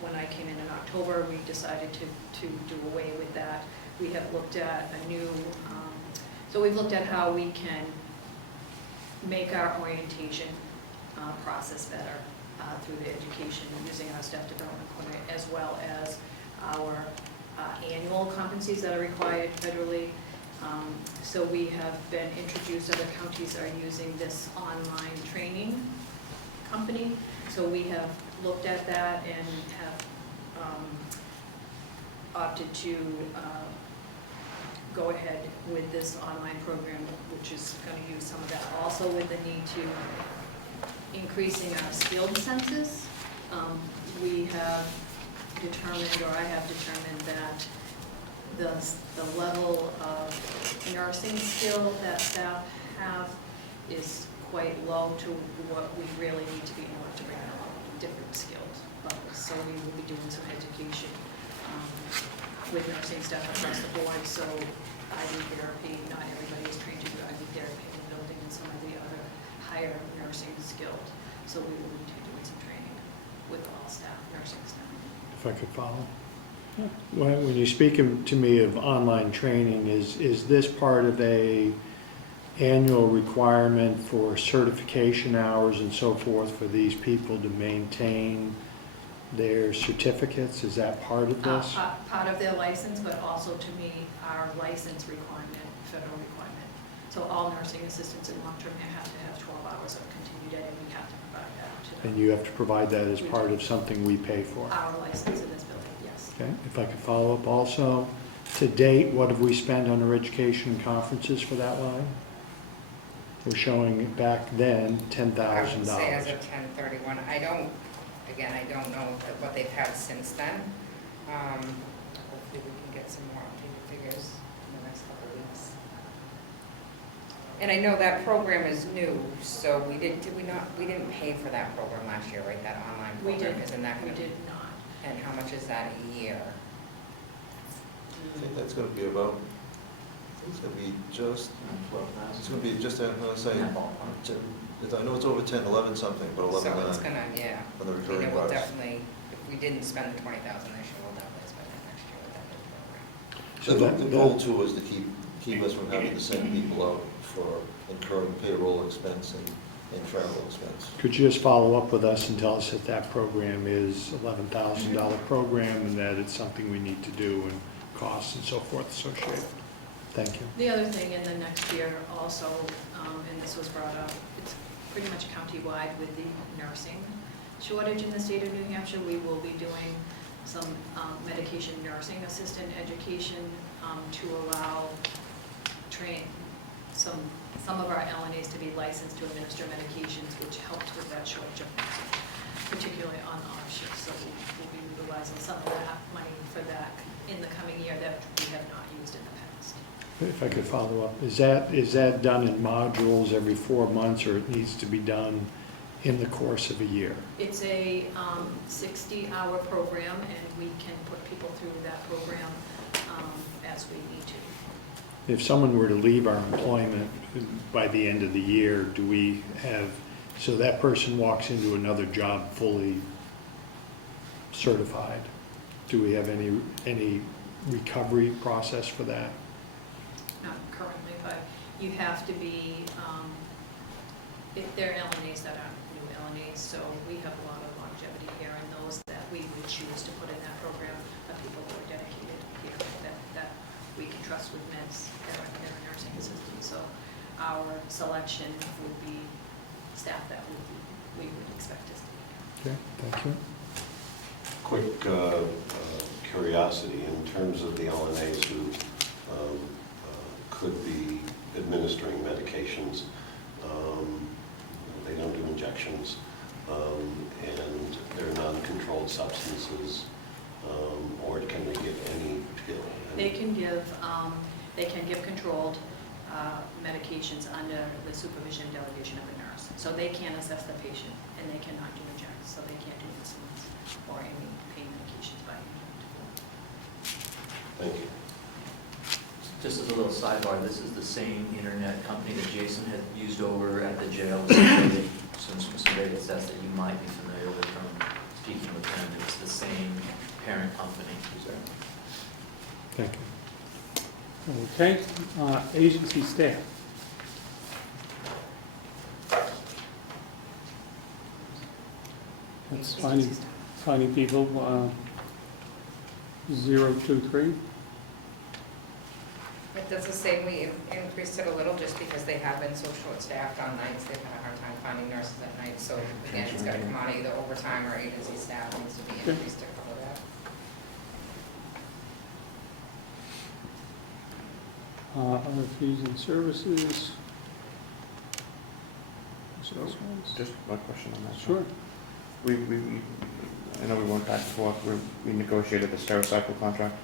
when I came in October, we decided to do away with that. We have looked at a new, so we've looked at how we can make our orientation process better through the education using our staff development coordinator, as well as our annual competencies that are required federally. So we have been introduced, other counties are using this online training company. So we have looked at that and have opted to go ahead with this online program, which is going to use some of that. Also with the need to increasing our skilled census, we have determined, or I have determined, that the level of nursing skill that staff have is quite low to what we really need to be in order to bring in different skills levels. So we will be doing some education with nursing staff across the board. So IV therapy, not everybody is trained to do IV therapy in the building, and some of the other higher nursing skills. So we will be doing some training with all staff, nursing staff. If I could follow. When you speak to me of online training, is this part of a annual requirement for certification hours and so forth for these people to maintain their certificates? Is that part of this? Part of their license, but also to meet our license requirement, federal requirement. So all nursing assistants in long-term care have to have 12 hours of continued ed, and we have to provide that to them. And you have to provide that as part of something we pay for? Our license in this building, yes. Okay, if I could follow up also, to date, what have we spent on our education conferences for that line? We're showing back then $10,000. I would say as of 10/31, I don't know what they've had since then. Hopefully we can get some more updated figures in the next couple of weeks. And I know that program is new, so we didn't pay for that program last year, right? That online We program, did. isn't that We gonna did not. And how much is that a year? I think that's going to be about, it's going to be just, it's going to be just, I'm going to say, I know it's over 10, 11 something, but 11 So it's gonna, yeah. on the I mean, recurring it will price. definitely, if we didn't spend the 20,000 this year, we'll definitely spend it next year with that new program. So the goal too is to keep us from having to send people out for incurring payroll expense and travel expense. Could you just follow up with us and tell us that that program is $11,000 program and that it's something we need to do and costs and so forth associated? Thank you. The other thing in the next year also, and this was brought up, it's pretty much countywide with the nursing shortage in the state of New Hampshire. We will be doing some medication nursing assistant education to allow some of our LNAs to be licensed to administer medications, which helps with that shortage of nursing, particularly on off shifts. So we'll be utilizing some of that money for that in the coming year that we have not used in the past. If I could follow up, is that done in modules every 4 months, or it needs to be done in the course of a year? It's a 60-hour program, and we can put people through that program as we need to. If someone were to leave our employment by the end of the year, do we have, so that person walks into another job fully certified? Do we have any recovery process for that? Not currently, but you have to be, if they're LNAs that aren't new LNAs, so we have a lot of longevity here, and those that we would choose to put in that program are people who are dedicated here, that we can trust with meds, that are nursing assistants. So our selection would be staff that we would expect us to be. Okay, thank you. Quick curiosity, in terms of the LNAs who could be administering medications, they don't do injections, and they're non-controlled substances, or can they give any pill? They can give controlled medications under the supervision and delegation of a nurse. So they can assess the patient, and they cannot do injects, so they can't do insulins or any pain medications by hand. Thank you. Just as a little sidebar, this is the same internet company that Jason had used over at the jail. Somebody that says that you might be familiar with from speaking with them. It's the same parent company. Thank you. Okay, agency staff. That's finding people, 023. It does the same, we increased it a little just because they have been so short-staffed on nights, they've had a hard time finding nurses at night, so again, it's gotta come out of either overtime or agency staff needs to be increased to cover that. Other fees and services. Just one question on that. Sure. I know we went back and forth, we negotiated the Stericycle contract.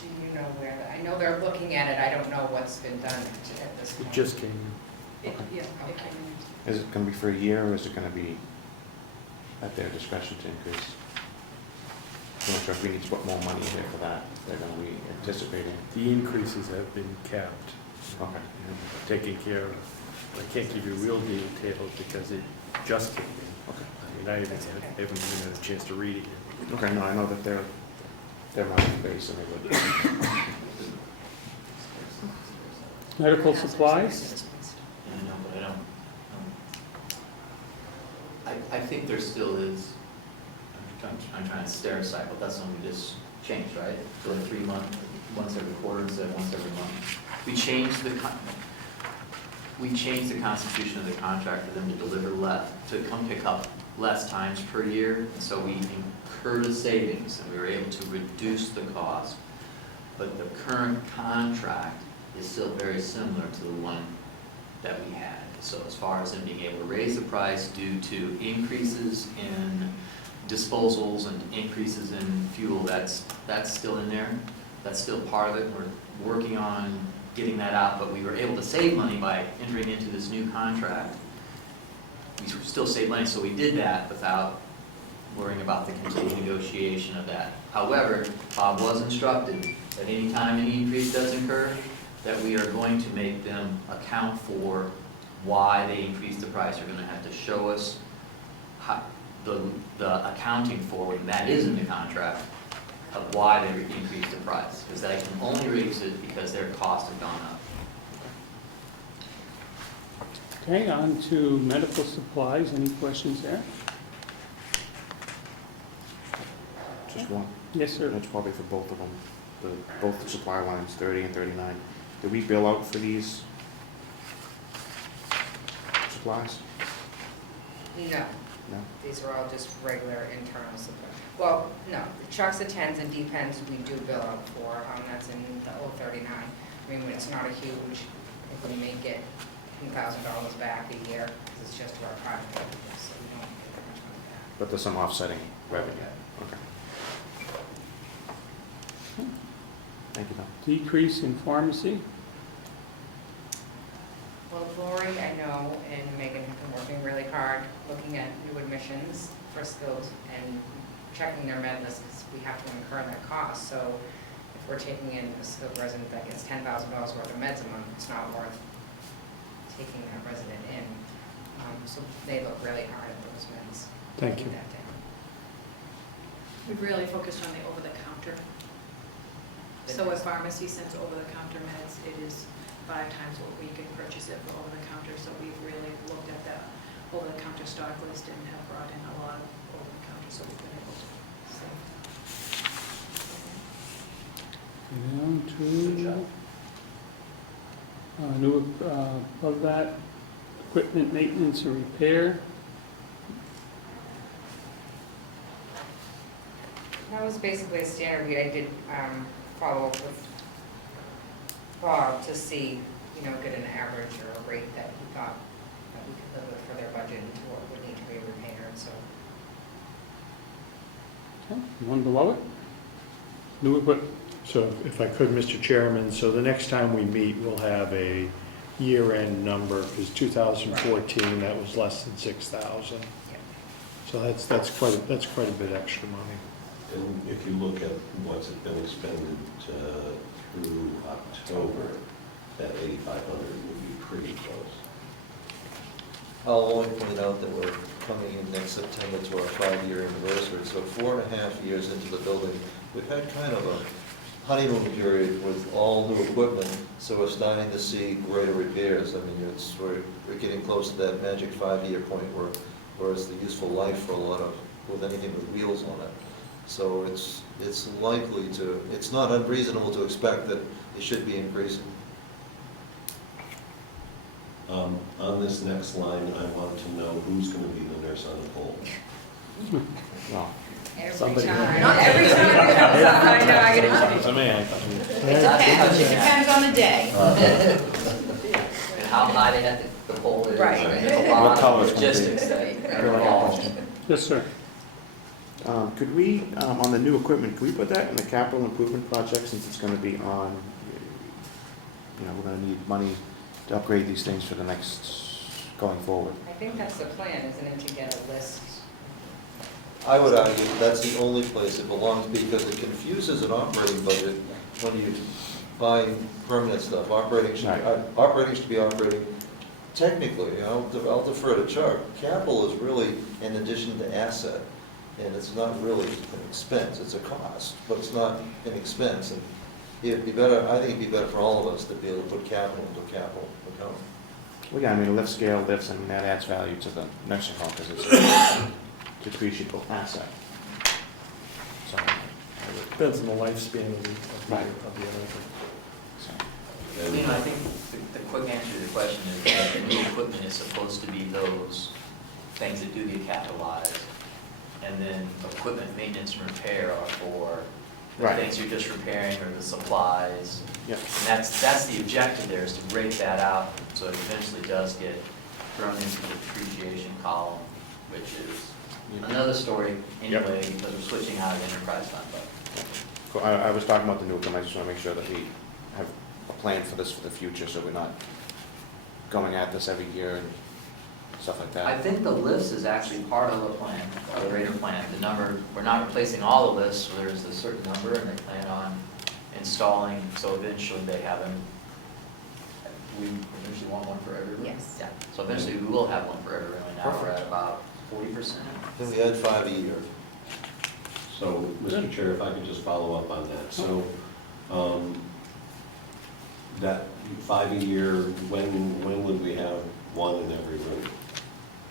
Do you know where, I know they're looking at it, I don't know what's been done at this point. It just came in. Okay. Yeah, it came in. Is it going to be for a year, or is it going to be at their discretion to increase? I'm not sure if we need to put more money in there for that. They're going to be anticipating. The increases have been capped Okay. and taken care of. I can't give you real details because it just came in. Okay. I mean, I haven't even had a chance to read it yet. Okay, no, I know that they're money based, and they would. Medical supplies. Yeah, I know, but I don't. I think there still is. I'm trying to Stericycle. That's something we just changed, right? So like 3 months, once every quarter instead of once every month. We changed the constitution of the contract for them to deliver less, to come pick up less times per year. And so we incurred a savings, and we were able to reduce the cost. But the current contract is still very similar to the one that we had. So as far as them being able to raise the price due to increases in disposals and increases in fuel, that's still in there. That's still part of it. We're working on getting that out, but we were able to save money by entering into this new contract. We still save money, so we did that without worrying about the continued negotiation of that. However, Bob was instructed that any time any increase does incur, that we are going to make them account for why they increased the price. They're going to have to show us how, the accounting for it, and that is in the contract, of why they increased the price, because they can only raise it because their costs have gone up. Okay, on to medical supplies. Any questions there? Just one. Yes, sir. That's probably for both of them, both the supply lines, 30 and 39. Did we bill out for these supplies? No. No? These are all just regular internal supply. Well, no, the trucks, the 10s, and depends we do bill out for, that's in the 039. I mean, it's not a huge, if we may get $10,000 back a year, because it's just our private business, so we don't get that much money back. But there's some offsetting revenue. Okay. Thank you, Tom. Decrease in pharmacy. Well, Lori, I know, and Megan have been working really hard, looking at new admissions for skilled and checking their med list, because we have to incur that cost. So if we're taking in a skilled resident that gets $10,000 worth of meds a month, it's not worth taking that resident in. So they look really hard at those meds. Thank you. Taking that down. We've really focused on the over-the-counter. So if pharmacy sends over-the-counter meds, it is 5 times what we can purchase it for over-the-counter. So we've really looked at that over-the-counter stock list and have brought in a lot of over-the-counter, so we've been able to save. Down to, new, above that, equipment maintenance and repair. That was basically a standard read. I did follow up with Bob to see, get an average or a rate that he thought that we could live with for their budget and what would need to be repaired, so. Okay, one below it. New equipment. So if I could, Mr. Chairman, so the next time we meet, we'll have a year-end number, because 2014, that was less than 6,000. Yeah. So that's quite a bit extra money. And if you look at what's been expended through October, that 8,500 would be pretty close. I'll only point out that we're coming in next September to our 5-year anniversary, so 4.5 years into the building, we've had kind of a honeymoon period with all new equipment, so we're starting to see greater repairs. I mean, we're getting close to that magic 5-year point where it's the useful life for a lot of, with anything with wheels on it. So it's likely to, it's not unreasonable to expect that it should be increasing. On this next line, I want to know who's going to be the nurse on the pole. Well, Every Somebody- time. Not every time we have I know, I gotta to me, I It depends on the day. And how high they have the pole is. Right. And there's a lot What color of is it gonna be? logistics that are Really involved. question. Yes, sir. Could we, on the new equipment, could we put that in the capital improvement project, since it's gonna be on, we're gonna need money to upgrade these things for the next, going forward? I think that's the plan, isn't it, to get a list? I would argue that's the only place it belongs, because it confuses an operating budget when you buy permanent stuff. Operating should be operating. Technically, I'll defer to Chuck. Capital is really an addition to asset, and it's not really an expense. It's a cost, but it's not an expense. And it'd be better, I think it'd be better for all of us to be able to put capital into a capital account. Well, yeah, I mean, a lift scale lifts, and that adds value to the nursing home, because it's a depreciable asset. So, I would, Depends on the lifespan of the Right. other. so. I think the quick answer to the question is that the new equipment is supposed to be those things that do get capitalized. And then equipment maintenance and repair are for the Right. things you're just repairing or the supplies. Yep. And that's the objective there, is to break that out so it eventually does get thrown into the depreciation column, which is another story anyway, because we're switching out of enterprise fund. But Cool. I was talking about the new equipment, I just want to make sure that we have a plan for this for the future, so we're not going at this every year and stuff like I that. think the list is actually part of the plan, a greater plan. The number, we're not replacing all the lists, so there's a certain number, and they plan on installing, so eventually they have them. We eventually want one for every room? Yes. Yeah, so eventually we will have one for every room, and now we're at about 40%. Then we had 5 a year. So, Mr. Chair, if I could just follow up on that. So, that 5 a year, when would we have one in every room?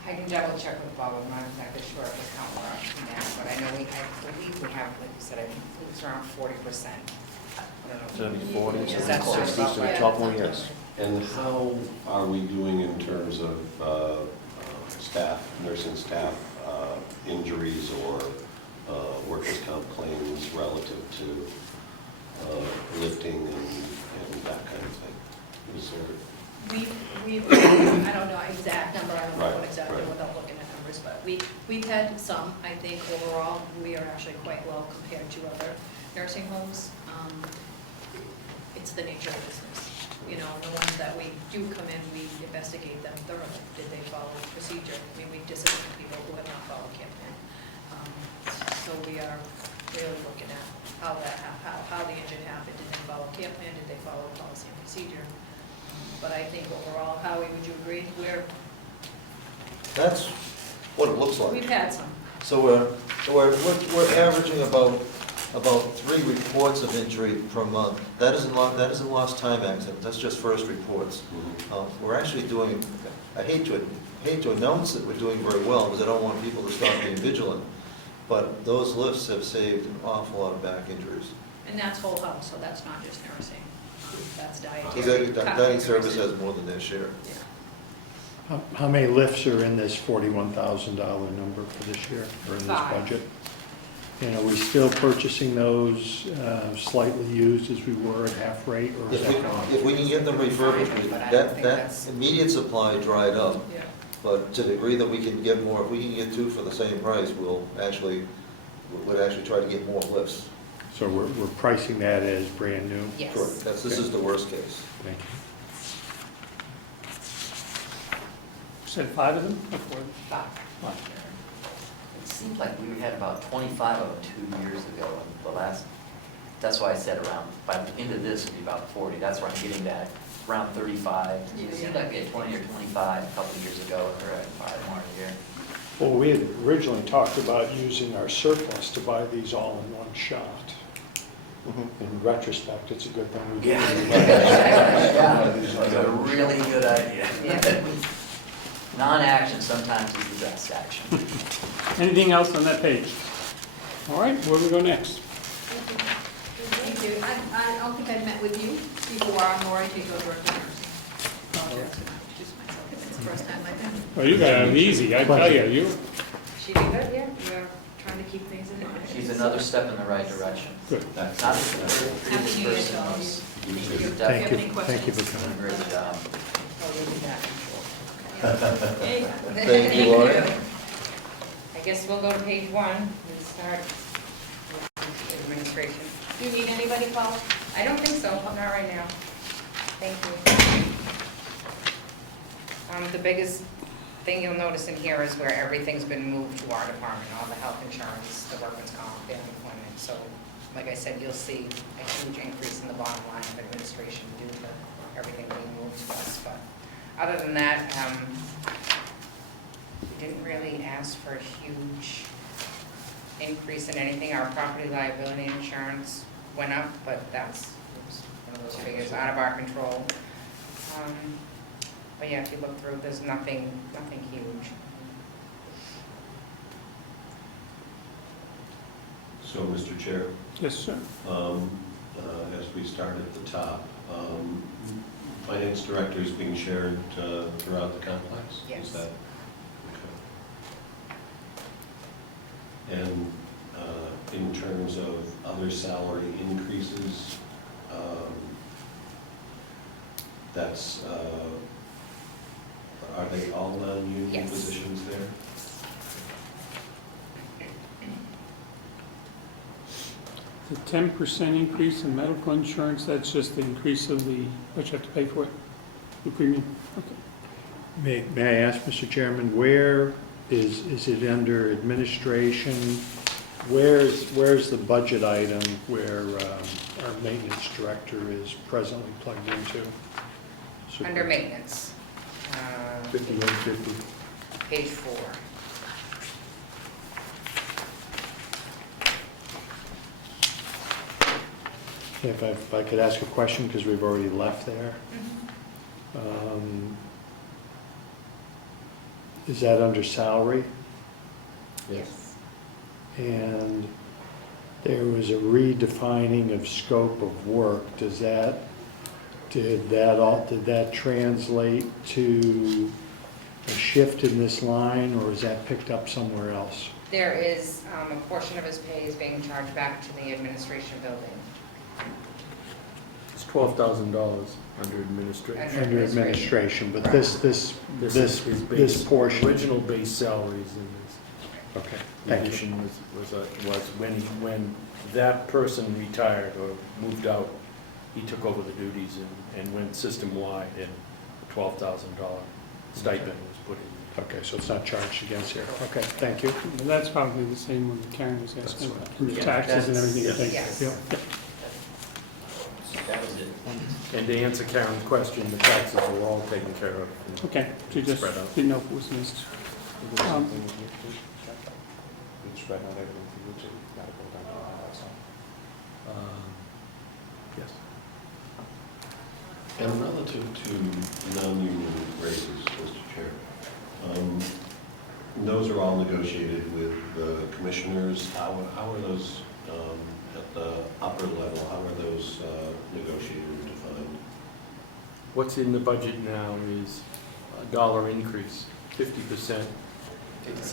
I can double check with Bob, I'm not exactly sure of the count we're up to now, but I know I believe we have, like you said, I think it's around 40%. I don't know. So it'd be 40, Is that sound 60, about so right? 12 more years. And how are we doing in terms of staff, nursing staff injuries or workers' comp claims relative to lifting and that kind of thing? Is there? We've, I don't know exact number, I don't know Right, what exactly right. without looking at numbers, but we've had some. I think overall, we are actually quite well compared to other nursing homes. It's the nature of the business. you know, the ones that we do come in, we investigate them thoroughly. Did they follow procedure? I mean, we discipline people who have not followed camp plan. So we are really looking at how the injury happened. Did they follow camp plan? Did they follow policy and procedure? But I think overall, Howie, would you agree? That's what it looks like. We've had some. So we're averaging about 3 reports of injury per month. That isn't lost time accident, that's just first reports. We're actually doing, I hate to announce that we're doing very well, because I don't want people to stop being vigilant, but those lifts have saved an awful lot of back injuries. And that's whole house, so that's not just nursing. That's dietary. Exactly, dining service has more than their share. Yeah. How many lifts are in this $41,000 number for this year, or in this 5. budget? And are we still purchasing those slightly used as we were at half rate, or is that gone? If we can get them refurbished, But I don't think that that's- immediate supply dried up. Yeah. But to the degree that we can get more, if we can get 2 for the same price, we'd actually try to get more lifts. So we're pricing that as brand new? Yes. Correct. This is the worst case. Thank you. Said 5 of them? Or 4? 5. It seemed like we had about 25 of them 2 years ago, and the last, that's why I said around, by the end of this would be about 40, that's where I'm getting that, around 35. It seemed like we had 20 or 25 a couple of years ago, and we're at 5 more a year. Well, we had originally talked about using our surplus to buy these all in one shot. In retrospect, it's a good thing we did. Yeah, that's a really good idea. Yeah. Non-action sometimes is the best action. Anything else on that page? All right, where do we go next? Thank you. I don't think I've met with you before. I'm Lori Tico, Director of Nursing. Apologize to introduce myself. It's the first time I've been. Well, you got it easy, I tell you. She did good, yeah. We're trying to keep things in mind. She's another step in the right direction. Good. Not as good as the Happy previous New Year person to all of was. you. You're If you Thank have you, any thank you for questions. doing a coming. great job. Oh, we'll do that. Hey. Thank you, Lori. I guess we'll go to page 1 and start with administration. Do you need anybody, Paul? I don't think so, not right now. Thank you. The biggest thing you'll notice in here is where everything's been moved to our department, all the health insurance, the workman's comp, the unemployment. So, like I said, you'll see a huge increase in the bottom line of administration due to everything being moved to us. But other than that, we didn't really ask for a huge increase in anything. Our property liability insurance went up, but that's one of those figures out of our control. But yeah, if you look through, there's nothing huge. So, Mr. Chair, Yes, sir. as we start at the top, finance director is being shared throughout the complex? Yes. Is that? Okay. And in terms of other salary increases, that's, are they all non-union Yes. positions there? The 10% increase in medical insurance, that's just the increase of what you have to pay for it, the premium? Okay. May I ask, Mr. Chairman, where is it under administration? Where's the budget item where our maintenance director is presently plugged into? Under maintenance, 5150. page 4. If I could ask a question, because we've already left there. Is that under salary? Yes. And there was a redefining of scope of work. Did that translate to a shift in this line, or is that picked up somewhere else? There is a portion of his pay is being charged back to the administration building. It's $12,000 under administration. Under administration, but this is base- portion. Original base salaries in this. Okay, The thank you. addition was when that person retired or moved out, he took over the duties and went system-wide, and a $12,000 stipend was put in. Okay, so it's not charged against here. Okay, thank you. Well, that's probably the same one Karen was asking about, and the Yeah, taxes and that's- everything. I think. Yes. Yeah. That was it. And to answer Karen's question, the taxes were all taken care of. and Okay, she just spread out. didn't know if it was missed. We'd spread out everything for you too, gotta go down to all that stuff. Yes. And relative to non-union raises, Mr. Chair, those are all negotiated with the commissioners. How are those, at the upper level, how are those negotiated or defined? What's in the budget now is a dollar increase, 50%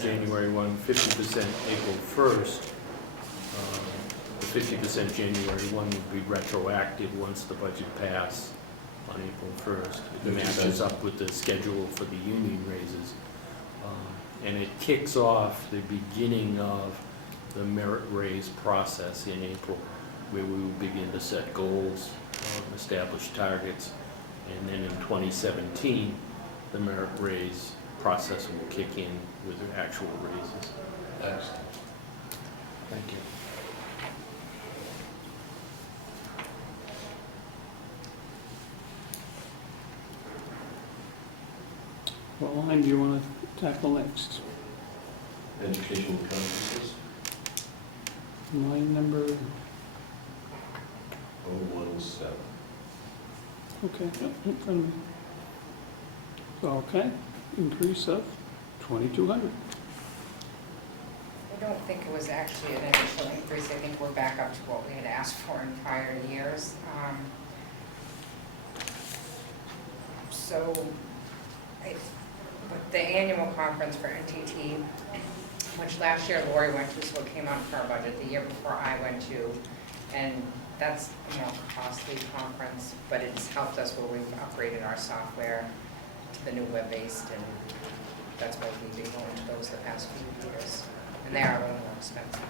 January 1, 50% April 1st. The 50% January 1 would be retroactive once the budget passed on April 1st. It matches up with the schedule for the union raises. And it kicks off the beginning of the merit raise process in April, where we will begin to set goals, establish targets, and then in 2017, the merit raise process will kick in with the actual raises. Excellent. Thank you. What line do you want to tackle next? Education conferences, Line number, 017. okay, yep, in front of me. Okay, increase of 2,200. I don't think it was actually an initial increase. I think we're back up to what we had asked for in prior years. But the annual conference for NTT, which last year Lori went to, so it came out for our budget. The year before I went to, and that's a more costly conference, but it's helped us where we've upgraded our software to the new web-based, and that's why we've been going to those the past few years. And they are a little more expensive.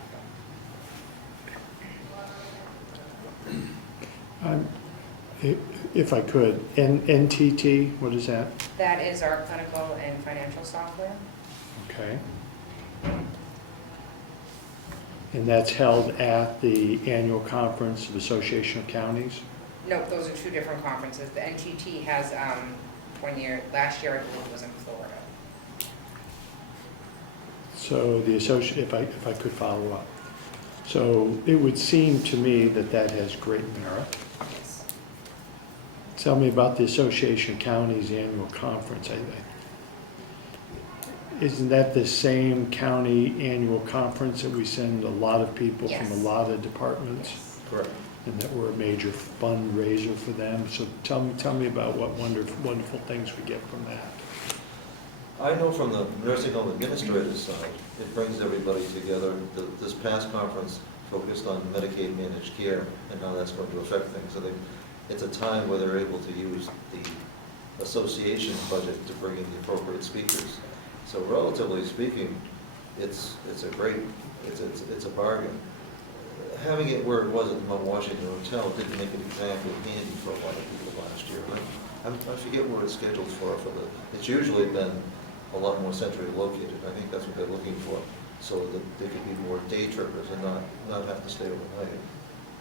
If I could, NTT, what is that? That is our clinical and financial software. Okay. And that's held at the annual conference of Association of Counties? No, those are two different conferences. The NTT has last year I believe it was in Florida. So the if I could follow up. So it would seem to me that that has great merit. Yes. Tell me about the Association of Counties annual conference. Isn't that the same county annual conference that we send a lot of people from a Yes. lot of departments? Yes. Correct. And that we're a major fundraiser for them? So tell me about what wonderful things we get from that. I know from the nursing home administrator's side, it brings everybody together. This past conference focused on Medicaid managed care and how that's going to affect things. So it's a time where they're able to use the association's budget to bring in the appropriate speakers. So relatively speaking, it's a bargain. Having it where it was at the Mount Washington Hotel didn't make it exactly handy for a lot of people last year. I forget where it's scheduled for it's usually been a lot more centrally located. I think that's what they're looking for, so that they could be more day trippers and not have to stay overnight.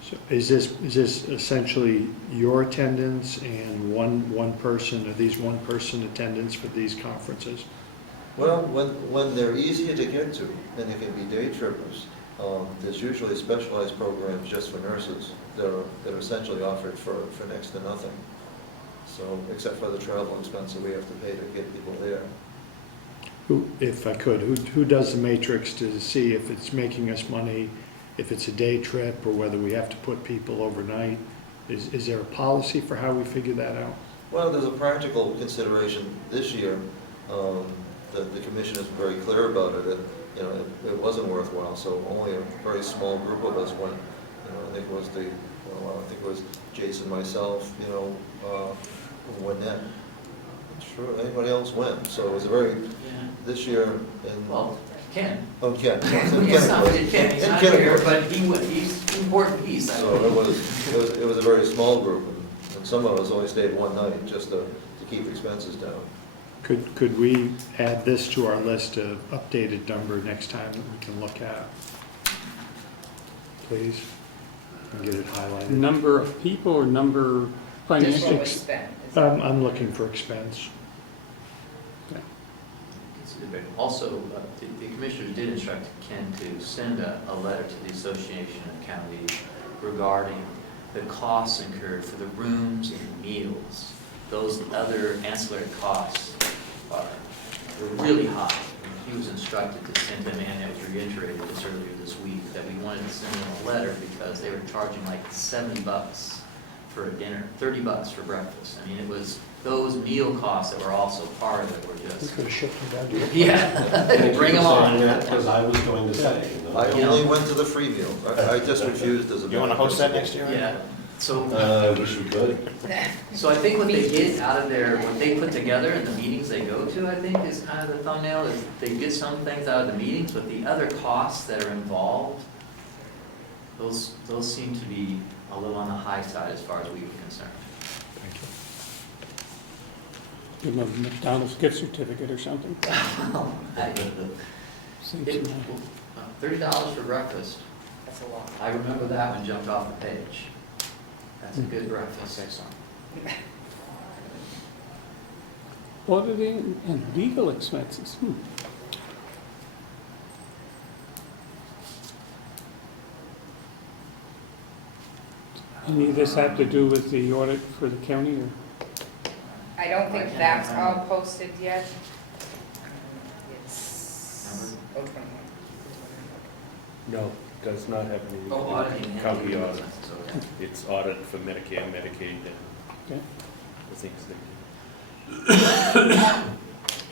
So is this essentially your attendance and one person, are these one-person attendance for these conferences? Well, when they're easier to get to, and they can be day trippers, there's usually specialized programs just for nurses that are essentially offered for next to nothing. So, except for the travel expense that we have to pay to get people there. If I could, who does the matrix to see if it's making us money, if it's a day trip, or whether we have to put people overnight? Is there a policy for how we figure that out? Well, there's a practical consideration this year. The commission is very clear about it. It wasn't worthwhile, so only a very small group of us went. I think it was Jason, myself, Wynette. Sure, anybody else went, so it was a very, this year, and, Well, Ken. oh, Ken. He's not here, but he's an important piece. So it was a very small group, and some of us only stayed one night just to keep expenses down. Could we add this to our list of updated number next time that we can look at? Please, and get it highlighted. Number of people or number Just what financial? we spent. Is that- I'm looking for expense. Also, the commissioners did instruct Ken to send a letter to the Association of Counties regarding the costs incurred for the rooms and meals. Those other ancillary costs were really high. He was instructed to send them, and it was reiterated just earlier this week, that we wanted to send them a letter because they were charging like $70 for a dinner, $30 for breakfast. I mean, it was those meal costs that were also part of it were We just, could have shipped them down to you. yeah, bring them on. Because I was going to say. I only went to the free meal, I just refused as a. You want to host that next year? Yeah, so, I wish we could. so I think what they get out of their, what they put together in the meetings they go to, I think, is kind of the thumbnail, is they get some things out of the meetings, but the other costs that are involved, those seem to be a little on the high side as far as we were concerned. Thank you. Give them a McDonald's gift certificate or something. Seems It- to me. $30 for breakfast. That's a lot. I remember that one jumped off the page. That's a good breakfast. Auditing and legal expenses. Any of this have to do with the audit for the county or? I don't think that's all posted yet. It's, oh, 21. No, does not have any. Oh, auditing and County legal audit. expenses, okay. It's audit for Medicare, Medicaid, and Okay. the things they do.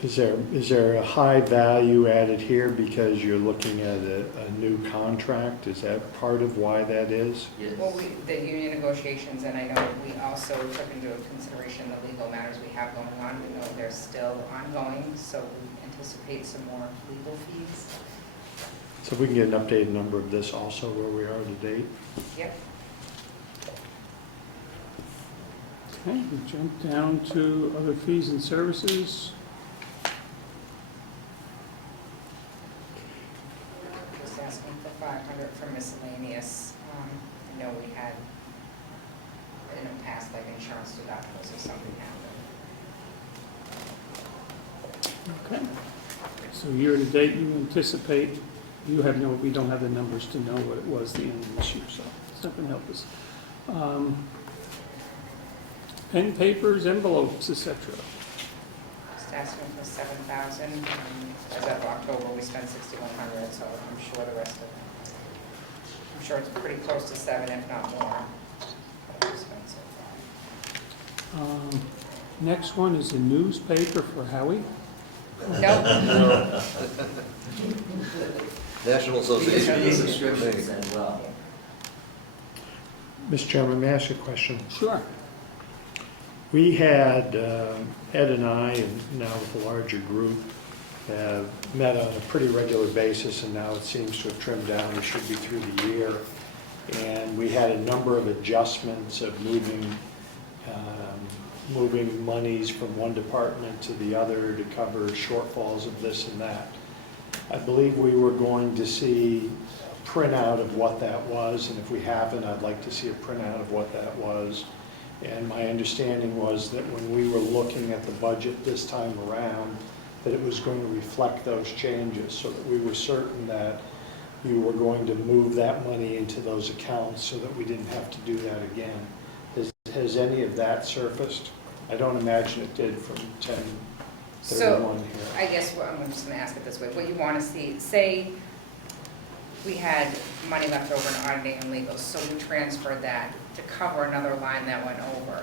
Is there a high value added here because you're looking at a new contract? Is that part of why that is? Yes. Well, the union negotiations, and I know we also took into consideration the legal matters we have going on. We know they're still ongoing, so we anticipate some more legal fees. So if we can get an updated number of this also, where we are to date? Yep. Okay, we jump down to other fees and services. Just asking for 500 for miscellaneous. I know we had in the past, like insurance deductibles if something happened. Okay. So year to date, you anticipate, we don't have the numbers to know what it was the end of this year, so it's not going to help us. Pen, papers, envelopes, etc. Just asking for 7,000. As of October, we spent 6,100, so I'm sure the rest of it. I'm sure it's pretty close to 7, if not more. That we've spent so far. Next one is the newspaper for Howie. Nope. National Association. These subscriptions as well. Mr. Chairman, may I ask a question? Sure. We had, Ed and I, and now with a larger group, have met on a pretty regular basis, and now it seems to have trimmed down. We should be through the year. And we had a number of adjustments of moving monies from one department to the other to cover shortfalls of this and that. I believe we were going to see a printout of what that was, and if we haven't, I'd like to see a printout of what that was. And my understanding was that when we were looking at the budget this time around, that it was going to reflect those changes, so that we were certain that you were going to move that money into those accounts so that we didn't have to do that again. Has any of that surfaced? I don't imagine it did from 10/31 here. I guess I'm just going to ask it this way. What you want to see, say we had money left over in auditing and legal, so we transferred that to cover another line that went over.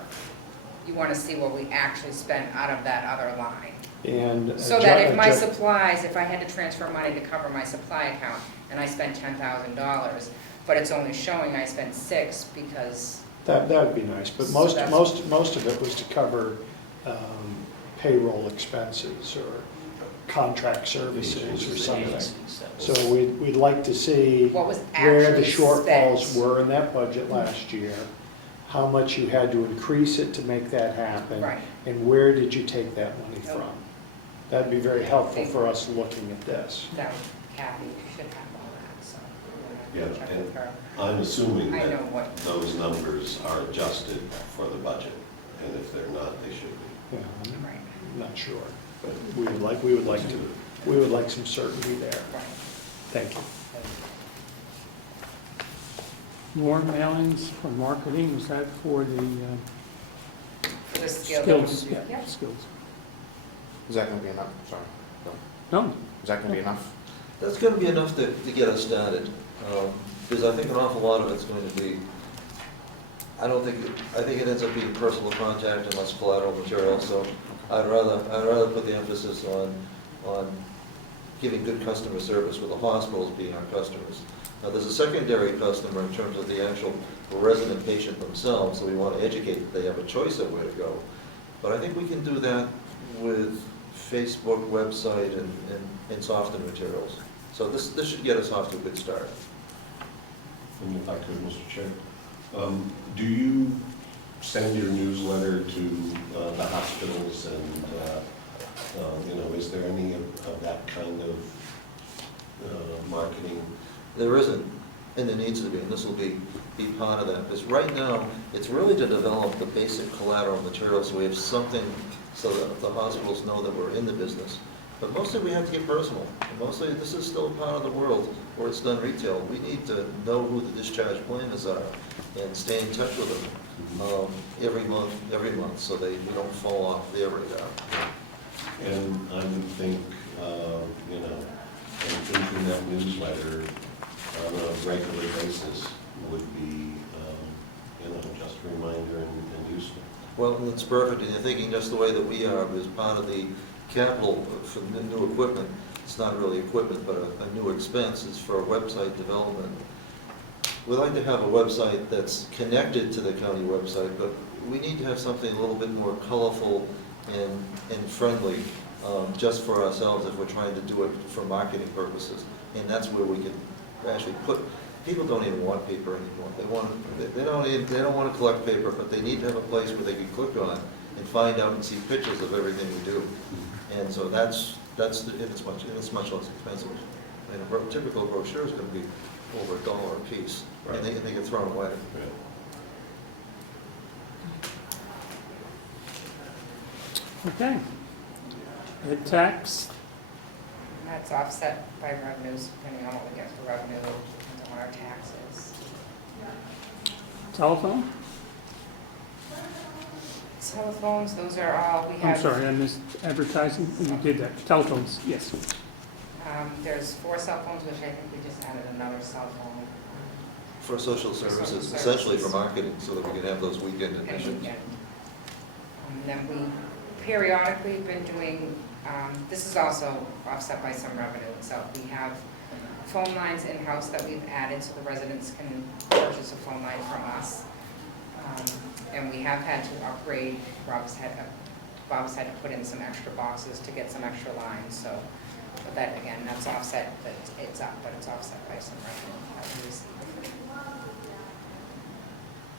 You want to see what we actually spent out of that other line. And So that if my supplies, if I had to transfer money to cover my supply account and I spent $10,000, but it's only showing I spent $6 because. That would be nice, but So most that's- of it was to cover payroll expenses or contract services or something. So we'd like to see What was where the actually shortfalls spent. were in that budget last year, how much you had to increase it to make that happen. Right. And where did you take that money Oh. from? That'd be very helpful for us looking at this. That Kathy should have all that, so. Yeah, we'll check and with her. I'm assuming I know that what- those numbers are adjusted for the budget, and if they're not, they should be. Yeah, Right, I'm not sure, but we would like some certainty there. right. Thank you. More mailings for marketing, is that for the For the skill. skills? Yeah. Skills. Is that gonna be enough? Sorry. No, Is that gonna be enough? That's gonna be enough to get us started, because I think an awful lot of it's going to be, I think it ends up being personal contact and less collateral material, so I'd rather put the emphasis on giving good customer service with the hospitals being our customers. Now, there's a secondary customer in terms of the actual resident patient themselves, so we want to educate that they have a choice of where to go. But I think we can do that with Facebook, website, and soften materials. So this should get us off to a good start. And if I could, Mr. Chair, do you send your newsletter to the hospitals and, is there any of that kind of marketing? There isn't, and there needs to be, and this will be part of that. Because right now, it's really to develop the basic collateral material, so we have something so that the hospitals know that we're in the business. But mostly we have to get personal. Mostly this is still part of the world where it's done retail. We need to know who the discharge planners are and stay in touch with them every month, so we don't fall off their radar. And I would think, including that newsletter on a regular basis would be, just a reminder and useful. Well, that's perfect, and you're thinking just the way that we are, as part of the capital for the new equipment. It's not really equipment, but a new expense. It's for website development. We'd like to have a website that's connected to the county website, but we need to have something a little bit more colorful and friendly, just for ourselves if we're trying to do it for marketing purposes. And that's where we can actually put, people don't even want paper anymore. They don't want to collect paper, but they need to have a place where they can click on and find out and see pictures of everything we do. And so it's much less expensive. And a typical brochure is going to be over $1 a piece, Right. and they get thrown away. okay. Ed tax, That's offset by revenues, depending on what we get for revenue, depends on our taxes. telephone, Telephones, those are all, we I'm have. sorry, I missed advertising, you did that, telephones, yes. There's 4 cell phones, which I think we just added another cell phone. For social social services, services. essentially for marketing, so that we can have those weekend And admissions. weekend. Then we periodically have been doing, this is also offset by some revenue itself. We have phone lines in-house that we've added so the residents can purchase a phone line from us. And we have had to upgrade, Bob's had to put in some extra boxes to get some extra lines, so. But that, again, that's offset, but it's up, but it's offset by some revenue that we receive.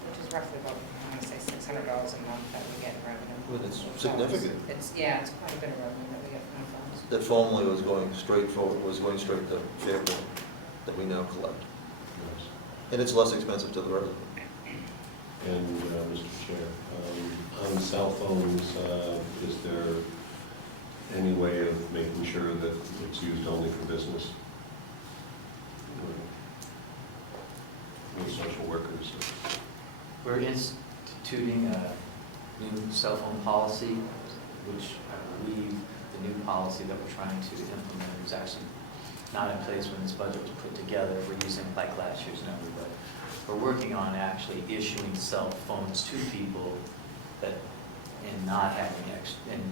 Which is roughly about, I want to say $600 a month that we get in revenue. Well, it's from phones. significant. It's quite a bit of revenue that we get from the phones. That formerly was going straight to Fairfield, that we now collect. And it's less expensive to the resident. And, Mr. Chair, on cell phones, is there any way of making sure that it's used only for business? With social workers? We're instituting a new cell phone policy, which I believe the new policy that we're trying to implement is actually not in place when this budget was put together. We're using like last year's number, but we're working on actually issuing cell phones to people and not having and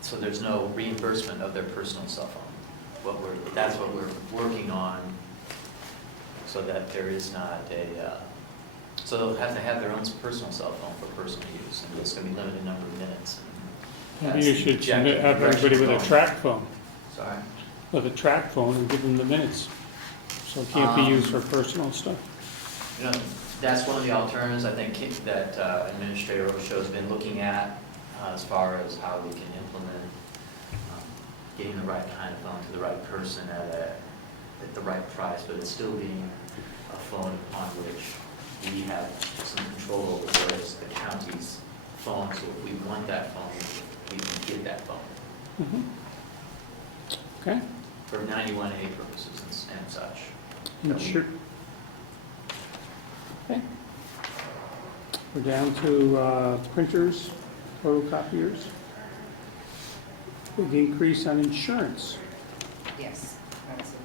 so there's no reimbursement of their personal cell phone. That's what we're working on, so that there is not so they'll have to have their own personal cell phone for personal use, and it's going to be limited number of minutes. Maybe you should submit, have everybody with a track phone, Sorry? with a track phone and give them the minutes. So it can't be used for personal stuff. You know, that's one of the alternatives I think that Administrator Osho has been looking at as far as how we can implement getting the right kind of phone to the right person at the right price, but it's still being a phone upon which we have some control over, whereas the county's phone, so if we want that phone, we can get that phone Mhm. Okay, for 91A purposes and such. and sure. Okay. We're down to printers, photocopiers. Big increase on insurance. Yes, that's it.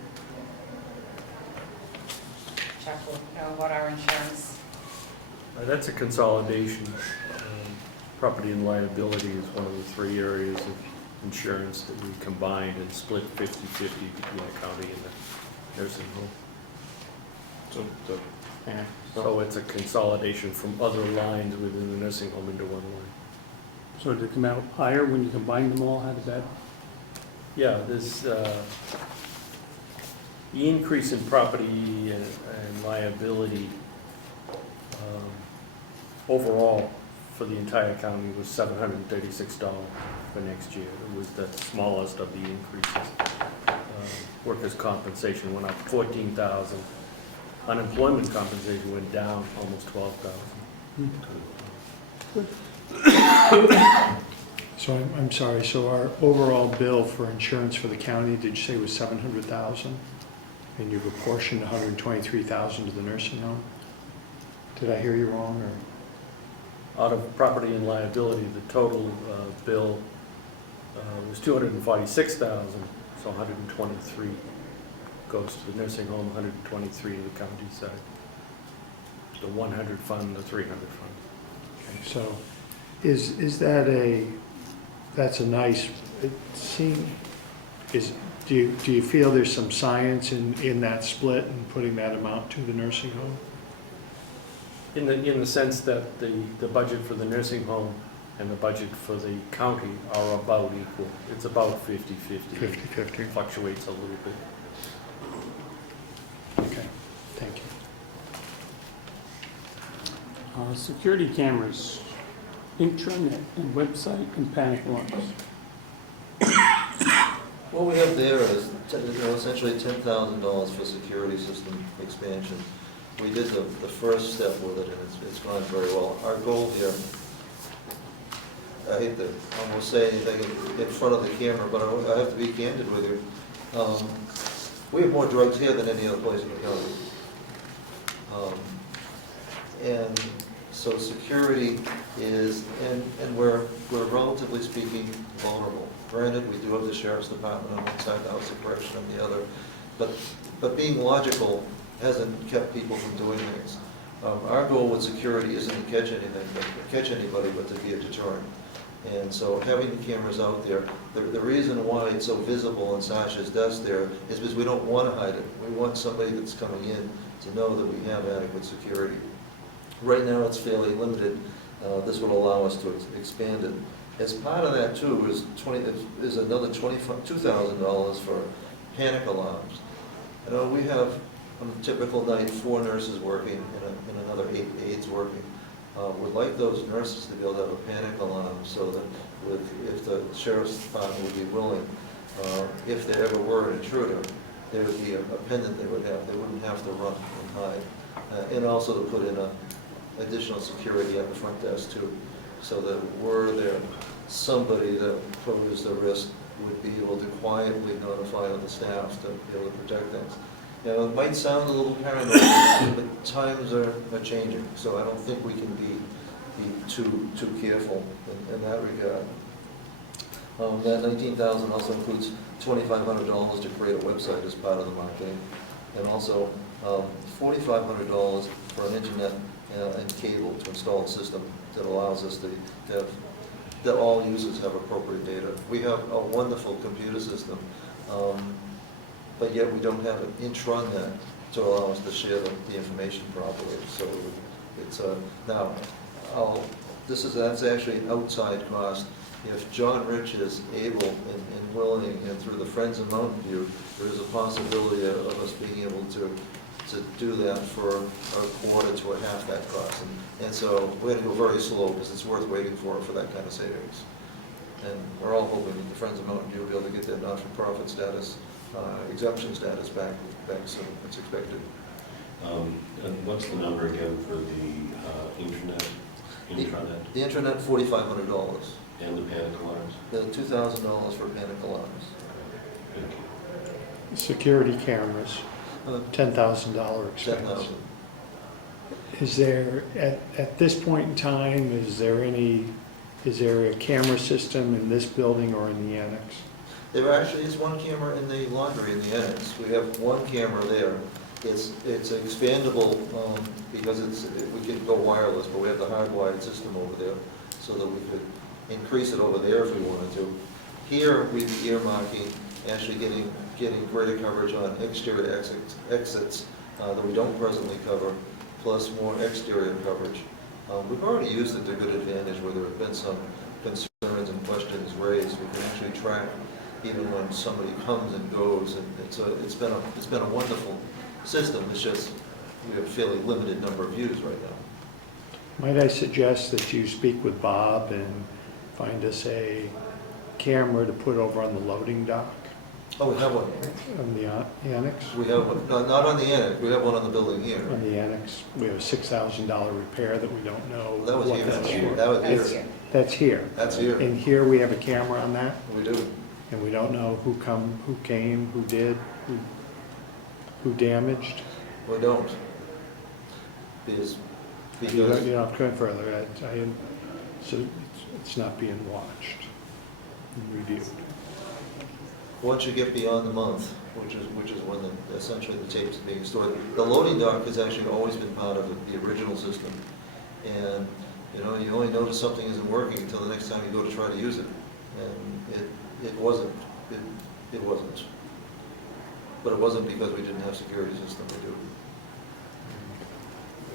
Chuck will know about our insurance. That's a consolidation. Property and liability is one of the three areas of insurance that we combined and split 50-50 between the county and the nursing home. So it's a consolidation from other lines within the nursing home into one line. So did it come out higher when you combined them all? How did that? Yeah, there's, the increase in property and liability overall for the entire county was $736 for next year. It was the smallest of the increases. Workers' compensation went up 14,000. Unemployment compensation went down almost 12,000. So I'm sorry, so our overall bill for insurance for the county, did you say was 700,000? And you've apportioned 123,000 to the nursing home? Did I hear you wrong, or? Out of property and liability, the total bill was 246,000, so 123 goes to the nursing home, 123 to the county side. The 100 fund, the 300 fund. Okay, so is that that's a nice, it seems, do you feel there's some science in that split and putting that amount to the nursing home? In the sense that the budget for the nursing home and the budget for the county are about equal. It's about 50-50. 50-50. It fluctuates a little bit. Okay, thank you. Security cameras, intranet and website and panic alarms. What we have there is essentially $10,000 for security system expansion. We did the first step with it, and it's gone very well. Our goal here, I hate to almost say anything in front of the camera, but I have to be candid with you. We have more drugs here than any other place in the county. And so security is, and we're relatively speaking vulnerable. Granted, we do have the sheriff's department on one side, the House of Correction on the other, but being logical hasn't kept people from doing things. Our goal with security isn't to catch anybody, but to be a deterrent. And so having the cameras out there, the reason why it's so visible in Sasha's desk there is because we don't want to hide it. We want somebody that's coming in to know that we have adequate security. Right now it's fairly limited. This would allow us to expand it. As part of that too is another $2,000 for panic alarms. We have on a typical night 4 nurses working and another 8 aides working. We'd like those nurses to be able to have a panic alarm so that if the sheriff's department would be willing, if there ever were an intruder, there would be a pendant they would have. They wouldn't have to run and hide. And also to put in additional security at the front desk too, so that were there somebody that posed a risk, would be able to quietly notify the staff to be able to protect things. It might sound a little paranoid, but times are changing, so I don't think we can be too careful in that regard. That $19,000 also includes $2,500 to create a website as part of the marketing, and also $4,500 for an internet and cable to install a system that allows us to have, that all users have appropriate data. We have a wonderful computer system, but yet we don't have an intranet to allow us to share the information properly. So it's now, that's actually an outside cost. if John Rich is able and willing, and through the Friends of Mountain View, there is a possibility of us being able to do that for a quarter to a half that cost. And so we're going to go very slow because it's worth waiting for that kind of savings. And we're all hoping that the Friends of Mountain View will be able to get their not-for-profit status, exemption status back soon. It's expected. And what's the number again for the intranet? The intranet, $4,500. And the panic alarms? The $2,000 for panic alarms. Thank you. Security cameras, $10,000 expense. $10,000. Is there, at this point in time, is there a camera system in this building or in the annex? There actually is one camera in the laundry in the annex. We have one camera there. It's expandable because we can go wireless, but we have the hardwired system over there so that we could increase it over there if we wanted to. Here, we're earmarking actually getting greater coverage on exterior exits that we don't presently cover, plus more exterior coverage. We've already used it to good advantage where there have been some concerns and questions raised. We can actually track even when somebody comes and goes, and it's been a wonderful system. It's just we have a fairly limited number of views right now. Might I suggest that you speak with Bob and find us a camera to put over on the loading dock Oh, we have one. on the annex? We have one, no, not on the annex. We have one on the building here. On the annex, we have a $6,000 repair that we don't know That was what here. that's for. That was That's- here. That's here. That's here. And here we have a camera on that, We do. and we don't know who came, who did, who damaged. We don't. Because You don't have to go further. So it's not being watched and reviewed. once you get beyond the month, which is when essentially the tapes are being stored, the loading dock has actually always been part of the original system. And, you only notice something isn't working until the next time you go to try to use it. And it wasn't. It wasn't. But it wasn't because we didn't have security system.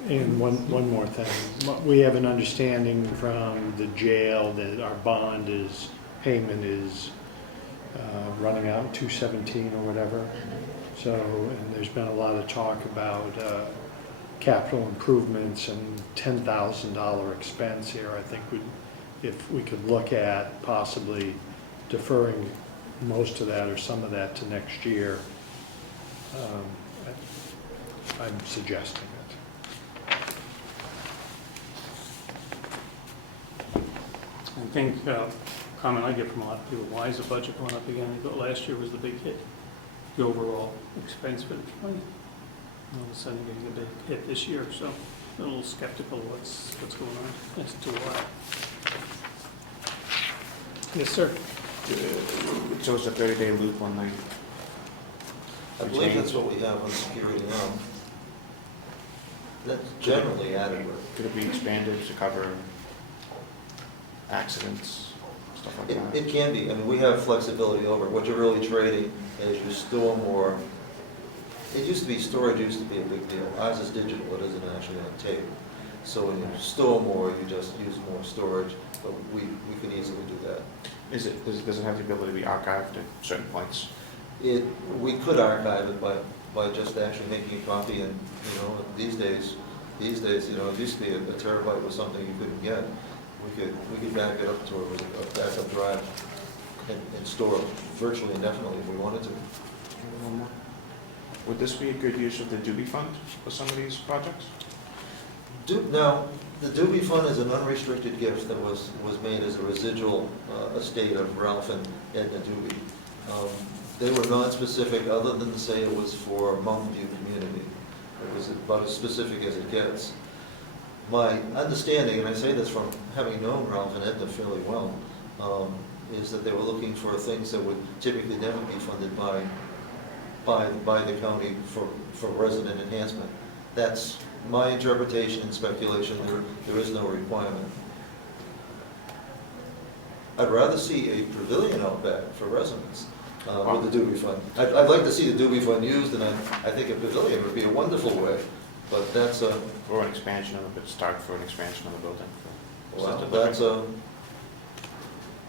We do. And one more thing. We have an understanding from the jail that our payment is running out 2/17 or whatever. So, and there's been a lot of talk about capital improvements and $10,000 expense here. I think if we could look at possibly deferring most of that or some of that to next year, I'm suggesting it. I think, comment I get from a lot of people, why is the budget going up again? But last year was the big hit, the overall expense for the county. All of a sudden getting a big hit this year, so I'm a little skeptical what's going on as to why. Yes, sir. It shows a 30-day loop on the, I believe that's what we have on security now. That's generally adequate. could it be expanded to cover accidents, stuff like that? It can be. I mean, we have flexibility over it. What you're really trading is you store more. It used to be, storage used to be a big deal. Ours is digital, it isn't actually on tape. So when you store more, you just use more storage, but we could easily do that. Does it have the ability to be archived at certain points? We could archive it by just actually making a copy, and, these days, it used to be a terabyte was something you couldn't get. We could back it up to a backup drive and store it virtually indefinitely if we wanted to. One more. Would this be a good use of the Doobie Fund for some of these projects? Now, the Doobie Fund is an unrestricted gift that was made as a residual estate of Ralph and Edna Doobie. They were non-specific other than to say it was for Mountain View community. It was about as specific as it gets. My understanding, and I say this from having known Ralph and Edna fairly well, is that they were looking for things that would typically never be funded by the county for resident enhancement. That's my interpretation and speculation. There is no requirement. I'd rather see a pavilion out back for residents with the Doobie Fund. I'd like to see the Doobie Fund used, and I think a pavilion would be a wonderful way, but that's a... For an expansion of the building. Well, that's a...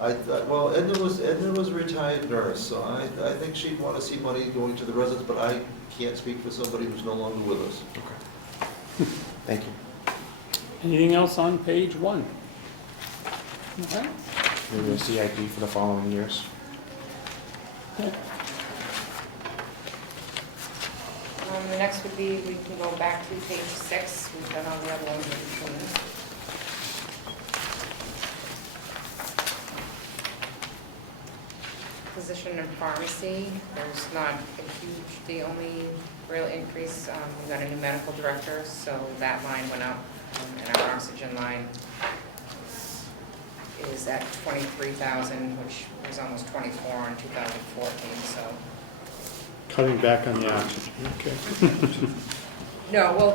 Well, Edna was a retired nurse, so I think she'd want to see money going to the residents, but I can't speak for somebody who's no longer with us. Thank you. Anything else on page 1? Okay. Maybe a CIP for the following years. The next would be, we can go back to page 6, we've done all the other ones in between. Physician and pharmacy, there's not a huge, the only real increase, we got a new medical director, so that line went up, and our oxygen line is at 23,000, which was almost 24 in 2014, so. Cutting back on the oxygen, okay. No, well,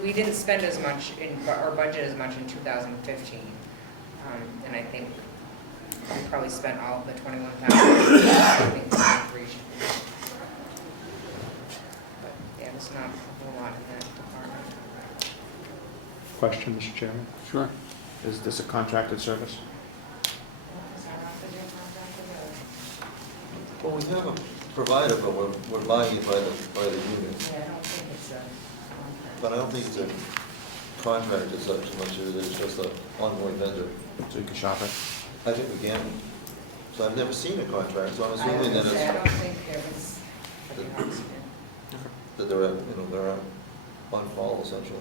we didn't spend as much or budget as much in 2015, and I think we probably spent all of the 21,000. I think we reached. But yeah, it's not a whole lot in that department. Question, Mr. Chairman? Sure. Is this a contracted service? Is that off the contract or Well, we have a provider, but we're buying it by the unit. no? Yeah, I don't think it's a contract. But I don't think it's a contract as such, much as it is just an ongoing vendor. So you can shop it? I think we can. So I've never seen a contract, so I'm I assuming that don't think there was for the oxygen. that they're on call essentially.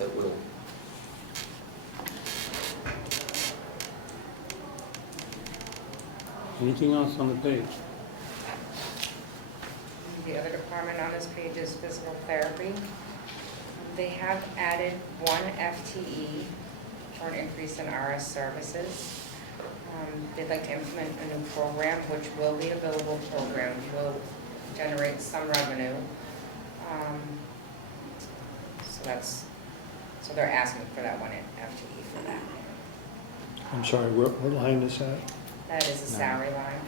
At will. Anything else on the page? The other department on this page is physical therapy. They have added 1 FTE for an increase in RS services. They'd like to implement a new program, which will be a billable program, will generate some revenue. So they're asking for that 1 FTE for that. I'm sorry, what line is that? That is a salary line,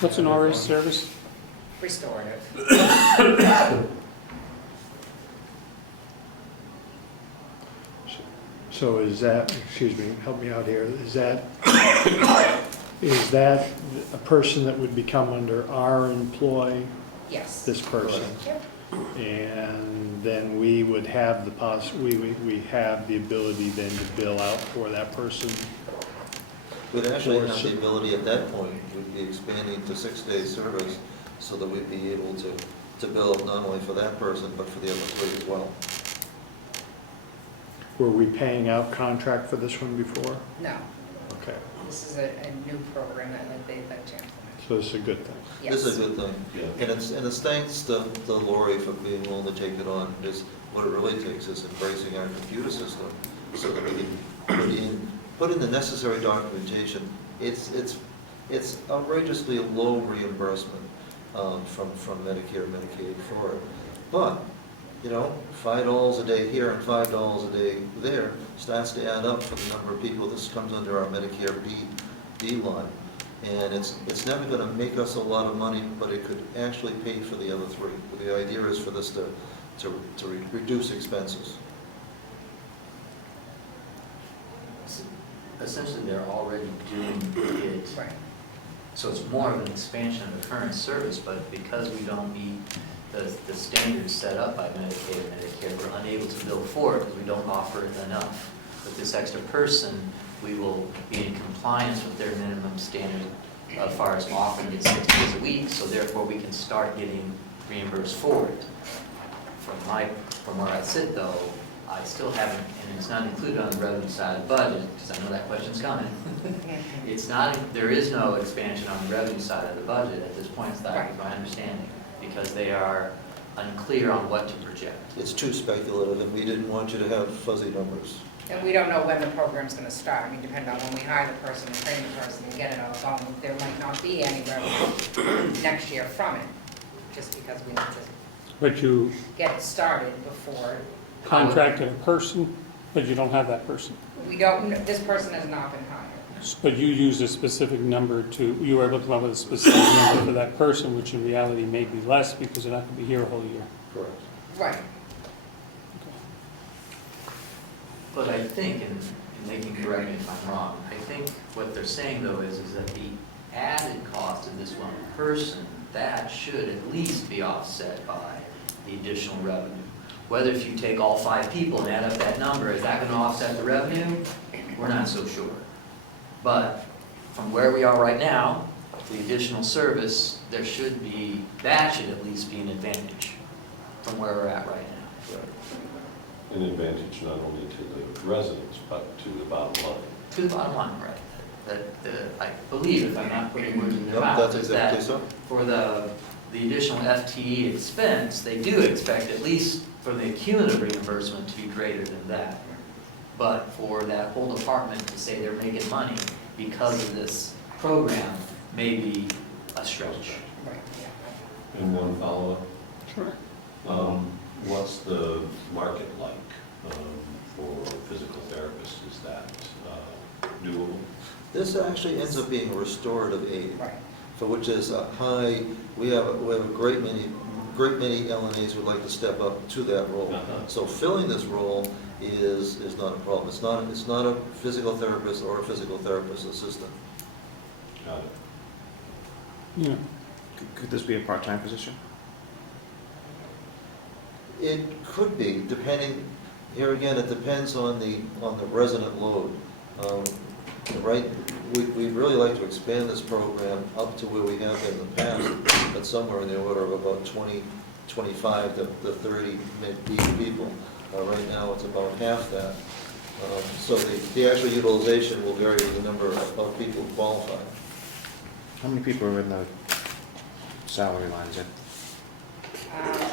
What's an RS service? restorative. So is that, excuse me, help me out here, is that a person that would become under our employ, Yes. this person? Yep. And then we would have we have the ability then to bill out for that person? We'd actually have the ability at that point, we'd be expanding to 6-day service so that we'd be able to bill not only for that person, but for the other 3 as well. Were we paying out contract for this one before? No, Okay, this is a new program that they'd like to implement. so this is a good thing. Yes. This is a good thing. Yeah. And it's thanks to Lori for being willing to take it on. Just what it really takes is embracing our computer system so that we can put in the necessary documentation. It's outrageously low reimbursement from Medicare and Medicaid for it. But, $5 a day here and $5 a day there starts to add up for the number of people. This comes under our Medicare B line. And it's never going to make us a lot of money, but it could actually pay for the other 3. The idea is for this to reduce expenses. Essentially, they're already doing it. Right. So it's more of an expansion of the current service, but because we don't meet the standards set up by Medicaid and Medicare, we're unable to bill for it because we don't offer it enough. With this extra person, we will be in compliance with their minimum standard as far as offering it 6 days a week, so therefore we can start getting reimbursed for it. From where I sit though, I still haven't, and it's not included on the revenue side of the budget, because I know that question's coming. It's not, there is no expansion on the revenue side of the budget at this point, that is my understanding, because they are unclear on what to project. It's too speculative, and we didn't want you to have fuzzy numbers. And we don't know when the program's going to start. I mean, depending on when we hire the person and train the person and get it all going, there might not be any revenue next year from it, just because we need to But you get it started before. contracted a person, but you don't have that person. We don't, this person has not been hired. But you used a specific number you were able to come up with a specific number for that person, which in reality may be less because they're not going to be here a whole year. Correct. Right. But I think, and and they can correct me if I'm wrong, I think what they're saying though is that the added cost of this one person, that should at least be offset by the additional revenue. Whether if you take all 5 people and add up that number, is that going to offset the revenue? We're not so sure. But from where we are right now, the additional service, that should at least be an advantage from where we're at right now. Right. An advantage not only to the residents, but to the bottom line. To the bottom line, right. I believe, if I'm not putting words in their Yep, mouth, that's is exactly that so. for the additional FTE expense, they do expect, at least for the cumulative reimbursement, to be greater than that. But for that whole department to say they're making money because of this program may be a stretch. And one follow-up, Sure. what's the market like for physical therapists? Is that doable? This actually ends up being a restorative aid, Right. for which is a high, we have a great many LNAs who would like to step up to that role. Uh-huh. So filling this role is not a problem. It's not a physical therapist or a physical therapist assistant. Got it. Yeah. Could this be a part-time position? It could be, depending, here again, it depends on the resident load. We'd really like to expand this program up to where we have in the past, but somewhere in the order of about 25 to 30 people. Right now, it's about half that. So the actual utilization will vary with the number of people who qualify. How many people are in the salary line? Is it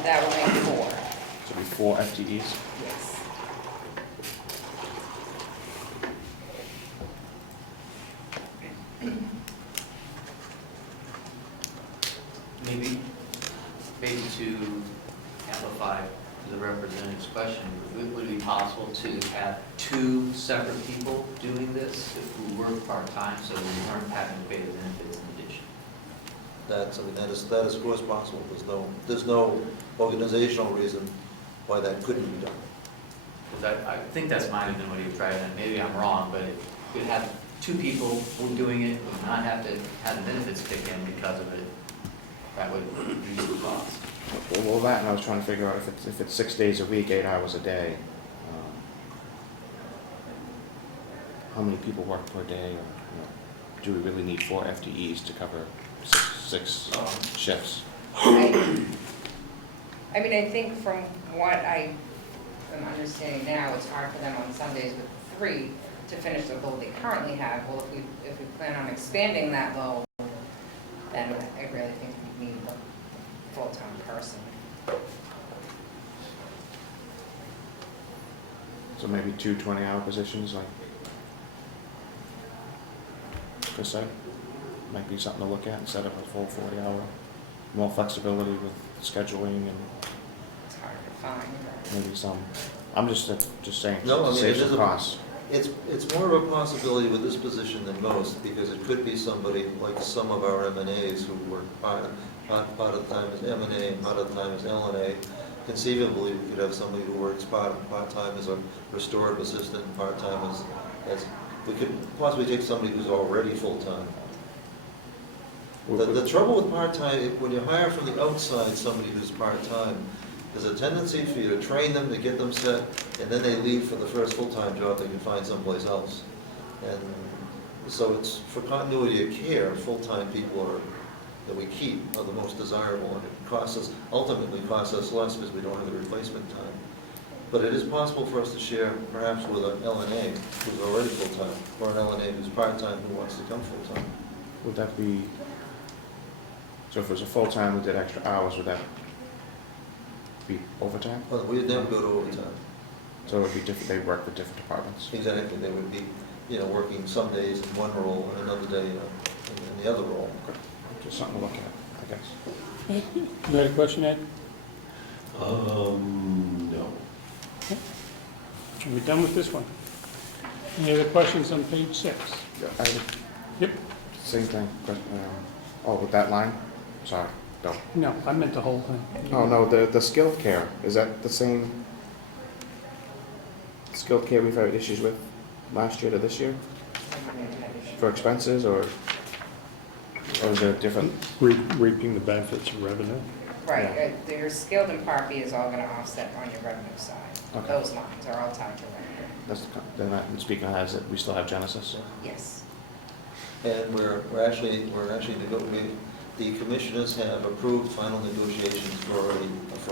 That will make 4. to be 4 FTEs? Yes. Maybe to amplify the representative's question, would it be possible to have 2 separate people doing this who work part-time, so we weren't having to pay the benefits in addition? That is of course possible. There's no organizational reason why that couldn't be done. Because I think that's might have been what he was trying to, maybe I'm wrong, but it could have 2 people who doing it, would not have to have the benefits kick in because of it. That would reduce the cost. Well, that, and I was trying to figure out if it's 6 days a week, 8 hours a day, how many people work per day, or do we really need 4 FTEs to cover six shifts? I mean, I think from what I am understanding now, it's hard for them on Sundays with 3 to finish the load they currently have. Well, if we plan on expanding that load, then I really think we need the full-time person. So maybe 2 20-hour positions, like Chris said, might be something to look at instead of a full 40-hour. More flexibility with scheduling and It's hard to find. maybe some. I'm just saying, No, I to mean, save it is some a- costs. It's more of a possibility with this position than most, because it could be somebody like some of our M&As who work part of the time as M&A and part of the time as LNA. Conceivably, we could have somebody who works part-time as a restorative assistant and part-time as we could possibly take somebody who's already full-time. The trouble with part-time, when you hire from the outside somebody who's part-time, there's a tendency for you to train them, to get them set, and then they leave for the first full-time job they can find someplace else. And so it's, for continuity of care, full-time people that we keep are the most desirable, and it ultimately costs us less because we don't have the replacement time. But it is possible for us to share perhaps with an LNA who's already full-time, or an LNA who's part-time who wants to come full-time. Would that be, so if it was a full-time who did extra hours, would that be overtime? Well, we'd never go to overtime. So it would be different, they work with different departments? Exactly, they would be, working some days in one role and another day in the other role. Okay. Just something to look at, I guess. You had a question, Ed? No. Are we done with this one? Any other questions on page 6? Yep. Same thing, with that line? Sorry, Bill. No, I meant the whole thing. Oh, no, the skilled care, is that the same skilled care we've had issues with? last year to this year? For expenses, or is there different? Reaping the benefits of revenue. Right, your skilled and Part B is all gonna offset on your revenue side. Okay. Those lines are all tied to revenue. That's, then I'm speaking as it, we still have Genesis? Yes. And we're actually, the commissioners have approved final negotiations for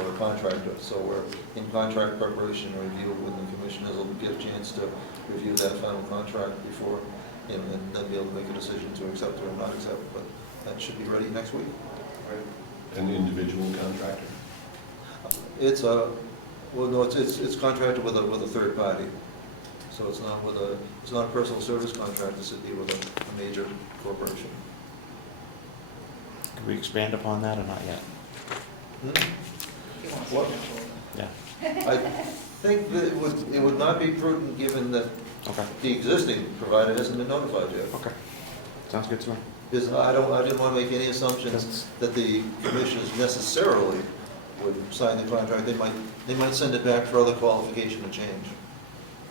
a contractor. So we're in contract preparation and review when the commissioners will get a chance to review that final contract before, and then be able to make a decision to accept it or not accept it. But that should be ready next week. An individual contractor? It's it's contracted with a third party. So it's not a personal service contract, this would be with a major corporation. Can we expand upon that or not yet? If you want to What? Yeah, I think that it would not be prudent, given that okay, the existing provider hasn't been notified yet. okay. Sounds good to me. Because I didn't want to make any assumptions that the commissioners necessarily would sign the contract. They might send it back for other qualification to change.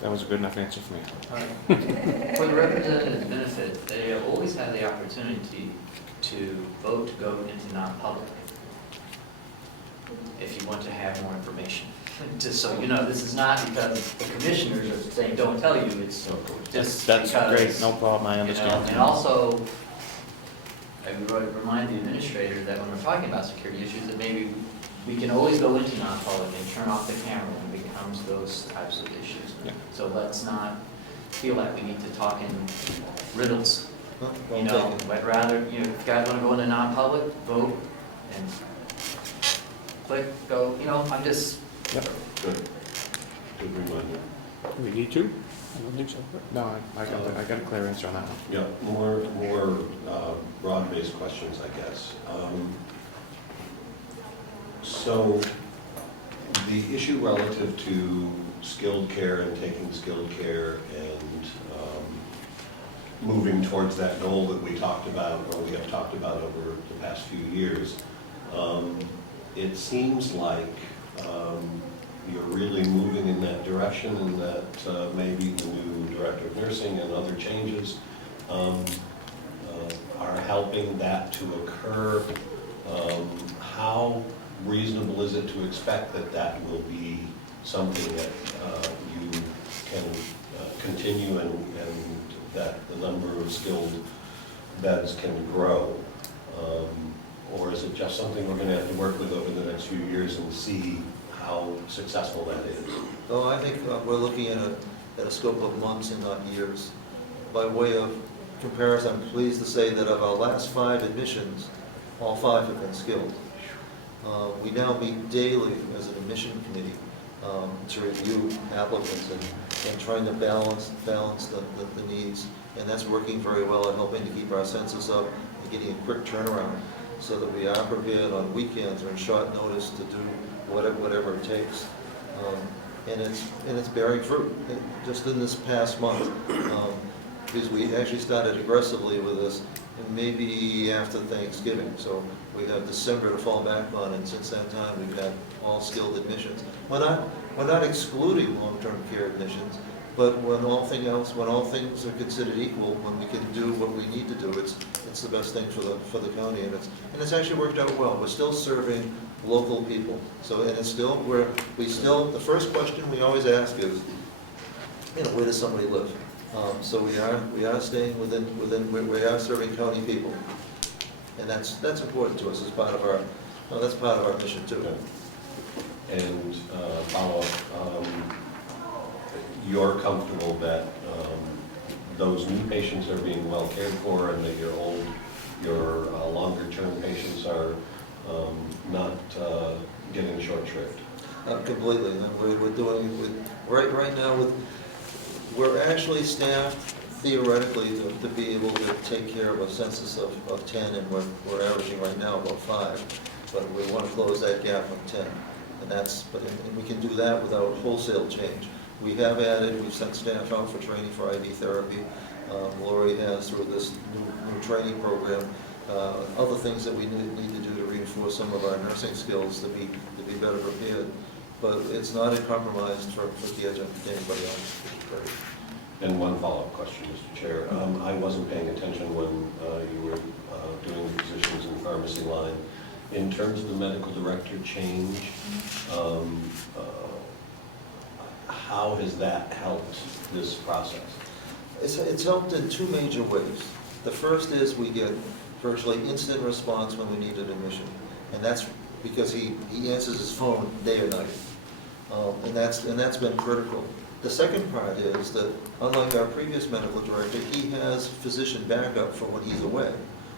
That was a good enough answer for me. For the representative's benefit, they always have the opportunity to vote to go into non-public if you want to have more information. Just so you know, this is not because the commissioners are saying, don't tell you, it's just That's because, great, no problem, I you know, understand. and also, I would remind the administrator that when we're talking about security issues, that maybe we can always go into non-public and turn off the camera when it becomes those types of issues. Yeah. So let's not feel like we need to talk in riddles. Huh? You Won't know, take it. but rather, you know, if you guys want to go into non-public, vote and click, go, you know, I'm just, Good. Good reminder. Do we need to? I don't think so. No, I got a clear answer on that one. Yeah, more broad-based questions, I guess. So the issue relative to skilled care and taking skilled care and moving towards that goal that we talked about, or we have talked about over the past few years, it seems like you're really moving in that direction, and that maybe the new director of nursing and other changes are helping that to occur. How reasonable is it to expect that that will be something that you can continue, and that the number of skilled beds can grow? Or is it just something we're going to have to work with over the next few years and see how successful that is? No, I think we're looking at a scope of months and not years. By way of comparison, I'm pleased to say that of our last 5 admissions, all 5 have been skilled. We now meet daily as an admission committee to review applicants and trying to balance the needs. And that's working very well at helping to keep our census up and getting a quick turnaround, so that we are prepared on weekends or in short notice to do whatever it takes. And it's bearing fruit. Just in this past month, because we actually started aggressively with this, and maybe after Thanksgiving, so we have December to fall back on, and since that time, we've had all skilled admissions. We're not excluding long-term care admissions, but when all things are considered equal, when we can do what we need to do, it's the best thing for the county, and it's actually worked out well. We're still serving local people, so, and it's still, the first question we always ask is, you know, where does somebody live? So we are staying within, we are serving county people, and that's important to us as part of our, that's part of our mission too. And follow-up, you're comfortable that those new patients are being well cared for, and that your longer-term patients are not getting short shrift? Completely. And we're doing, right now, we're actually staffed theoretically to be able to take care of a census of 10, and we're averaging right now about 5. But we want to close that gap of 10. And we can do that without wholesale change. We've sent staff out for training for IV therapy. Lori has, through this new training program, other things that we need to do to reinforce some of our nursing skills to be better prepared. But it's not a compromise for anybody else. And one follow-up question, Mr. Chair. I wasn't paying attention when you were doing the positions in the pharmacy line. In terms of the medical director change, how has that helped this process? It's helped in two major ways. The first is we get virtually instant response when we need an admission, and that's because he answers his phone day or night, and that's been critical. The second part is that, unlike our previous medical director, he has physician backup for when he's away.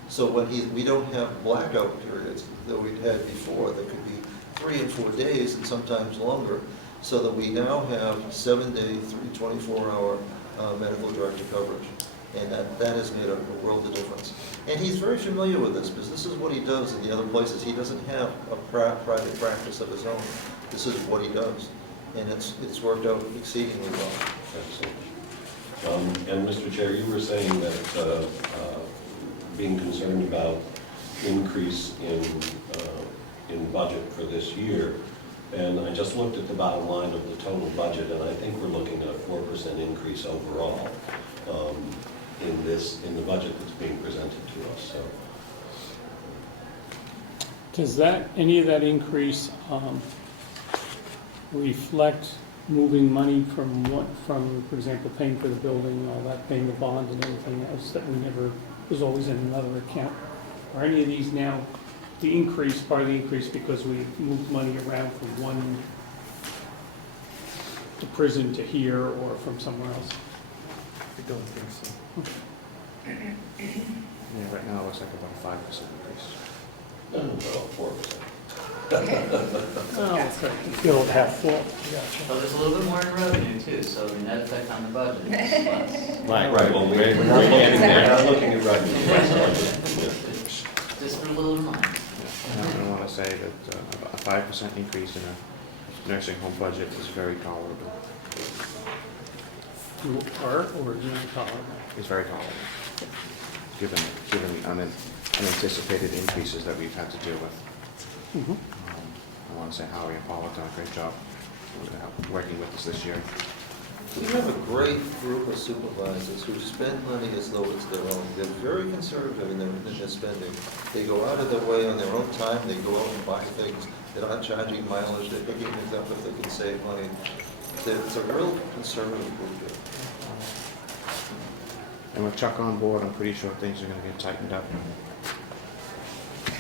So when we don't have blackout periods that we'd had before, that could be 3 and 4 days and sometimes longer, so that we now have 7-day, 24-hour medical director coverage. And that has made a world of difference. And he's very familiar with this, because this is what he does in the other places. He doesn't have a private practice of his own. This is what he does. And it's worked out exceedingly well. Excellent. And Mr. Chair, you were saying that being concerned about increase in budget for this year, and I just looked at the bottom line of the total budget, and I think we're looking at a 4% increase overall in the budget that's being presented to us. So, Does any of that increase reflect moving money from, for example, paying for the building, all that, paying the bond and anything else that was always in another account? Are any of these now part of the increase because we moved money around from the prison to here or from somewhere else? I don't think so. Yeah, right now it looks like about a 5% increase. about 4%. Oh, okay. Still half full. Gotcha. Well, there's a little bit more in revenue too, so the net effect on the budget is less. Right, well, we're not looking at revenue. Just for a little money. And I want to say that a 5% increase in a nursing home budget is very tolerable. You are or do you tolerable? It's very tolerable, given the unanticipated increases that we've had to deal with. Mm-hmm. I want to say Howie and Paul have done a great job working with us this year. We have a great group of supervisors who spend money as though it's their own. They're very conservative in their spending. They go out of their way on their own time. They go out and buy things. They're not charging mileage. They're picking things up if they can save money. It's a real conservative group here. And with Chuck on board, I'm pretty sure things are going to get tightened up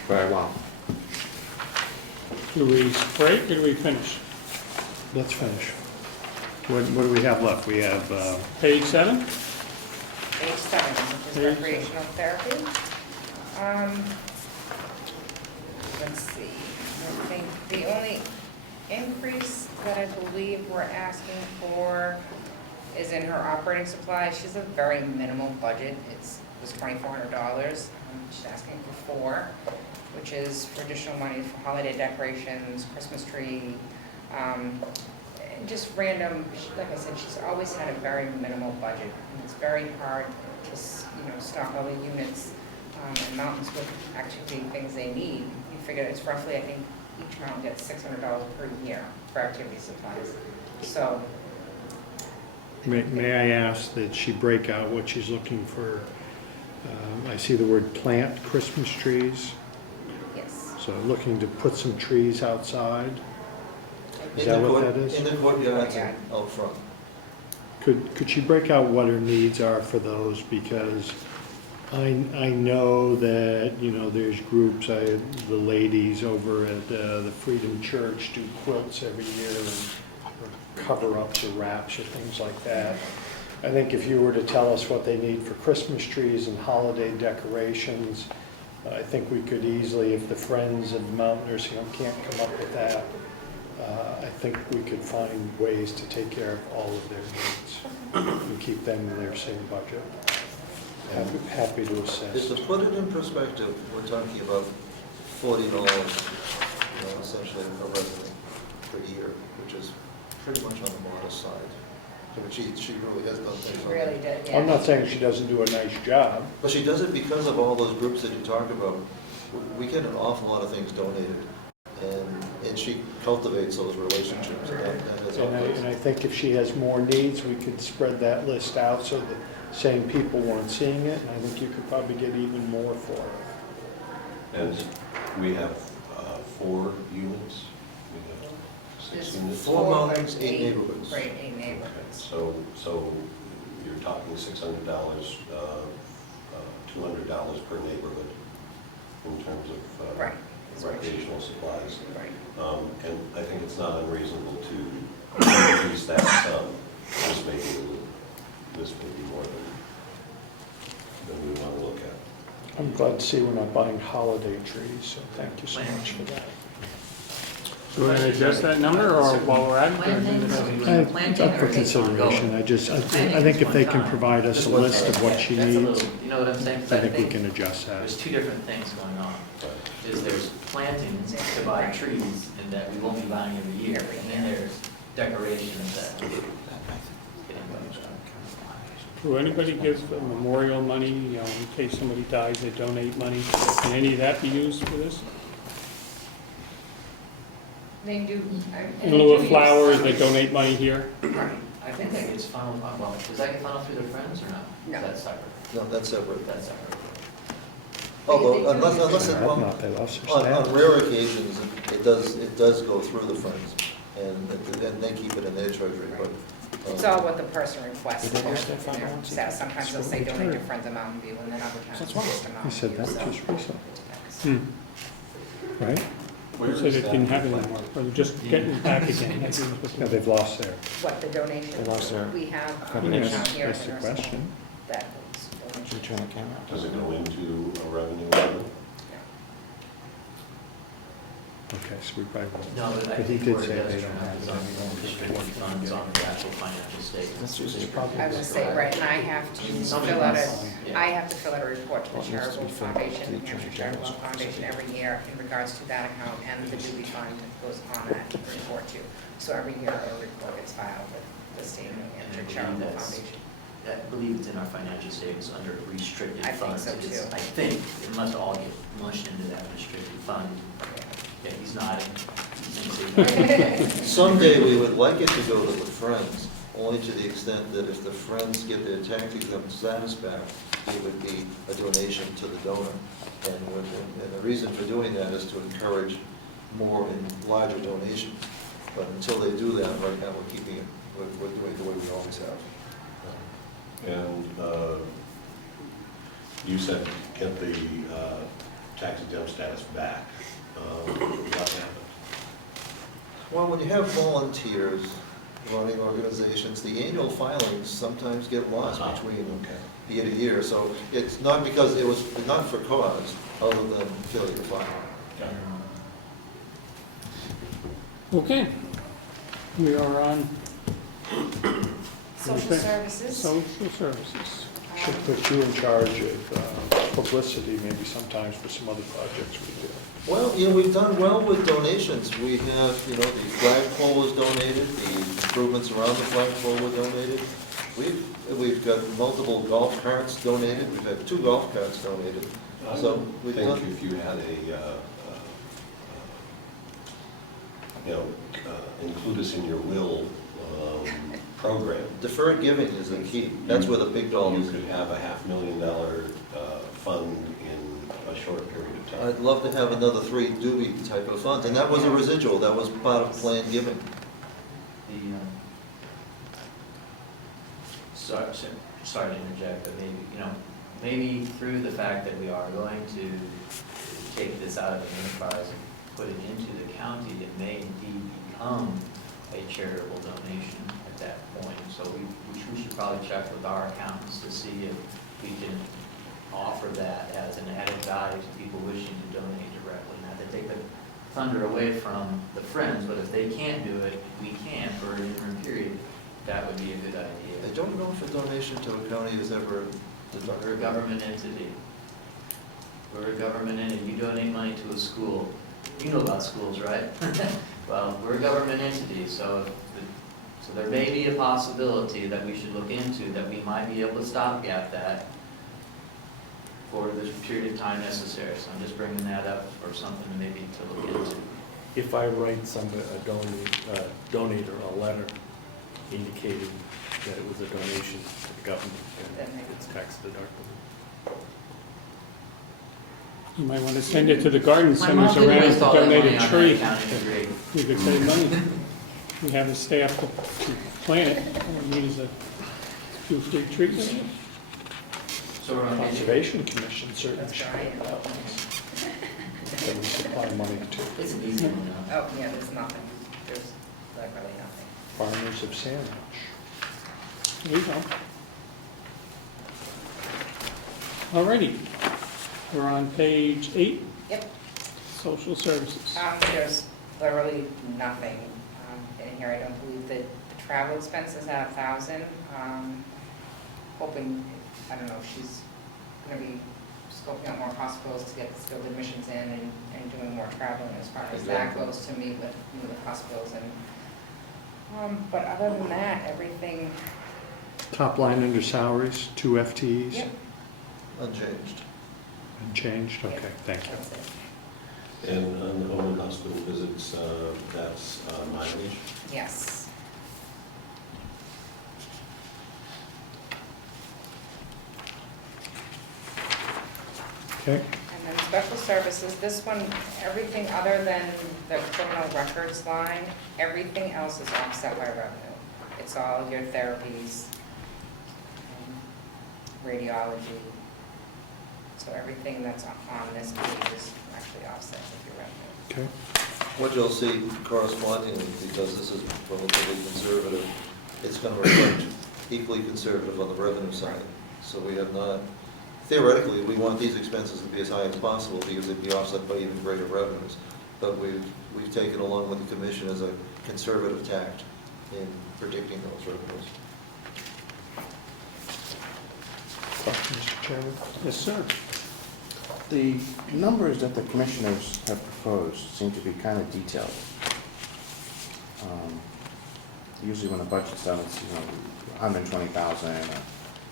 very well. Do we break or do we finish? Let's finish. What do we have left? We have, Page 7? Page 7, which is Page recreational therapy. Let's see, I think the only increase that I believe we're asking for is in her operating supplies. She has a very minimal budget. It was $2,400. She's asking for 4, which is for additional money for holiday decorations, Christmas tree, just random. Like I said, she's always had a very minimal budget, and it's very hard to stock all the units and mountains with activity things they need. You figure it's roughly, I think, each mountain gets $600 per year for activity supplies. So. may I ask that she break out what she's looking for? I see the word plant Christmas trees. Yes. So looking to put some trees outside. Is that what that is? In the courtyard and out front. Could she break out what her needs are for those? Because I know that, there's groups, the ladies over at the Freedom Church do quilts every year or cover-ups or wraps or things like that. I think if you were to tell us what they need for Christmas trees and holiday decorations, I think we could easily, if the Friends of the Mountain Nursing Home can't come up with that, I think we could find ways to take care of all of their needs and keep them in their same budget. Happy to assist. Just to put it in perspective, we're talking about $40, essentially a resident per year, which is pretty much on the modest side. But she really has done things on Really that. did, yeah. I'm not saying she doesn't do a nice job. But she does it because of all those groups that you talk about. We get an awful lot of things donated, and and she cultivates those relationships, and that has And helped us. I think if she has more needs, we could spread that list out so that same people weren't seeing it, and I think you could probably get even more for her. And we have 4 units, we have 6 units. 4 mountains, 8 neighborhoods. Right, 8 Okay, neighborhoods. so you're talking $600, $200 per neighborhood in terms of Right. recreational supplies. Right. And I think it's not unreasonable to increase that sum. This may be more than we want to look at. I'm glad to see we're not buying holiday trees, so thank you so much for that. So we're gonna adjust that number, or while we're at it? Up for consideration, I think if they can provide us a list of what she That's a needs, little, you know what I'm saying? 'Cause I think we can adjust that. There's 2 different things going on. Is there's plantings to buy trees and that we won't be buying every year, and then there's decorations that we're getting budget on. Do anybody give memorial money, you know, in case somebody dies, they donate money? Can any of that be used for this? They do. In lieu of flowers, they donate money here? I think that gets funneled, well, does that get funneled through the Friends or not? No. Is that separate? No, that's separate. That's separate. Although, unless it, well, Not, they lost their on status. rare occasions, it does go through the Friends, and they keep it in their treasury, but. It's all what the person requests. Did they lose their 501c3? Sometimes they'll say donate to Friends of Mountain View, and then other times That's it's wrong. just a He Mountain said View. that so- just recently, right? Who said it didn't have it anymore, or they're just getting it back again? Yeah, they've lost their, What, the donation? They lost their- We have Yes, an account here at that's the the nursing question. home that holds Should we donations. turn the camera off? Does it go into a revenue line? okay, so we probably won't. No, but I But he think did where it say does they turn don't out have is it on anymore. restricted funds on the actual financial statement. That's just Restricted probably- I would say, right, and I have to fill out Yeah. I have to fill out a report to Well, the it needs to Charitable be filled Foundation, to the New Hampshire Attorney Charitable General's Foundation office. every year in regards to that account, and the Dewey Fund goes on that report too. So every year a report gets filed with the state of New And I Hampshire believe Charitable that's- Foundation. I believe it's in our financial statements under restricted I think funds. so, It's- too. I think it must all get mushed into that restricted fund. Yeah, he's nodding. Someday, we would like it to go to the Friends, only to the extent that if the Friends get their tax exempt status back, it would be a donation to the donor. And the reason for doing that is to encourage more and larger donations. But until they do that, right now, we're keeping it, we're doing it the way we always have. And you said get the tax exempt status back. What happened? Well, when you have volunteers running organizations, the annual filings sometimes get lost between year to year. So it's not because it was not for cause, other than failure to file. Okay, we are on Social Okay. services. social services. Should put you in charge of publicity maybe sometimes for some other projects we do. Well, we've done well with donations. We have, the flagpole was donated, the improvements around the flagpole were donated. We've got multiple golf carts donated. We've had 2 golf carts donated. So I we've think done, if you had include us in your will program. deferred giving is the key. That's where the big dollars. You could have a $500,000 fund in a short period of time. I'd love to have another 3 doobie type of funds, and that was a residual, that was part of planned giving. Sorry to interject, but maybe through the fact that we are going to take this out of the enterprise and put it into the county, it may indeed become a charitable donation at that point. So we should probably check with our accountants to see if we can offer that as an added value to people wishing to donate directly. Not to take the thunder away from the Friends, but if they can't do it, we can for an interim period. That would be a good idea. I don't know if a donation to a county is ever We're a government entity. We're a government entity. You donate money to a school. You know about schools, right? Well, we're a government entity, so there may be a possibility that we should look into, that we might be able to stopgap that for the period of time necessary. So I'm just bringing that up for something maybe to look into. if I write donator a letter indicating that it was a donation to the government, then it's tax deductible. You might want to send it to the garden My centers mom didn't around waste to all that donate money a on tree. that accounting degree. We could save money. We have a staff to plant it, all we need is a few free trees. So we're on page Conservation Commission certainly That's should right. help that we supply money to. It's an easy one now. Oh, yeah, there's nothing, there's like really nothing. Farmers of Sandwich. There you go. Alrighty, we're on page 8, Yep. social services. There's literally nothing in here. I don't believe that the travel expenses at 1,000. Hoping, I don't know, she's gonna be scoping out more hospitals to get skilled admissions in and doing more traveling as far as that Exactly. goes to meet with hospitals and, but other than that, everything, Top line under salaries, 2 FTEs. yep. Unchanged. Unchanged, okay, thank you. That's it. And on the home and hospital visits, that's mileage. Yes. Okay, And then special services, this one, everything other than the criminal records line, everything else is offset by revenue. It's all your therapies, radiology. So everything that's on this page is actually offset with your revenue. okay. What you'll see correspondingly, because this is relatively conservative, it's going to reflect equally conservative on the revenue side. So we have not, theoretically, we want these expenses to be as high as possible because they'd be offset by even greater revenues. But we've taken along with the commission as a conservative tact in predicting those revenues. Mr. Chairman? Yes, sir. The numbers that the commissioners have proposed seem to be kind of detailed. Usually when the budget's done, it's, 120,000.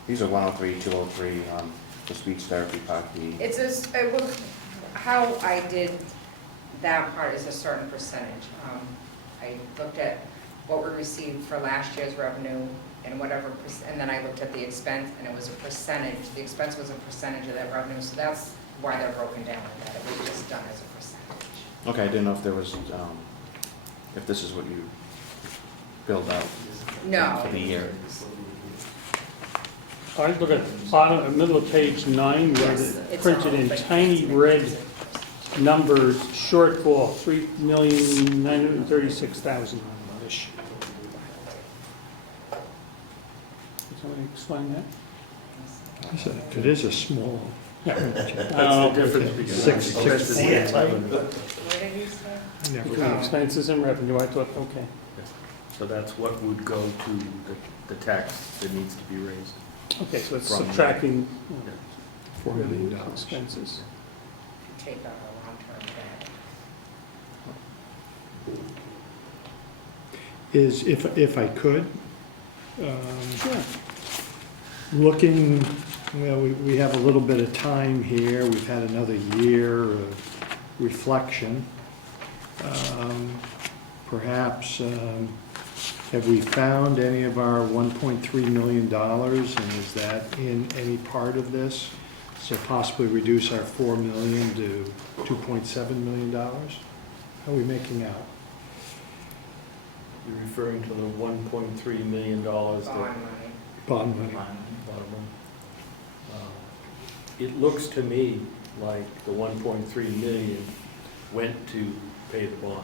These are 103, 203 on the speech therapy part B. It's how I did that part is a certain percentage. I looked at what we received for last year's revenue and whatever, and then I looked at the expense and it was a percentage. The expense was a percentage of that revenue, so that's why they're broken down like that. It was just done as a percentage. Okay, I didn't know if there was, if this is what you billed out No. for the year. All right, look at the bottom, middle of page 9, where Yes, it's it's printed all in like- tiny red numbers, shortfall, 3,936,000 on this sheet. Can somebody explain that? It is a small. Yeah. That's the difference between Six- expenses six- and revenue. What did you say? Never Between mind. expenses and revenue, I thought, okay. So that's what would go to the tax that needs to be raised. Okay, so it's From- subtracting $4 million. expenses. Take out a long-term debt. Is, if I could, Sure. looking, well, we have a little bit of time here, we've had another year of reflection. Perhaps, have we found any of our $1.3 million, and is that in any part of this? So possibly reduce our $4 million to $2.7 million? How are we making out? You're referring to the $1.3 million that Bond money. Bond money. bottom one. It looks to me like the 1.3 million went to pay the bond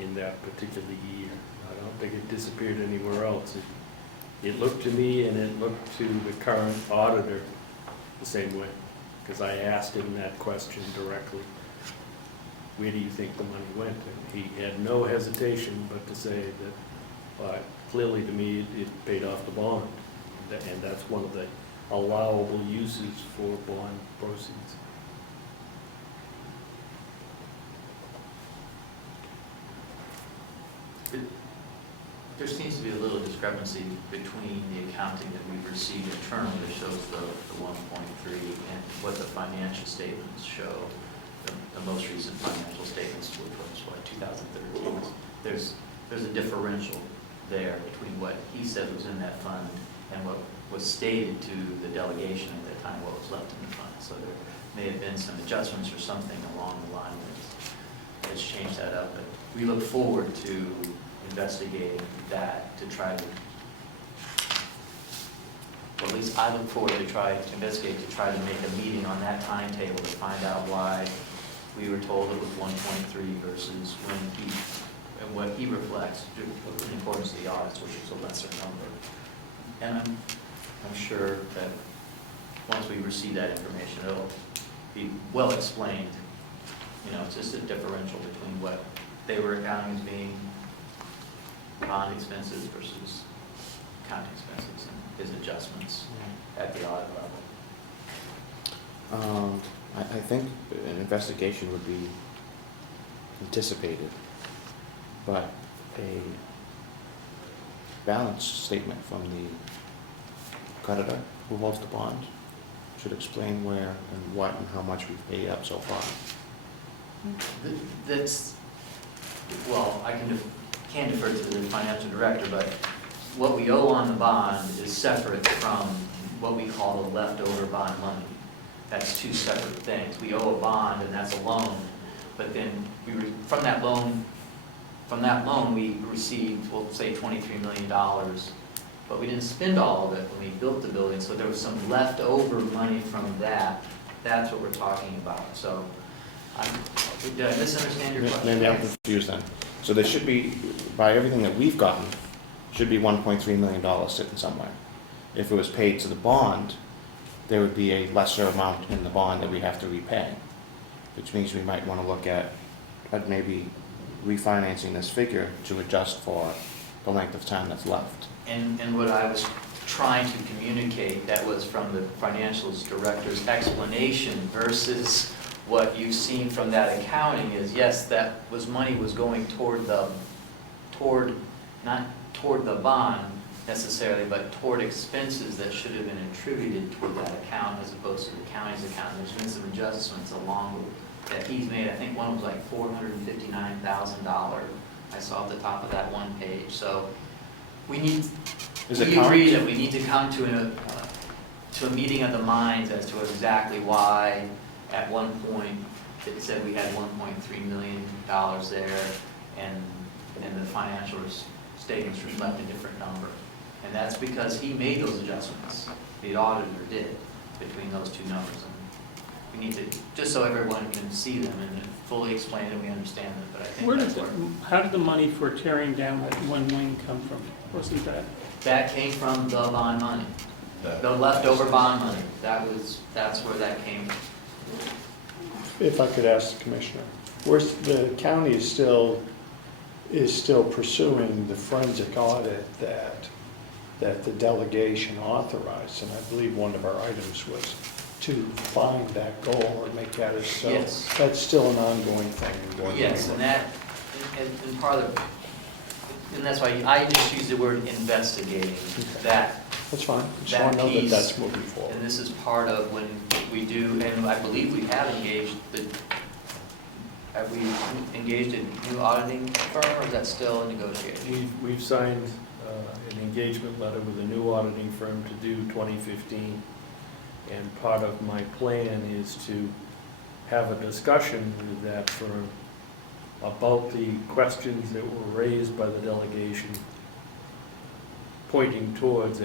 in that particular year. I don't think it disappeared anywhere else. It looked to me, and it looked to the current auditor the same way, because I asked him that question directly. Where do you think the money went? And he had no hesitation but to say that, clearly to me, it paid off the bond. And that's one of the allowable uses for bond proceeds. There seems to be a little discrepancy between the accounting that we've received internally that shows the 1.3 and what the financial statements show. the most recent financial statements, which was what, 2013. There's a differential there between what he said was in that fund and what was stated to the delegation at that time, what was left in the fund. So there may have been some adjustments or something along the line that's changed that up. But we look forward to investigating that to try to, or at least I look forward to try to investigate, to try to make a meeting on that timetable to find out why we were told it was 1.3 versus when and what he reflects in accordance to the audits, which is a lesser number. And I'm sure that once we receive that information, it'll be well explained. You know, it's just a differential between what they were accounting as being bond expenses versus accounting expenses and his adjustments at the audit level. I think an investigation would be anticipated, but a balance statement from the creditor who holds the bond should explain where and what and how much we've paid up so far. That's, well, I can defer to the financial director, but what we owe on the bond is separate from what we call the leftover bond money. That's two separate things. We owe a bond, and that's a loan, but then from that loan we received, we'll say $23 million, but we didn't spend all of it when we built the building, so there was some leftover money from that. That's what we're talking about. So, did I misunderstand your question? Maybe I'm confused then. So there should be, by everything that we've gotten, should be $1.3 million sitting somewhere. If it was paid to the bond, there would be a lesser amount in the bond that we have to repay, which means we might want to look at maybe refinancing this figure to adjust for the length of time that's left. And what I was trying to communicate, that was from the financials director's explanation versus what you've seen from that accounting is, yes, that was money was going not toward the bond necessarily, but toward expenses that should have been attributed toward that account as opposed to the county's account. There's been some adjustments along that he's made. I think one was like $459,000. I saw at the top of that one page. So we agree that we need to come to a meeting of the minds as to exactly why at one point it said we had $1.3 million there, and the financial statements reflect a different number. And that's because he made those adjustments. The auditor did between those two numbers. And we need to, just so everyone can see them and fully explain it, we understand them. But I think how did the money for tearing down that one wing come from? Wasn't that? That came from the bond money, the leftover bond money. That's where that came from. If I could ask the commissioner, the county is still pursuing the forensic audit that the delegation authorized, and I believe one of our items was to find that goal or make that as so. Yes. That's still an ongoing thing. Yes, and that's why I just use the word investigating. Okay. That's fine. I just want to know that that's moving forward. And this is part of when we do, and I believe we have engaged have we engaged a new auditing firm, or is that still in negotiation? We've signed an engagement letter with a new auditing firm to do 2015. And part of my plan is to have a discussion with that firm about the questions that were raised by the delegation, pointing towards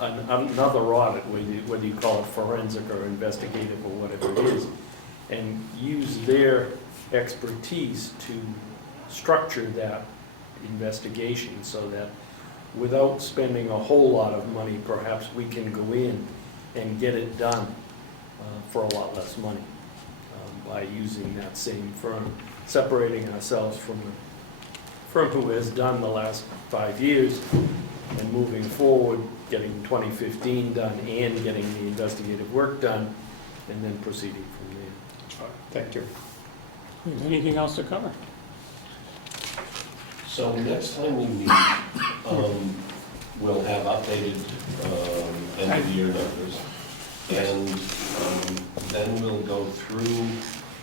another audit, whether you call it forensic or investigative or whatever it is, and use their expertise to structure that investigation so that without spending a whole lot of money, perhaps we can go in and get it done for a lot less money by using that same firm, separating ourselves from the firm who has done the last 5 years and moving forward, getting 2015 done and getting the investigative work done, and then proceeding from there. All right, thank you. Is anything else to cover? So next time we meet, we'll have updated end of year numbers. And then we'll go through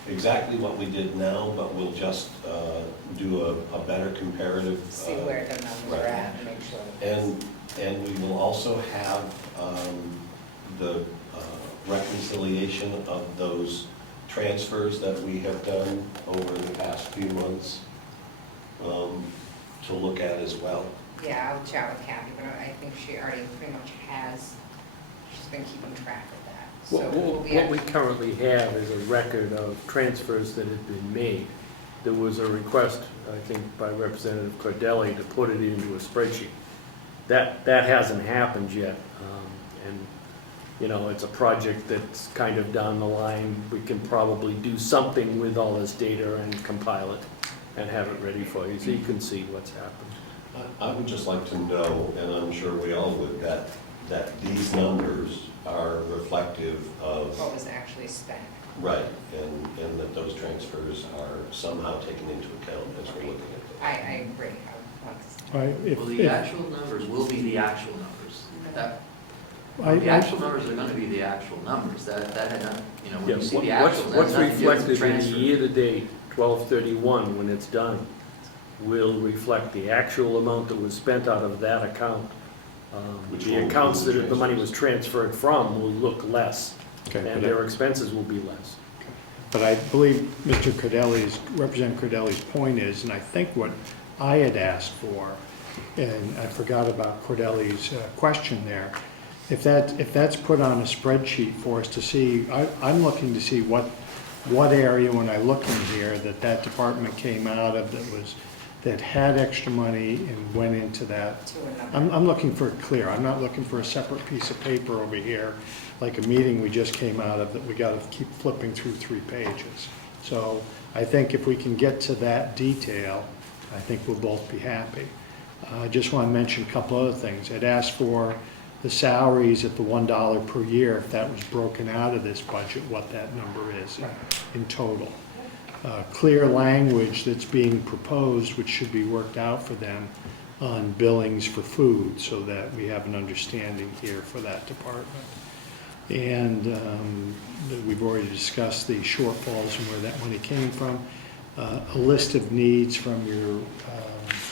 exactly what we did now, but we'll just do a better comparative. See where the numbers are right. at and make sure. that And we will also have the reconciliation of those transfers that we have done over the past few months to look at as well. Yeah, I'll chat with Kathy, but I think she already pretty much has, she's been keeping track of that. So we'll be What we currently have is a record of transfers that have been made. There was a request, I think, by Representative Cordelli to put it into a spreadsheet. That hasn't happened yet. And, you know, it's a project that's kind of down the line. We can probably do something with all this data and compile it and have it ready for you so you can see what's happened. I would just like to know, and I'm sure we all would, that these numbers are reflective of. what was actually spent. Right, and that those transfers are somehow taken into account as we're looking at this. I agree. Well, the actual numbers will be the actual numbers. The actual numbers are gonna be the actual numbers. That had not, you know, when you see the actuals, that's What's nothing to do with the reflected in the transfer. year-to-date 12/31 when it's done will reflect the actual amount that was spent out of that account. The accounts that the money was transferred from will look less, Okay, and but their expenses will be less. But I believe Representative Cordelli's point is, and I think what I had asked for, and I forgot about Cordelli's question there, if that's put on a spreadsheet for us to see, I'm looking to see what area, when I look in here, that department came out of that had extra money and went into that. I'm looking for it clear. I'm not looking for a separate piece of paper over here, like a meeting we just came out of that we got to keep flipping through 3 pages. So I think if we can get to that detail, I think we'll both be happy. I just want to mention a couple other things. I'd asked for the salaries at the $1 per year, if that was broken out of this budget, what that number is in total. Clear language that's being proposed, which should be worked out for them on billings for food, so that we have an understanding here for that department. And we've already discussed the shortfalls and where that money came from. A list of needs from your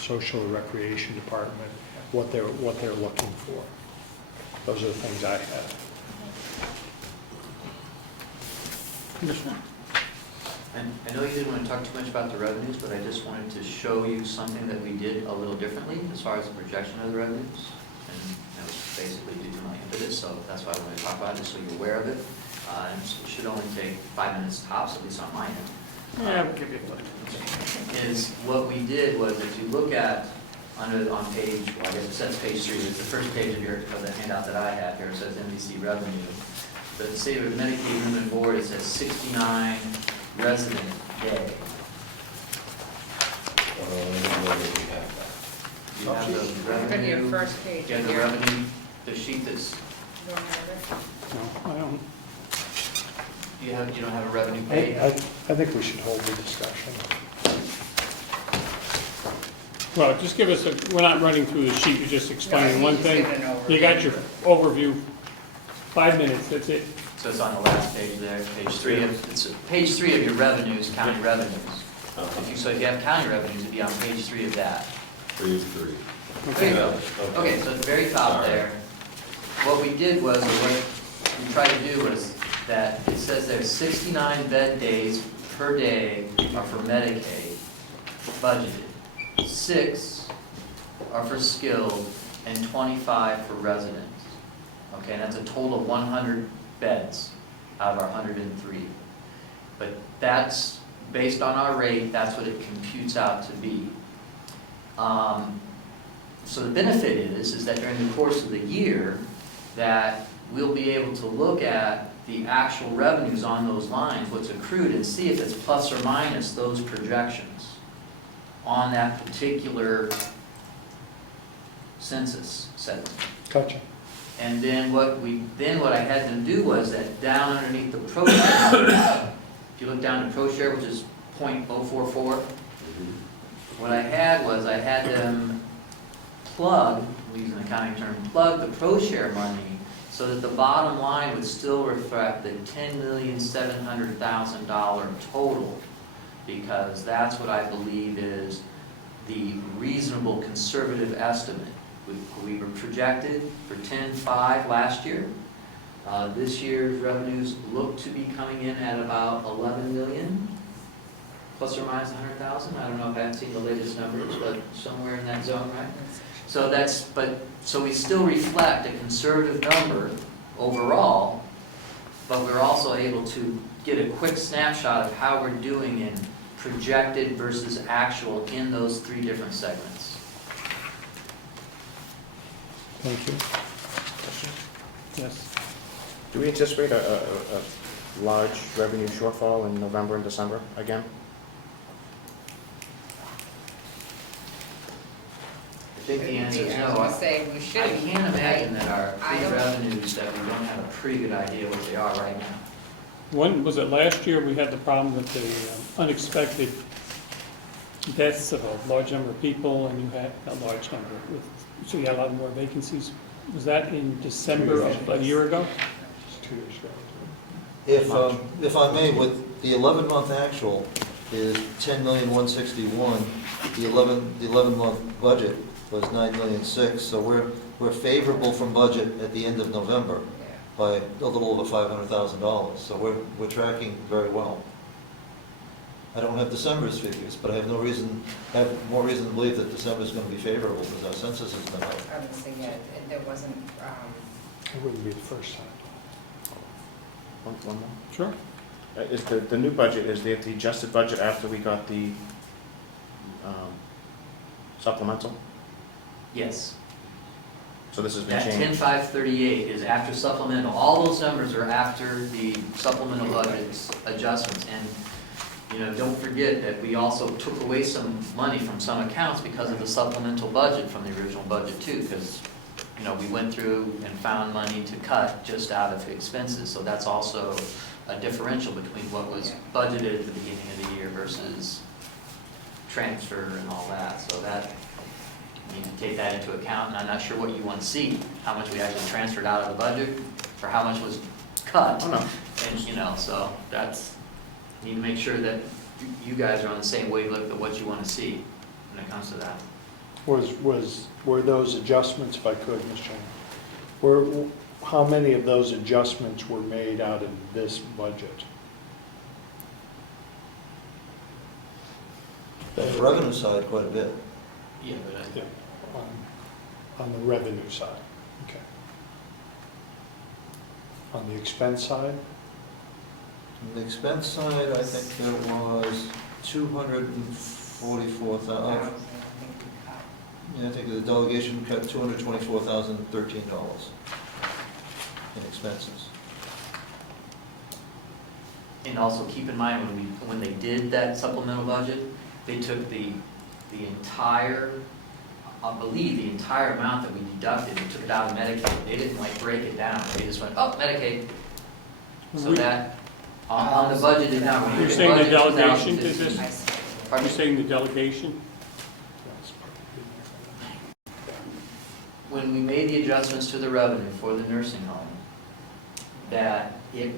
social and recreation department, what they're looking for. Those are the things I have. Commissioner? And I know you didn't want to talk too much about the revenues, but I just wanted to show you something that we did a little differently as far as the projection of the revenues. And that was basically due to my impetus, so that's why I wanted to talk about it, so you're aware of it. And it should only take 5 minutes tops, at least on my end. Yeah, we'll give you a look. Is what we did was, if you look at on page, well, I guess it says page 3, it's the first page of the handout that I have here, it says MVC revenue. But the State of Medicaid Room and Board, it says 69 resident day. You have the Look on your revenue, first page. you have the here. revenue, the sheet that's, You don't have it? No, I don't. you don't have a revenue page? I think we should hold the discussion. Well, just give us we're not running through the sheet, you're just explaining No, one he's thing. just giving an overview. You got your overview, 5 minutes, that's it. So it's on the last page there, page 3 of your revenues, county revenues. So if you have county revenues, it'd be on page 3 of that. 3 of 3. There you go. Okay, so at the very top there, what we did was, what we tried to do was that it says there's 69 bed days per day are for Medicaid budgeted. 6 are for skilled and 25 for residents. Okay, and that's a total of 100 beds out of our 103. But that's, based on our rate, that's what it computes out to be. So the benefit is that during the course of the year, that we'll be able to look at the actual revenues on those lines, what's accrued, and see if it's plus or minus those projections on that particular census segment. Gotcha. And then what I had them do was that down underneath the pro share, if you look down to pro share, which is 0.044, what I had them plug, we use an accounting term, plug the pro share money so that the bottom line would still reflect the $10,700,000 total, because that's what I believe is the reasonable conservative estimate. We were projected for 10.5 last year. This year's revenues look to be coming in at about 11 million, plus or minus 100,000. I don't know if I haven't seen the latest numbers, but somewhere in that zone, right? So so we still reflect a conservative number overall, but we're also able to get a quick snapshot of how we're doing in projected versus actual in those 3 different segments. Thank you. Yes. Do we anticipate a large revenue shortfall in November and December again? I think the answer is I no. was gonna say, we I shouldn't. can't imagine that our I don't- revenues, that we don't have a pretty good idea what they are right now. When, was it last year, we had the problem with the unexpected deaths of a large number of people, and you had a large number, so you had a lot more vacancies. Was that in December of a year ago? It's 2 years ago. If I may, with the 11-month actual is 10,161,000. The 11-month budget was 9,006,000. So we're favorable from budget at the end of November by a little over $500,000. So we're tracking very well. I don't have December's figures, but I have more reason to believe that December's going to be favorable because our census has been out. I was thinking, there wasn't, It wouldn't be the first time. One more. Sure. Is the new budget, is the adjusted budget after we got the supplemental? Yes. So this has been That changed? 10,538 is after supplemental. All those numbers are after the supplemental budget's adjustments. And, don't forget that we also took away some money from some accounts because of the supplemental budget from the original budget too, because, we went through and found money to cut just out of expenses. So that's also a differential between what was budgeted at the beginning of the year versus transfer and all that. So that, you need to take that into account, and I'm not sure what you want to see, how much we actually transferred out of the budget, or how much was cut. Oh, no. And, so that's, you need to make sure that you guys are on the same wavelength of what you want to see when it comes to that. Were those adjustments, if I could, Mr. Chairman, how many of those adjustments were made out of this budget? On the revenue side, quite a bit. Yeah, but Yeah, on the revenue side, okay. On the expense side? On the expense side, I think there was 244,000. Yeah, I think the delegation cut $224,013 in expenses. And also keep in mind, when they did that supplemental budget, they took the entire, I believe, the entire amount that we deducted, and took it out of Medicaid. They didn't break it down. They just went, oh, Medicaid. So that, on the budgeted number. You're saying the delegation did 2015. this? Pardon You're me? saying the delegation? When we made the adjustments to the revenue for the nursing home, that it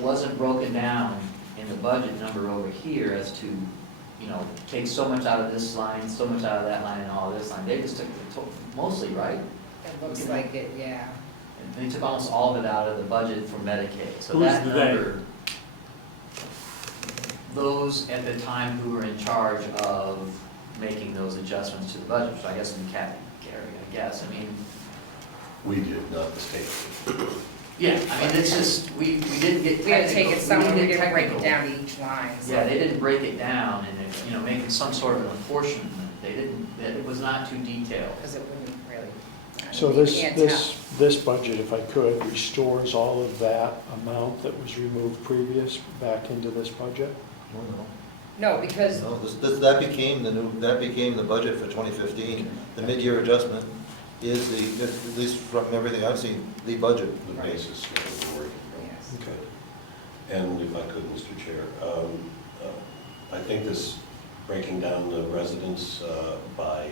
wasn't broken down in the budget number over here as to, take so much out of this line, so much out of that line, and all of this line. They just took mostly, right? it looks like it, yeah. And they took almost all of it out of the budget for Medicaid. So Who's that the they? number, those at the time who were in charge of making those adjustments to the budget, so I guess it'd be Kathy, Gary, I guess. I mean, We did, not the state. yeah, I mean, it's just, we didn't get We had to take technical- it somewhere, we get didn't break it technical. down to each line, so. Yeah, they didn't break it down and, making some sort of apportionment. It was not too detailed. Because it wouldn't really. So you can't this budget, if I could, restores all of that amount that was removed previous back into this budget? No, because, No, that became the budget for 2015. The mid-year adjustment is at least from everything I've seen, the budget. The basis of the working. yes. Okay. And if I could, Mr. Chair, I think this breaking down the residents by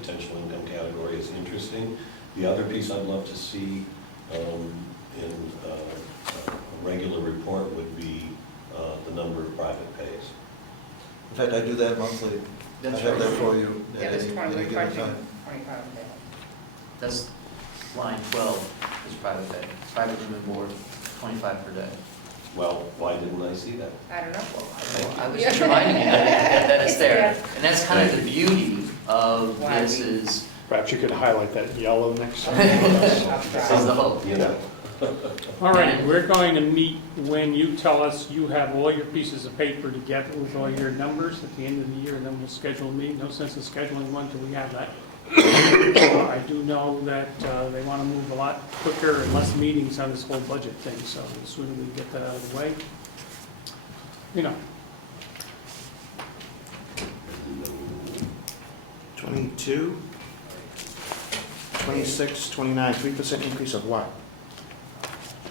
potential income category is interesting. The other piece I'd love to see in a regular report would be the number of private pays. In fact, I do that monthly. I That's have right. that for you Yeah, at there's any 20, we're given budgeting time. 25 a day. That's line 12 is private pay, private room and board, 25 per day. Well, why didn't I see that? I don't know. I was just reminding you that it's there. And that's kind of the beauty of Why this we- is, Perhaps you could highlight that in yellow next time. this is the hope. You know, All right, we're going to meet when you tell us you have all your pieces of paper together with all your numbers at the end of the year, and then we'll schedule a meeting. No sense in scheduling one till we have that. I do know that they want to move a lot quicker and less meetings on this whole budget thing, so the sooner we get that out of the way, you know. 22, 26, 29, 3% increase of what?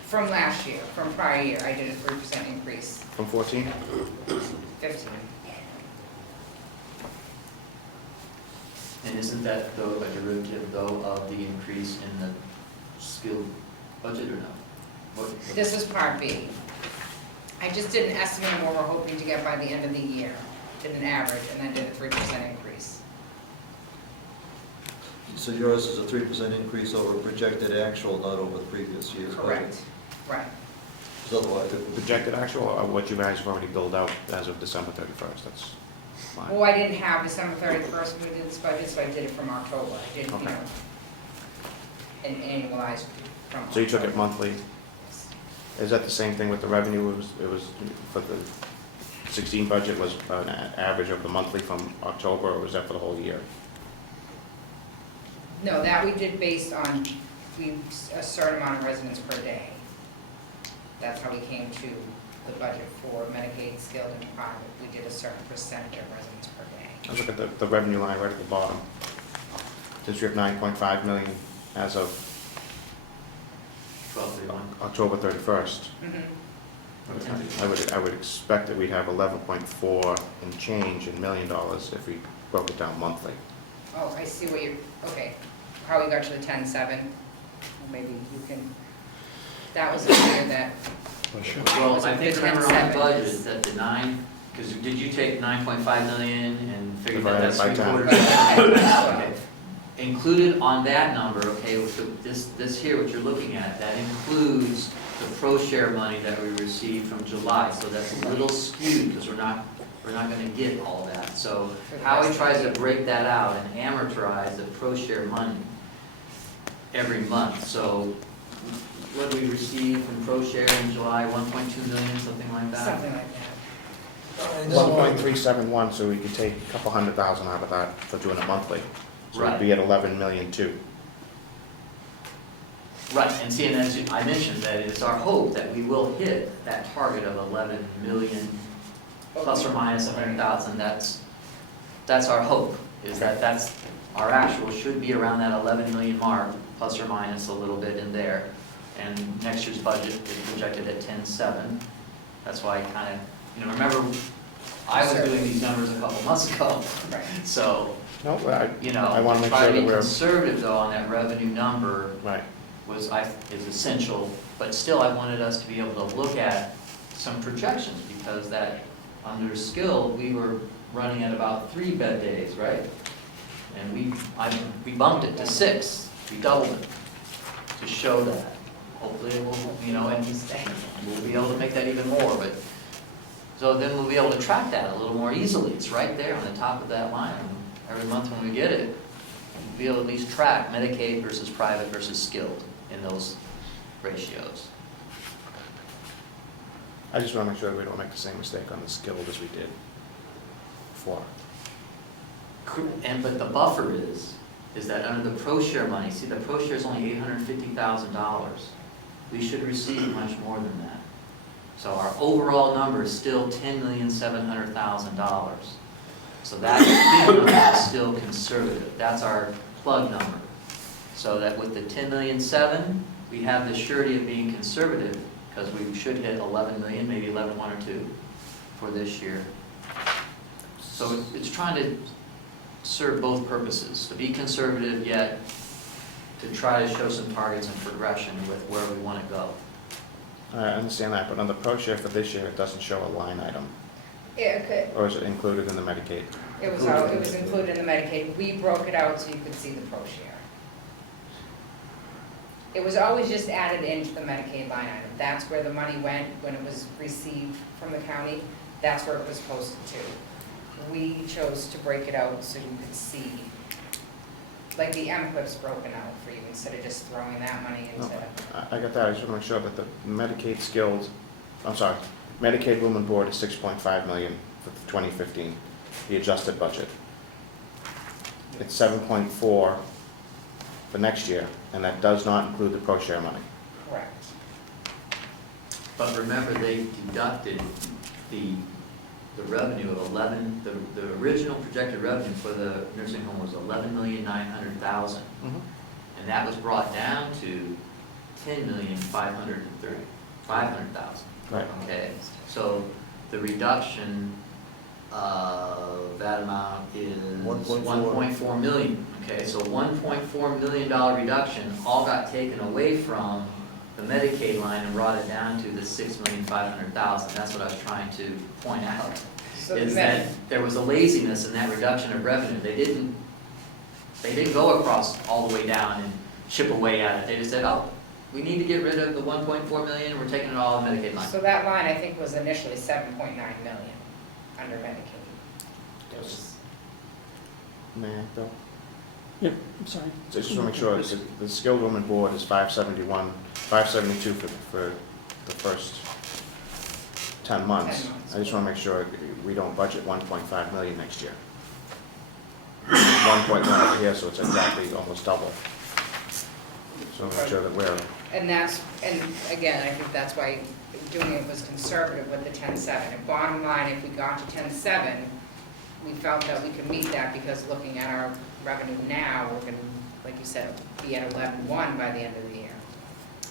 From last year, from prior year, I did a 3% increase, From 14? 15. And isn't that though a derivative though of the increase in the skilled budget or no? What- This was part B. I just did an estimate of what we're hoping to get by the end of the year, did an average, and then did a 3% increase. So yours is a 3% increase over projected actual, not over the previous year's budget? Correct, right. Because otherwise, Projected actual or what you guys have already billed out as of December 31st? That's fine. Well, I didn't have December 31st when we did this budget, so I did it from October. I didn't, you Okay. know, an annualized from. So you took it October. monthly? Yes. Is that the same thing with the revenue? It was for the 16 budget was an average of the monthly from October, or was that for the whole year? No, that we did based on, a certain amount of residents per day. That's how we came to the budget for Medicaid, skilled, and private. We did a certain percentage of residents per day. Let's look at the revenue line right at the bottom. Since you have 9.5 million as of 12/31. October 31st, Mhm. I would expect that we'd have 11.4 and change in $1 million if we broke it down monthly. Oh, I see what you're, okay. How we got to the 10.7, maybe you can, that was the year that, Well, Was I it think 15 remember on the 7? budget that the 9, because did you take 9.5 million and figure that Divide it that's by 3/4? 10. Okay. Included on that number, okay, with this here, what you're looking at, that includes the pro share money that we received from July, so that's a little skewed, because we're not gonna get all that. So Howie tries to break that out and amortize the pro share money every month. So what do we receive from pro share in July, 1.2 million, something like that? something like that. 1.371, so we could take a couple $100,000 out of that for doing it monthly. So Right. we'd be at 11 million too. Right, and see, and as I mentioned, that it's our hope that we will hit that target of 11 million plus or minus 100,000. That's our hope, is that that's, our actual should be around that 11 million mark, plus or minus a little bit in there. And next year's budget is projected at 10.7. That's why I kind of, remember, I was doing these numbers a couple months ago. Right. So, No, I I want to make try sure to that be we're, conservative though on that revenue number right. is essential, but still I wanted us to be able to look at some projections, because that, under skilled, we were running at about 3 bed days, right? And we bumped it to 6, we doubled it, to show that. Hopefully it will, and we'll be able to make that even more, but, so then we'll be able to track that a little more easily. It's right there on the top of that line. Every month when we get it, we'll be able to at least track Medicaid versus private versus skilled in those ratios. I just want to make sure that we don't make the same mistake on the skilled as we did before. But the buffer is that under the pro share money, see, the pro share is only $850,000. We should receive much more than that. So our overall number is still $10,700,000. So that big number is still conservative. That's our plug number. So that with the 10,700,000, we have the surety of being conservative, because we should hit 11 million, maybe 11.1 or 2 for this year. So it's trying to serve both purposes, to be conservative yet to try to show some targets and progression with where we want to go. I understand that, but on the pro share for this year, it doesn't show a line item, It could, or is it included in the Medicaid? it was included in the Medicaid. We broke it out so you could see the pro share. It was always just added into the Medicaid line item. That's where the money went when it was received from the county. That's where it was posted to. We chose to break it out so you could see, like the M-CLIP's broken out for you instead of just throwing that money into. No, I got that, I just want to make sure that the Medicaid skilled, I'm sorry, Medicaid Room and Board is 6.5 million for 2015, the adjusted budget. It's 7.4 for next year, and that does not include the pro share money. Correct. But remember, they deducted the revenue of 11, the original projected revenue for the nursing home was 11,900,000. And that was brought down to 10,530,000. Right. Okay, so the reduction of that amount is 1.4. 1.4 million. Okay, so $1.4 million reduction all got taken away from the Medicaid line and brought it down to the 6,500,000. That's what I was trying to point out, So is that there was a laziness in that reduction of revenue. They didn't go across all the way down and chip away at it. They just said, oh, we need to get rid of the 1.4 million, we're taking it all in Medicaid line. So that line, I think, was initially 7.9 million under Medicaid. It was- May I, Bill? Yep, I'm sorry. So I just want to make sure, the skilled room and board is 571, 572 for the first 10 months. 10 months. I just want to make sure we don't budget 1.5 million next year. 1.1 over here, so it's exactly almost double. So make sure that we're, And again, I think that's why doing it was conservative with the 10.7. And bottom line, if we got to 10.7, we felt that we could meet that because looking at our revenue now, we're going to, like you said, be at 11.1 by the end of the year.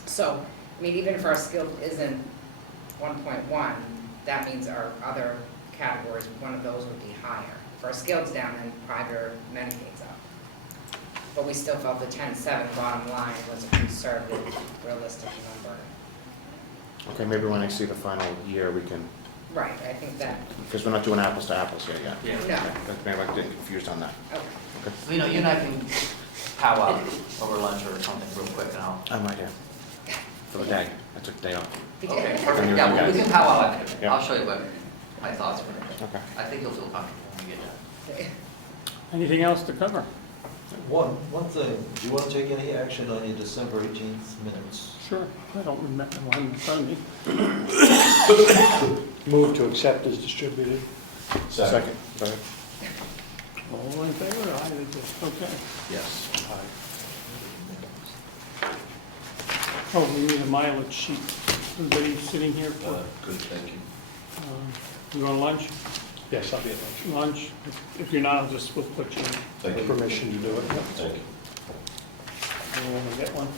So, I mean, even if our skilled isn't 1.1, that means our other categories, one of those would be higher. If our skilled's down, then private Medicaid's up. But we still felt the 10.7 bottom line was a conservative, realistic number. okay, maybe when I see the final year, we can, Right, I think that, because we're not doing apples to apples here yet. Yeah. no, Maybe I'm getting confused on that. okay. You know, you and I can powwow over lunch or something real quick, and I'll. I'm right here for the day. I took the day off. Okay, And perfect. you- Yeah, you well, we guys. can powwow after. Yeah. I'll show you what my thoughts were. Okay. I think you'll feel comfortable when we get done. Anything else to cover? One thing, do you want to take any action on your December 18th minutes? Sure, I don't remember one in front of me. Move to accept as distributed. Second. Go ahead. All in favor? Aye, okay. Yes. Oh, we need a mileage sheet. Everybody sitting here for, Good, thank you. you on lunch? Yes, I'll be at lunch. Lunch? If you're not, we'll put you in. Thank you. Permission to do it. Thank you. You want to get one?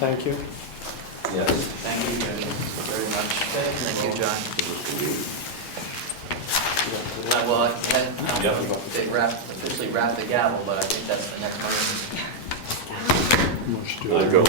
Thank you. Yes. Thank you very much. Thank you, John. Well, they officially wrapped the gavel, but I think that's the next one. Motion to adjourn.